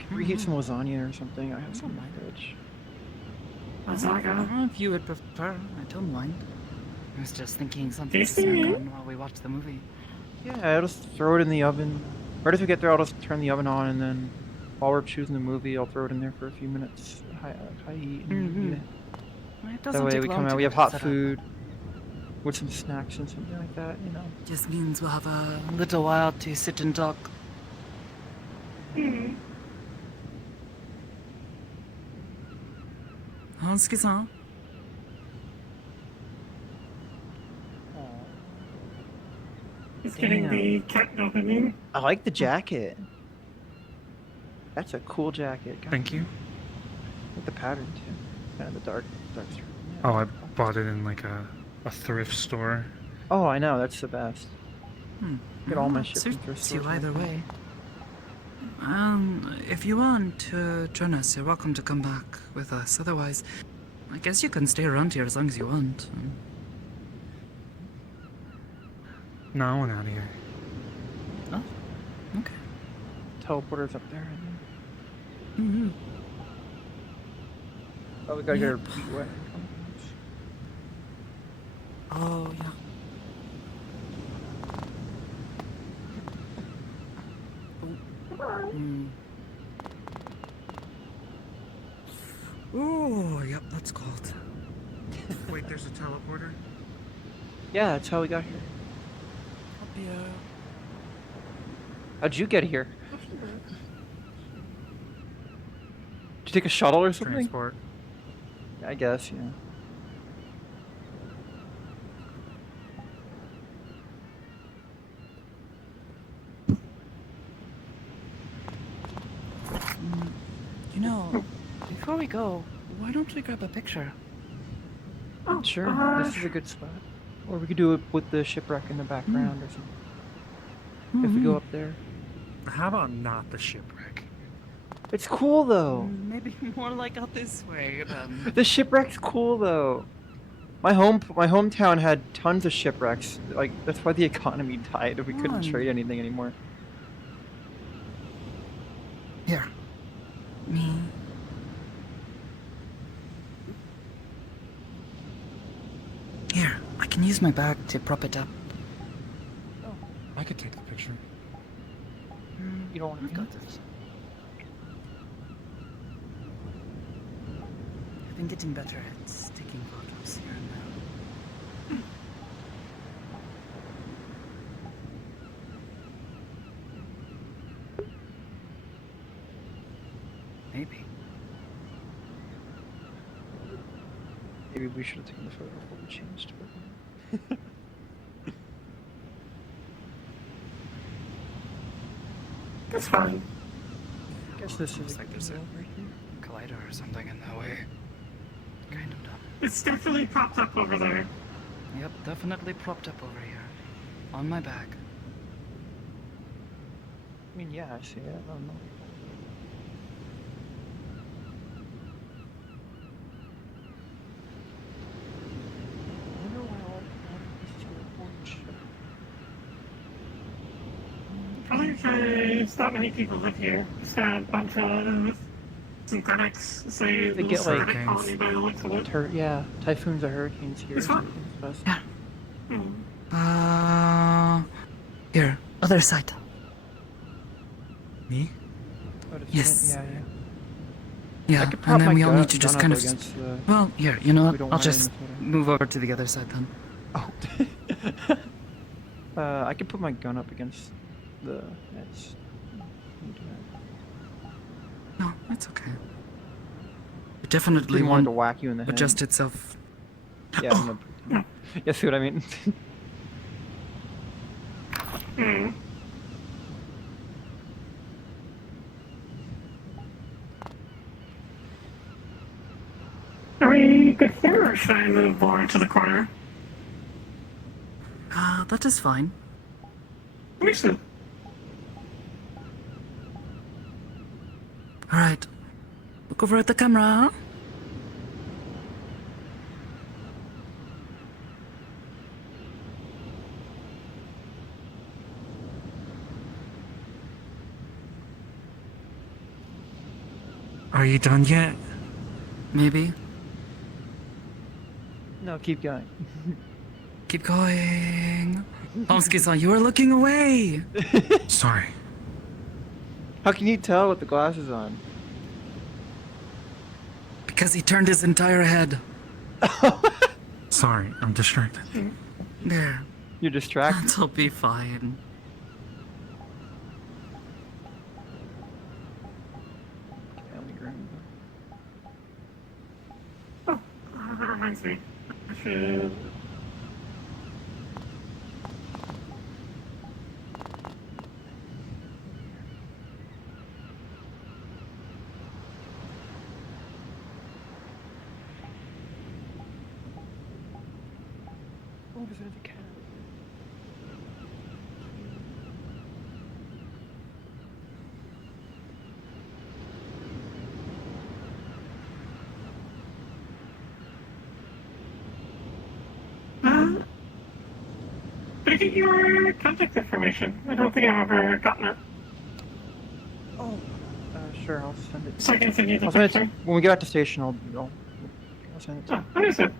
Can we get some lasagna or something? I have some in my fridge. Lasagna. If you would prefer, I don't mind. I was just thinking something to Tasty. snack on while we watch the movie. Yeah, I'll just throw it in the oven. Right as we get there, I'll just turn the oven on, and then while we're choosing the movie, I'll throw it in there for a few minutes. High heat and eat it. It doesn't That way take we long come to out, we get have hot set up. food with some snacks and something like that, you know. Just means we'll have a little while to sit and talk. Excuse-moi. It's getting the cat dopamine. I like the jacket. That's a cool jacket. God, Thank you. I like the pattern too. Kind of the dark stripe. Yeah, Oh, I cool. bought it in like a thrift store. Oh, I know. That's the best. Get all my Well, shipping through suits you stores either like that. way. If you want to join us, you're welcome to come back with us. Otherwise, I guess you can stay around here as long as you want. No, I want out of here. Oh, okay. Teleporter's up there. I think. Mm-hmm. Oh, we gotta get Yep. our feet wet. Oh, yeah. Oh, yep, that's cold. Wait, there's a teleporter? Yeah, that's how we got here. Yeah. How'd you get here? Did you take a shuttle or something? Transport. I guess, yeah. You know, before we go, why don't we grab a picture? Sure, this is a good spot. Or we could do it with the shipwreck in the background or something. If we go up there. How about not the shipwreck? It's cool though. Maybe more like out this way then. The shipwreck's cool though. My hometown had tons of shipwrecks. Like that's why the economy died. We couldn't trade anything anymore. Here. Me. Here, I can use my bag to prop it up. I could take the picture. You don't want to I've got this. I've been getting better at taking photos here and now. Maybe. Maybe we should have taken the photo before we changed. But... That's fine. I guess this Looks is like there's a right here. collider or something in the way. Kind of dumb. It's definitely propped up over there. Yep, definitely propped up over here. On my back. I mean, yeah, I see it. I don't know. I wonder why all these teleporting ship. Probably because not many people live here. Just got a bunch of synthetics. Say They little get, like, synthetic colony by the looks of it. Yeah, typhoons or hurricanes here. It's fine. Yeah. Hmm. Here, other side. Me? Oh, the Yes. Yeah, yeah. Yeah, I could prop and then my we all gun- need to just gun kind up of. against the- Well, here, you know we what? don't I'll want it in just the photo. move over to the other side then. Oh. I could put my gun up against the edge. No, it's okay. It definitely Didn't want won't to whack you in the head. adjust itself. Yeah, I'm gonna... Yeah, see what I mean? Hmm. Are we good here, or should I move more to the corner? That is fine. We should. Alright. Look over at the camera. Are you done yet? Maybe. No, keep going. Keep going. Tomsky-san, you are looking away. Sorry. How can you tell with the glasses on? Because he turned his entire head. Sorry, I'm distracted. There. You're distracted. That'll be fine. Oh, that reminds me. I should. Oh, there's another cat. I get your contact information? I don't think I've ever gotten it. Oh, sure. I'll send it. So I can send you the I'll send it picture. when we get out to station. I'll send it to you. Oh, understood.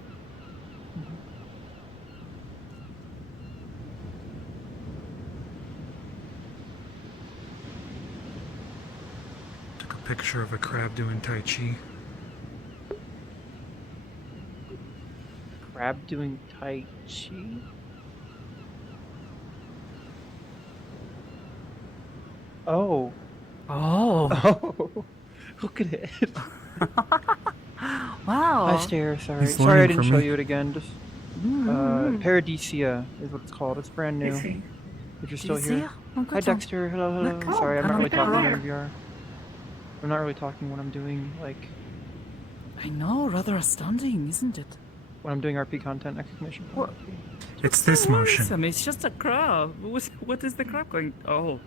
Took a picture of a crab doing Tai Chi. Crab doing Tai Chi? Oh. Oh. Oh. Look at it. Wow. Hi, Stare. Sorry. He's Sorry I learning didn't from show me. you it again. Just Paradisia is what it's called. It's brand new. see. If you're Do you still see here. it? Oh, Hi, good job. Dexter. Hello, hello. Look. Sorry, I'm Oh, not really look at talking that. in VR. I'm not really talking when I'm doing, like, I know, rather astounding, isn't it? when I'm doing RP content, exclamation point. It's this motion. Worrisome, it's just a crab. What is the crab going? Oh.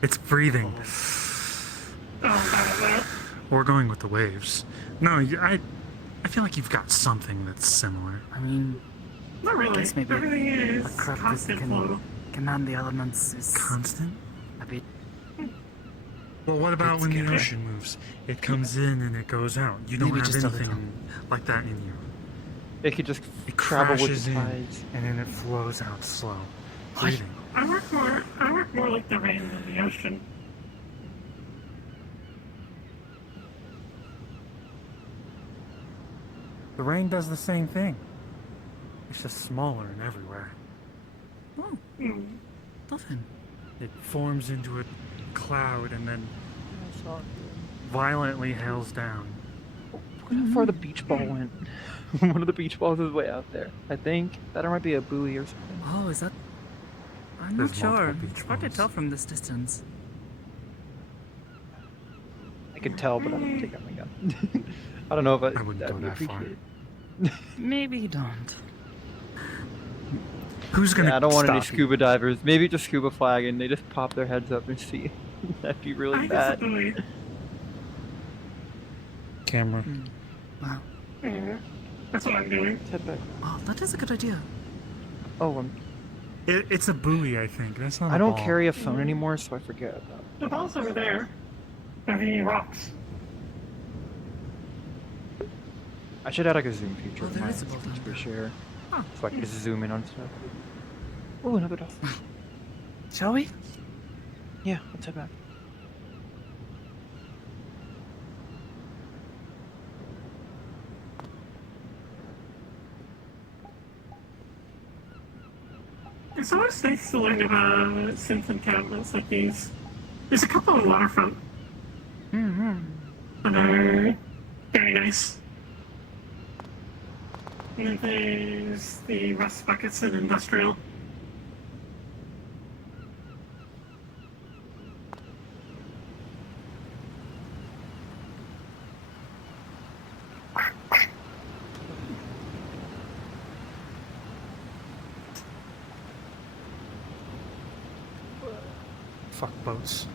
It's breathing. Or going with the waves. No, I feel like you've got something that's similar. I mean, Not really. guess maybe Everything is a crab that constant flow. can command the elements is Constant? a bit. Well, what about It's when the scary. ocean moves? It comes in and it goes out. You don't Maybe have just a anything like that in you. It could just It travel with crashes the in tides. and then it flows out slow. Breathing. I work more like the rain than the ocean. The rain does the same thing. It's just smaller and everywhere. Oh, nothing. It forms into a cloud and then violently hails down. Look how far the beach ball went. One of the beach balls is way out there. I think that might be a buoy or something. Oh, is that? I'm There's not sure. multiple beach It's hard to balls. tell from this distance. I can tell, but I don't take out my gun. I don't know if I wouldn't that'd go be that far. appreciated. Maybe you don't. Who's gonna Yeah, I don't want any stop you? scuba divers. Maybe just scuba flag and they just pop their heads up and see. That'd be really I guess bad. buoy. Camera. Wow. Yeah. That's what I'm doing. Head back. Oh, that is a good idea. Oh, It's a buoy, I think. That's not. I a don't ball. carry a phone anymore, so I forget about it. The ball's over there. Are the rocks? I should add like a zoom feature Oh, to there my is a ball down there. share, Huh. so I can just zoom in on stuff. Oh, another dolphin. Shall we? Yeah, let's head back. It's always nice to learn about synth encampments like these. There's a couple on waterfront Mm-hmm. that are very nice. And then there's the rust buckets and industrial. Fuck boats.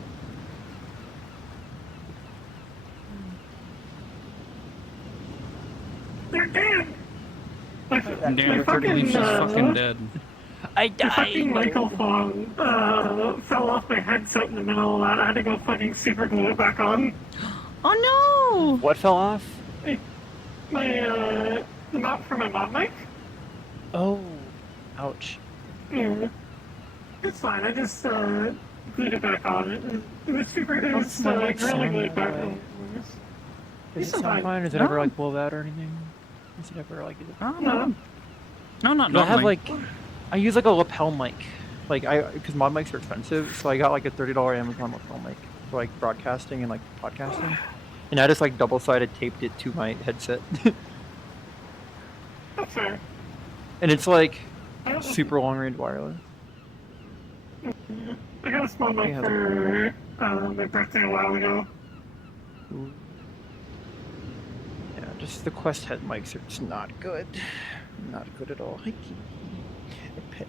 They're dead! My Damn, fucking, she's fucking dead. I the fucking microphone fell off my headset in the middle of that. I had to go fucking super glue it back on. Oh What fell off? My, the mount for my mod mic? Oh, ouch. Yeah. It's fine, I just glued it back on. It was super, it was How's my mic really sound, glued by back the way? on. Does it It's sound fine. fine? Does it ever like blow out or anything? Is it ever like? no. No. No, not I have normally. like, I use like a lapel mic, like because mod mics are expensive, so I got like a $30 Amazon lapel mic for like broadcasting and like podcasting, and I just like double-sided taped it to my headset, That's fair. and it's like I don't know. super long-range wireless. I got a small mic Yeah. for my birthday a while ago. Ooh. Yeah, just the Quest head mics are just not good, not good at all. Hi, Kiki. A pet.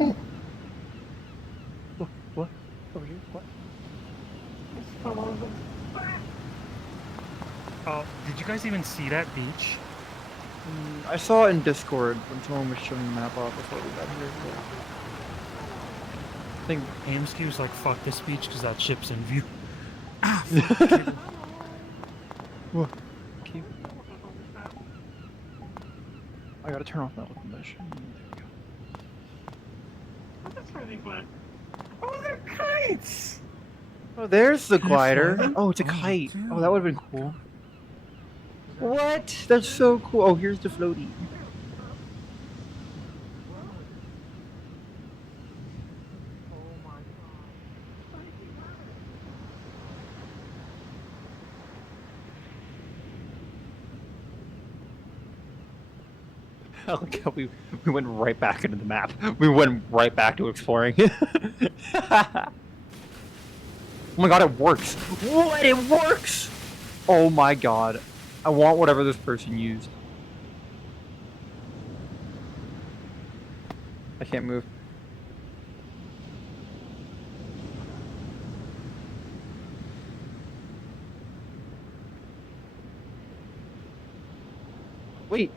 Oh, what? Over here? What? Oh, did you guys even see that beach? I saw it in Discord when someone was showing the map off before we got here. I think AMSK was like, fuck this beach because that ship's in view. Whoa. Keep. I gotta turn off that locomotion. There we go. Oh, that's really fun. Oh, they're kites! Oh, there's the glider. flying? Oh, it's a kite. Oh, that would have been cool. What? That's so cool. Oh, here's the floaty. I like how we went right back into the map. We went right back to exploring. Oh my god, it works! What? It works! Oh my god. I want whatever this person used. I can't move. Wait.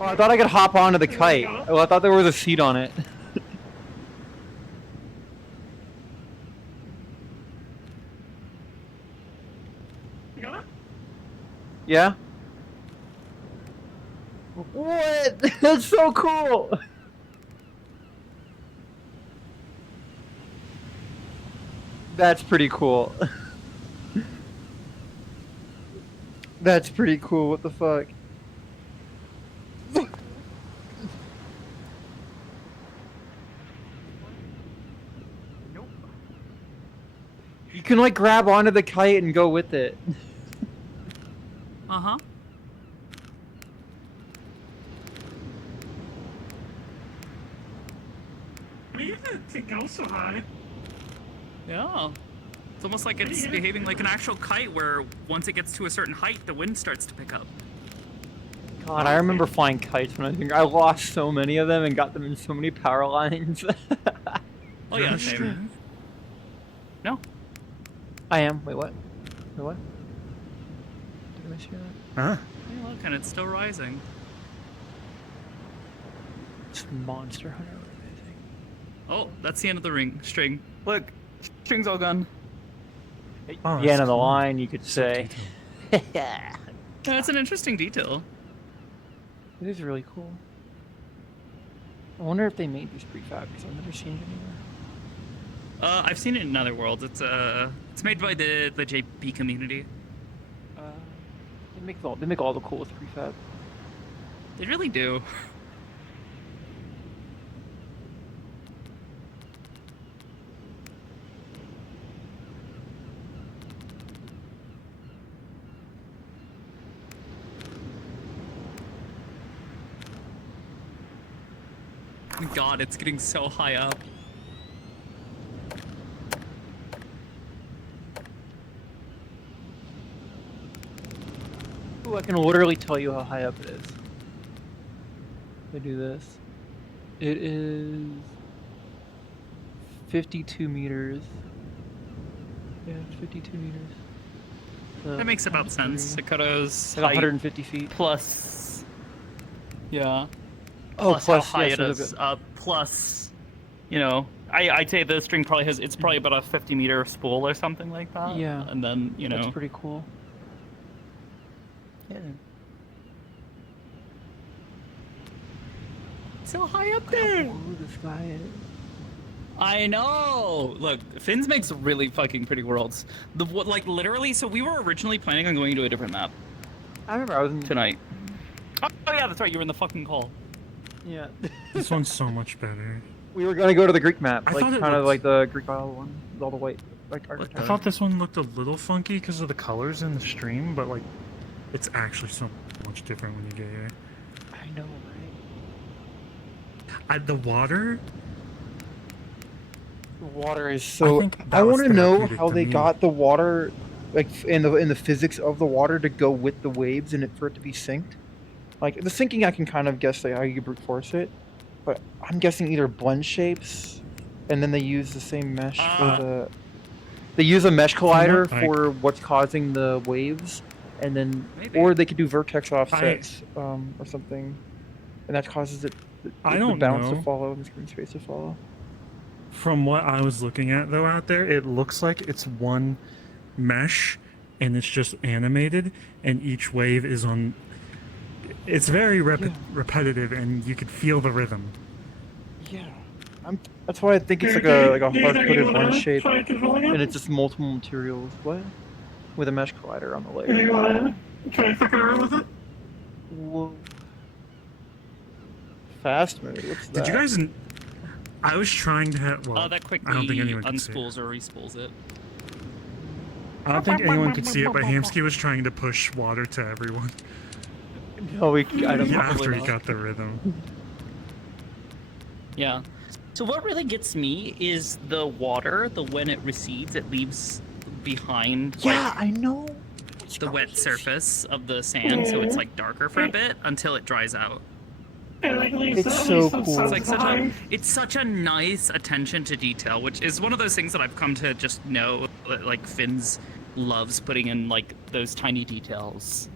Oh, I thought I could hop onto the kite. Oh, I thought there was a seat on it. You got it? Yeah? What? That's so cool! That's pretty cool. That's pretty cool, what the fuck? You can like grab onto the kite and go with it. Uh-huh. What do you think to go so high? Yeah. It's almost like it's behaving like an actual kite where once it gets to a certain height, the wind starts to pick up. God, I remember flying kites when I was younger. I lost so many of them and got them in so many power lines. Oh yeah, same. No. I am. Wait, what? Wait, what? Did I see that? Huh? Hey, look, and it's still rising. It's Monster Hunter, I think. Oh, that's the end of the string. Look, string's all gone. Oh, The that's end of the cool. line, you could say. Yeah, it's an interesting detail. It is really cool. I wonder if they made these prefab because I've never seen it anywhere. I've seen it in other worlds. It's made by the JP community. They make all the coolest prefab. They really do. God, it's getting so high up. Ooh, I can literally tell you how high up it is. If I do this. It is 52 meters. Yeah, 52 meters. So That makes about sense. Dakota,'s like 150 feet. plus. Yeah. Oh, Plus plus how high yes, it there's a is. bit- Plus, you know, I'd say the string probably has. It's probably about a 50-meter spool or something like that. Yeah. And then That's pretty cool. Yeah. So high up Look there. how blue the sky is. I know. Look, Finn's makes really fucking pretty worlds. Like literally. So we were originally planning on going to a different map I remember I was in tonight. Oh yeah, that's right. You were in the fucking call. Yeah. This one's so much better. We were gonna go to the Greek map, I like thought it kind of looked- like the Greek Isle one, with all the white, like I architecture. thought this one looked a little funky because of the colors in the stream, but like, it's actually so much different when you get here. I know, right? The water. The water is so. think I that was want to know therapeutic how to they me. got the water, like in the physics of the water to go with the waves and for it to be synced. Like the syncing, I can kind of guess like how you brute force it, but I'm guessing either blend shapes, and then they use the same mesh for the. They use a mesh collider I- for what's causing the waves, and then Maybe. or they could do vertex offsets or something, and that causes I the don't bounce to know. follow and the screen space to follow. From what I was looking at though out there, it looks like it's one mesh and it's just animated and each wave is on it's very repetitive and you could feel the rhythm. Yeah, that's why I think it's like a hard-coded one shape, and it's just multiple materials. What? With a mesh collider on the layer. You wanna try to fuck around with it? Whoa. Fast mode. What's that? Did you guys I was trying to have well, That quickly I don't think anyone could see it. unspools or respools it. I don't think anyone could see it, but Hamsky was trying to push water to everyone. No, I don't know. After he not. got the rhythm. Yeah. So what really gets me is the water. When it recedes, it leaves behind Yeah, I know. the wet surface of the sand, so it's like darker for a bit until it dries out. It's so cool. It's like such a nice attention to detail, which is one of those things that I've come to just know that, like, Finn's loves putting in like those tiny details.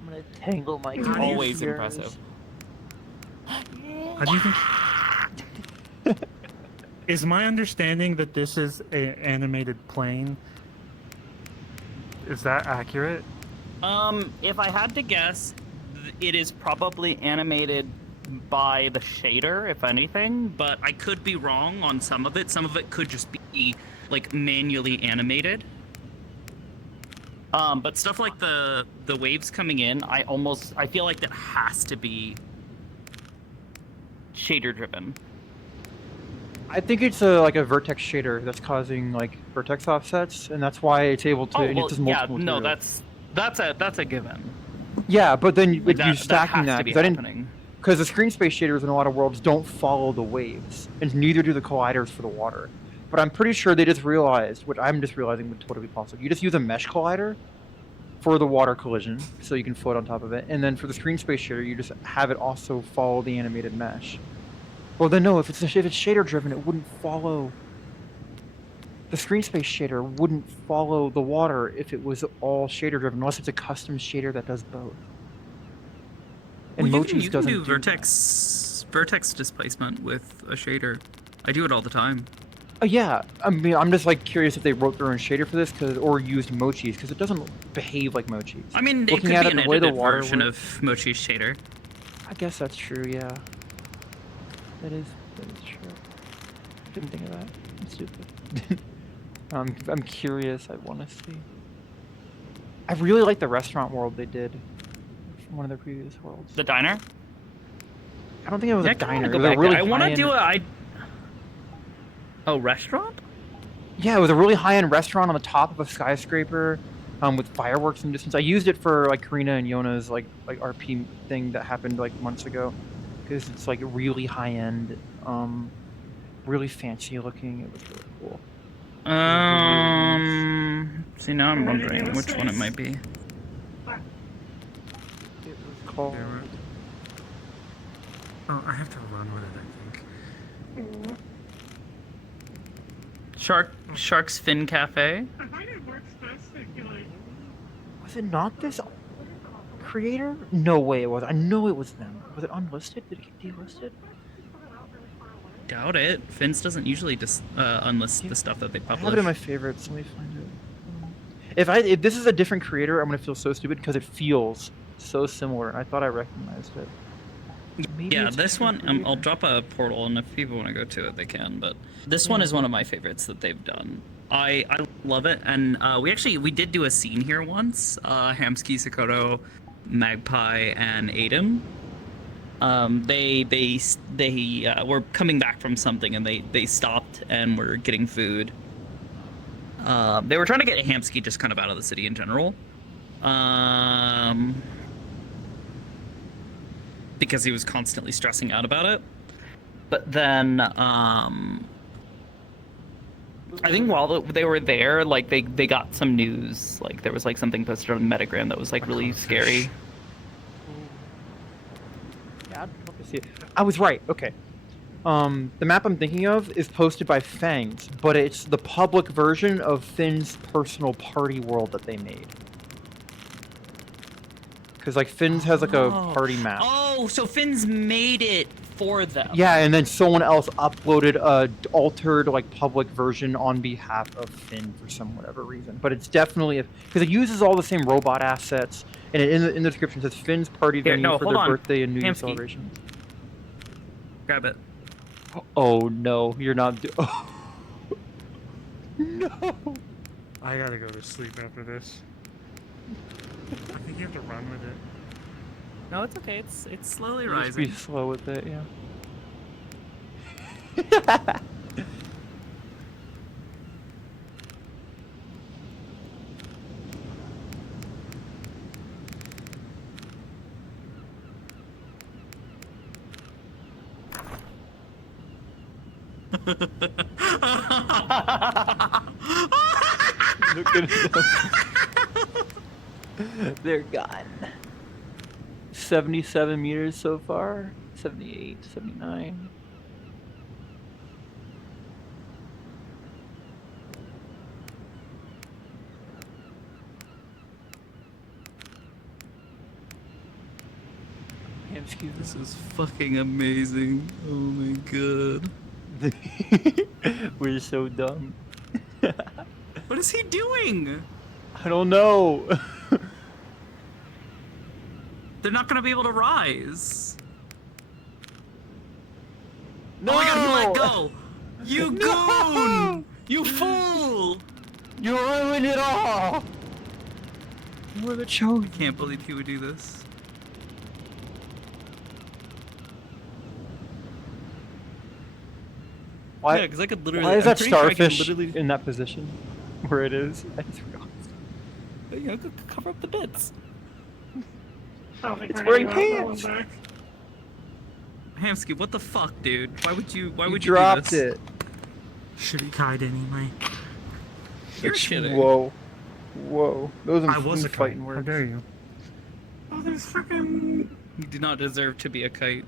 I'm gonna tangle my It's always impressive. How do you think? Is my understanding that this is an animated plane? Is that accurate? If I had to guess, it is probably animated by the shader, if anything, but I could be wrong on some of it. Some of it could just be like manually animated. But stuff like the waves coming in, I feel like that has to be shader driven. I think it's like a vertex shader that's causing like vertex offsets, and that's why it's able to. and it does multiple materials. that's a given. Yeah, but then Like, you're stacking has that to be because happening. because the screen space shaders in a lot of worlds don't follow the waves, and neither do the colliders for the water. But I'm pretty sure they just realized, which I'm just realizing would totally be possible. You just use a mesh collider for the water collision, so you can float on top of it, and then for the screen space shader, you just have it also follow the animated mesh. Well, then no, if it's shader driven, it wouldn't follow. The screen space shader wouldn't follow the water if it was all shader driven, unless it's a custom shader that does both. And Well, Mochi's you can doesn't do that. vertex displacement with a shader. I do it all the time. Oh yeah, I mean, I'm just like curious if they wrote their own shader for this, or used Mochi's, because it doesn't behave like Mochi's. I mean, it Looking could at be it an the way the edited water version works- of Mochi's shader. I guess that's true. Yeah, that is true. Didn't think of that. I'm stupid. I'm curious. I want to see. I really like the restaurant world they did from one of the previous worlds. The diner? I don't think it was Yeah, a I kinda diner. wanna It go was a back really there. I want to high-end- do a restaurant? Yeah, it was a really high-end restaurant on the top of a skyscraper, with fireworks in the distance. I used it for like Karina and Yona's like RP thing that happened like months ago, because it's like really high-end, really fancy looking. It was really cool. See, now I'm wondering which one it might be. It was called. Yeah, right. Oh, I have to run with it, I think. Shark's Fin Cafe. I find it works best if you like. Was it not this creator? No way it was. I know it was them. Was it unlisted? Did it get delisted? Doubt it. Fins doesn't usually just unlist the stuff that they I have publish. it in my favorites. Let me find it. If this is a different creator, I'm gonna feel so stupid because it feels so similar, and I thought I recognized it. Maybe Yeah, it's a this one, different I'll creator. drop a portal, and if people want to go to it, they can. But this one is one of my favorites that they've done. I love it, and we did do a scene here once. Hamsky, Sakoto, Magpie, and Aiden. They were coming back from something, and they stopped and were getting food. They were trying to get Hamsky just kind of out of the city in general. Because he was constantly stressing out about it. But then, I think while they were there, like, they got some news. Like, there was, like, something posted on Metagram that was, like, really scary. Yeah, I'd love to see it. I was right. Okay. The map I'm thinking of is posted by Fangs, but it's the public version of Finn's personal party world that they made. Because like Finn's has like a party map. Oh, so Finn's made it for them. Yeah, and then someone else uploaded a altered like public version on behalf of Finn for some whatever reason. But it's definitely because it uses all the same robot assets, and in the description it says Finn's party venue for their birthday and New Year celebrations. Grab it. Oh no, you're not. No. I gotta go to sleep after this. I think you have to run with it. No, it's okay. It's slowly Just rising. be slow with it, yeah. Look at them. They're gone. 77 meters so far. 78, 79. This is fucking amazing. Oh my god. We're so dumb. What is he doing? I don't know. They're not gonna be able to rise. No! Oh my god, he let go! You No! goon! You fool! You ruined it all! We're the chosen. I can't believe he would do this. Why, Yeah, because I could literally. why is I'm that pretty sure I can starfish literally, in that position? Where it is? I just forgot. you know, cover up the bits. It's wearing pants! Hamsky, what the fuck, dude? Why would you? Why You would you dropped do this? it. Shitty kite anyway. You're kidding. Whoa. Whoa. Those I was a kite. fighting How words. dare you? Oh, there's freaking. You do not deserve to be a kite.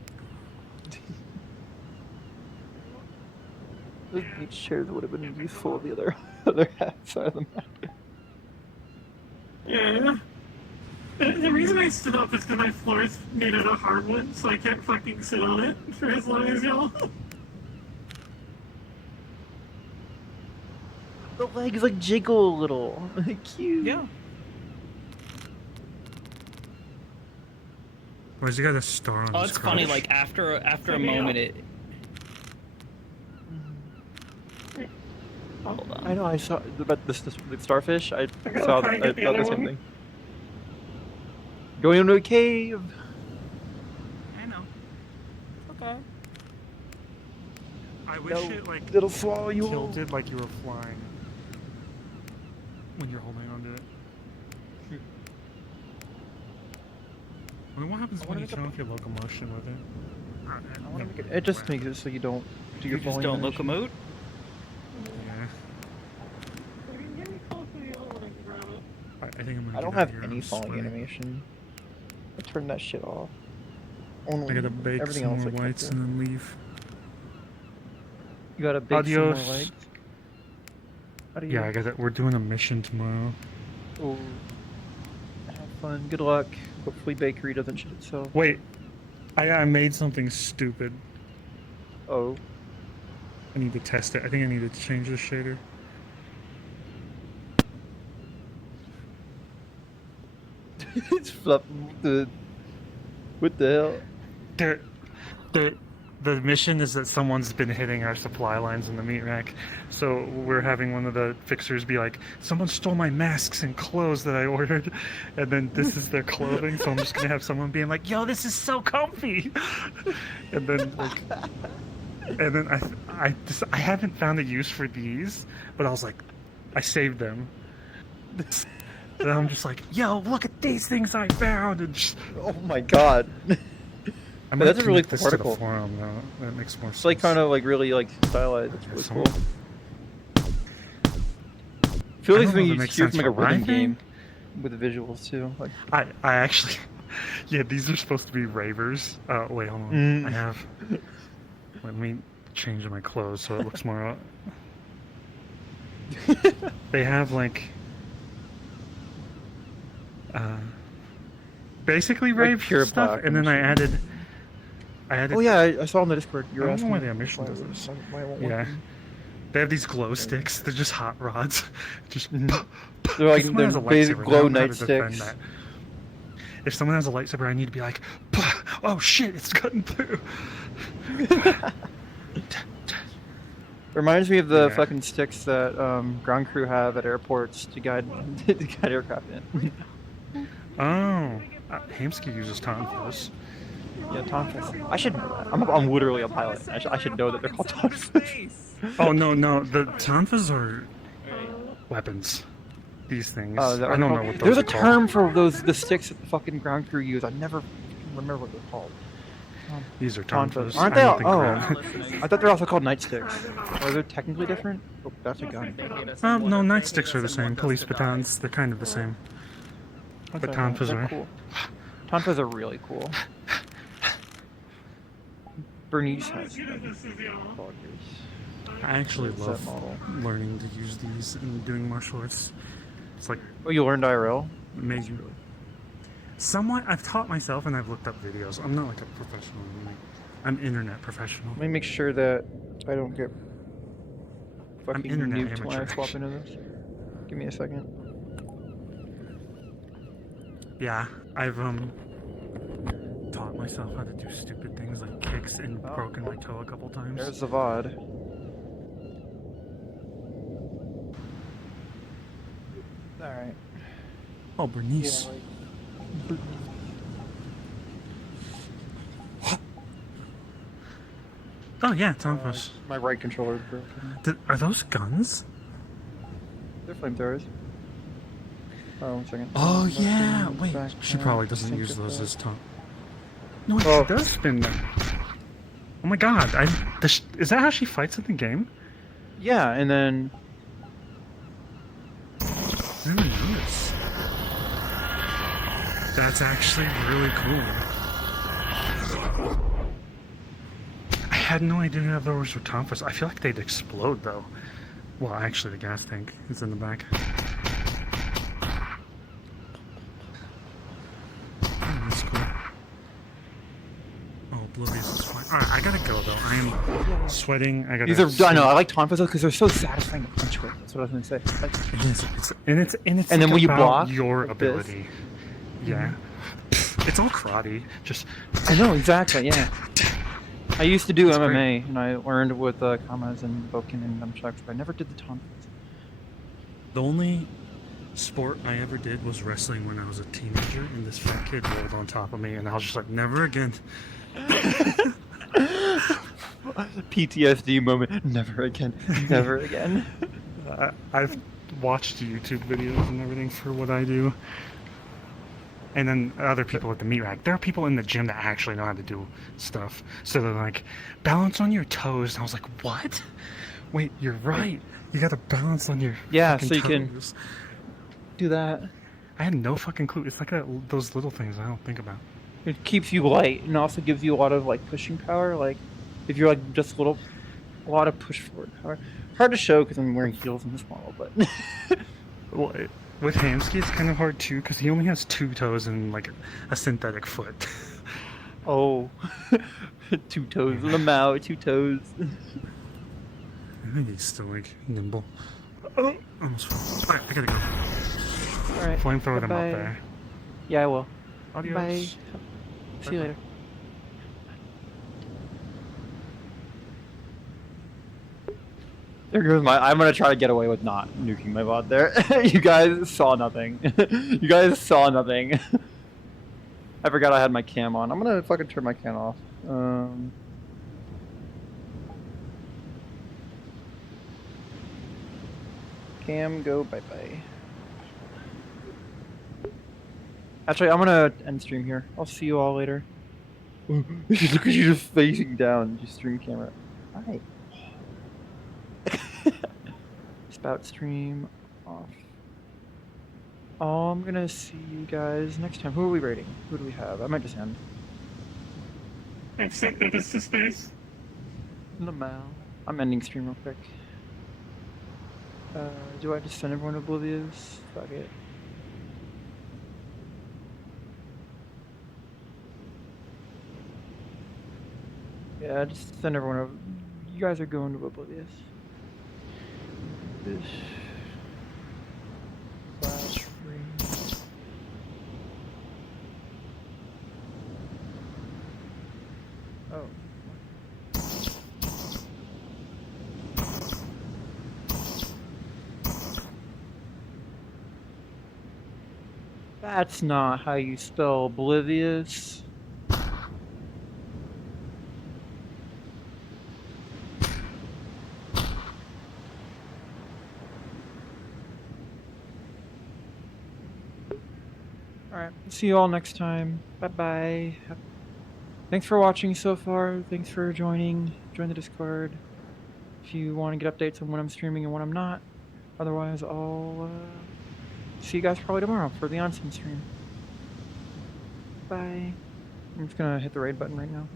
Those beach chairs would have been useful on the other side of the map. Yeah. The reason I stood up is because my floor is made out of hardwood, so I can't fucking sit on it for as long as y'all. The legs like jiggle a little. Cute. Yeah. Why has he got a star on Oh, his it's funny. crotch? Like after a moment, it. Hold on. I know. I saw about this the starfish. I gotta saw find that. I the thought the other same one. thing. Going into a cave. I know. Okay. I wish No, it like it'll swallow you. tilted like you were flying when you're holding onto it. I mean, what happens when you turn off your locomotion with it? I wanna make it. It just makes it so you don't do your You just falling don't animation. locomote. Yeah. I think I'm gonna. I don't get out have here any and falling swim. animation. I turned that shit off. Only I gotta bake everything some else more I kept whites it. and then leave. You gotta bake some more Adios. legs. Adios. Yeah, I got that. We're doing a mission tomorrow. Oh. Have fun. Good luck. Hopefully bakery doesn't shit itself. Wait, I made something stupid. Oh. I need to test it. I think I need to change the shader. It's fluffing. What the hell? The mission is that someone's been hitting our supply lines in the meat rack. So we're having one of the fixers be like, someone stole my masks and clothes that I ordered. And then this is their clothing. So I'm just going to have someone being like, yo, this is so comfy. And then like, and then I haven't found a use for these, but I was like, I saved them. And I'm just like, yo, look at these things I found. And just, Oh my god. I'm But gonna that's a really connect cool this to the article. forum, though. That makes more sense. It's like kind of like really like stylized. It's really Someone- cool. I feel I like don't know something if it you makes hear from sense like a for my rhythm thing. game with the visuals too. Like I actually, yeah, these are supposed to be ravers. Wait, hold on. Mm. I have. Let me change my clothes so it looks more. They have like. Basically Like rave pure stuff, black and then I initially. added. Oh yeah, I saw on the Discord. You were I don't know asking why the me emission why does it- this. why it won't Yeah. work. They have these glow sticks. They're just hot rods. Just. They're like If someone has they're a basic lightsaber, glow I don't know how to defend nightsticks. that. If someone has a lightsaber, I need to be like, oh shit, it's cutting through. Reminds me of the Yeah. fucking sticks that ground crew have at airports to guide to guide aircraft in. Oh, Hamsky uses tonfas. Yeah, tonfas. I should know that. I'm literally a pilot. I should know that they're called tonfas. Oh no, the tonfas are weapons. These things. Oh, is that I what don't they're know called? what those There's are a called. term for the sticks that the fucking ground crew use. I never remember what they're called. These are Tonfas. tonfas. Aren't I they? don't Oh, think I thought they're also called nightsticks. Are they technically different? Oh, that's a gun. no, nightsticks are the same. Police batons, they're kind of the same. But Okay, tonfas they're are. cool. Tonfas are really cool. Bernice has foggers. I actually What's that love model? learning to use these and doing martial arts. It's like Oh, you learned IRL? amazing. Somewhat, I've taught myself and I've looked up videos. I'm not like a professional. I'm internet professional. Let me make sure that I don't get fucking internet nuked when I amateur. swap into this. Give me a second. Yeah, I've taught myself how to do stupid things like kicks and Oh. broken my toe a couple times. There's the VOD. Alright. Oh, Bernice. Oh yeah, tonfas. My right controller is broken. Are those guns? They're flamethrowers. Oh, 1 second. Oh Left yeah. hand, Wait, back she hand, probably doesn't sync use with those that. as taunt. No, wait, Oh. she does spin them. Oh my god! Is that how she fights in the game? Yeah, and then I didn't notice. That's actually really cool. I had no idea that those were tonfas. I feel like they'd explode though. Well, actually, the gas tank is in the back. Oh, that's cool. Oh, Oblivious is fine. Alright, I gotta go though. I am sweating. I gotta. these are. I know. I like tonfas because they're so satisfying to punch with. That's what I was gonna say. Like, It is. It's And like then when you about block your like this. ability. Yeah. It's all karate. Just. I know exactly. Yeah. I used to do It's MMA, great. and I learned with kamas and bokin and nunchucks, but I never did the tonfas. The only sport I ever did was wrestling when I was a teenager, and this fat kid rolled on top of me, and I was just like, never again. PTSD moment. Never again. Never again. I've watched YouTube videos and everything for what I do. And then other people at the meat rack. There are people in the gym that actually know how to do stuff. So they're like, balance on your toes. And I was like, what? Wait, you're right. You gotta balance on your Yeah, fucking so you can- toes. Do that. I had no fucking clue. It's like those little things I don't think about. It keeps you light and also gives you a lot of like pushing power. Like if you're like just a lot of push forward power. Hard to show because I'm wearing heels in this model, but Well, with Hamsky, it's kind of hard too because he only has 2 toes and like a synthetic foot. oh, 2 toes in the mouth, 2 toes. I think he's still like nimble. Oh, almost fell. Alright, I gotta go. All right. Flamethrower them up Bye-bye. there. Yeah, I will. Adios. Bye. See you later. There goes my. I'm gonna try to get away with not nuking my bot there. You guys saw nothing. You guys saw nothing. I forgot I had my cam on. I'm gonna fucking turn my cam off. Cam, go bye bye. Actually, I'm gonna end stream here. I'll see you all later. Look at you just facing down, just stream camera. Hi. Spout stream off. Oh, I'm gonna see you guys next time. Who are we rating? Who do we have? I might just end. Accepted us to space. in the mail. I'm ending stream real quick. Do I just send everyone oblivious? Fuck it. Yeah, just send everyone over. You guys are going to oblivious. Flash free. Oh. That's not how you spell oblivious. Alright, see you all next time. Bye bye. Thanks for watching so far. Thanks for joining. Join the Discord if you want to get updates on when I'm streaming and when I'm not. Otherwise, I'll see you guys probably tomorrow for the on-scene stream. Bye. I'm just gonna hit the raid button right now.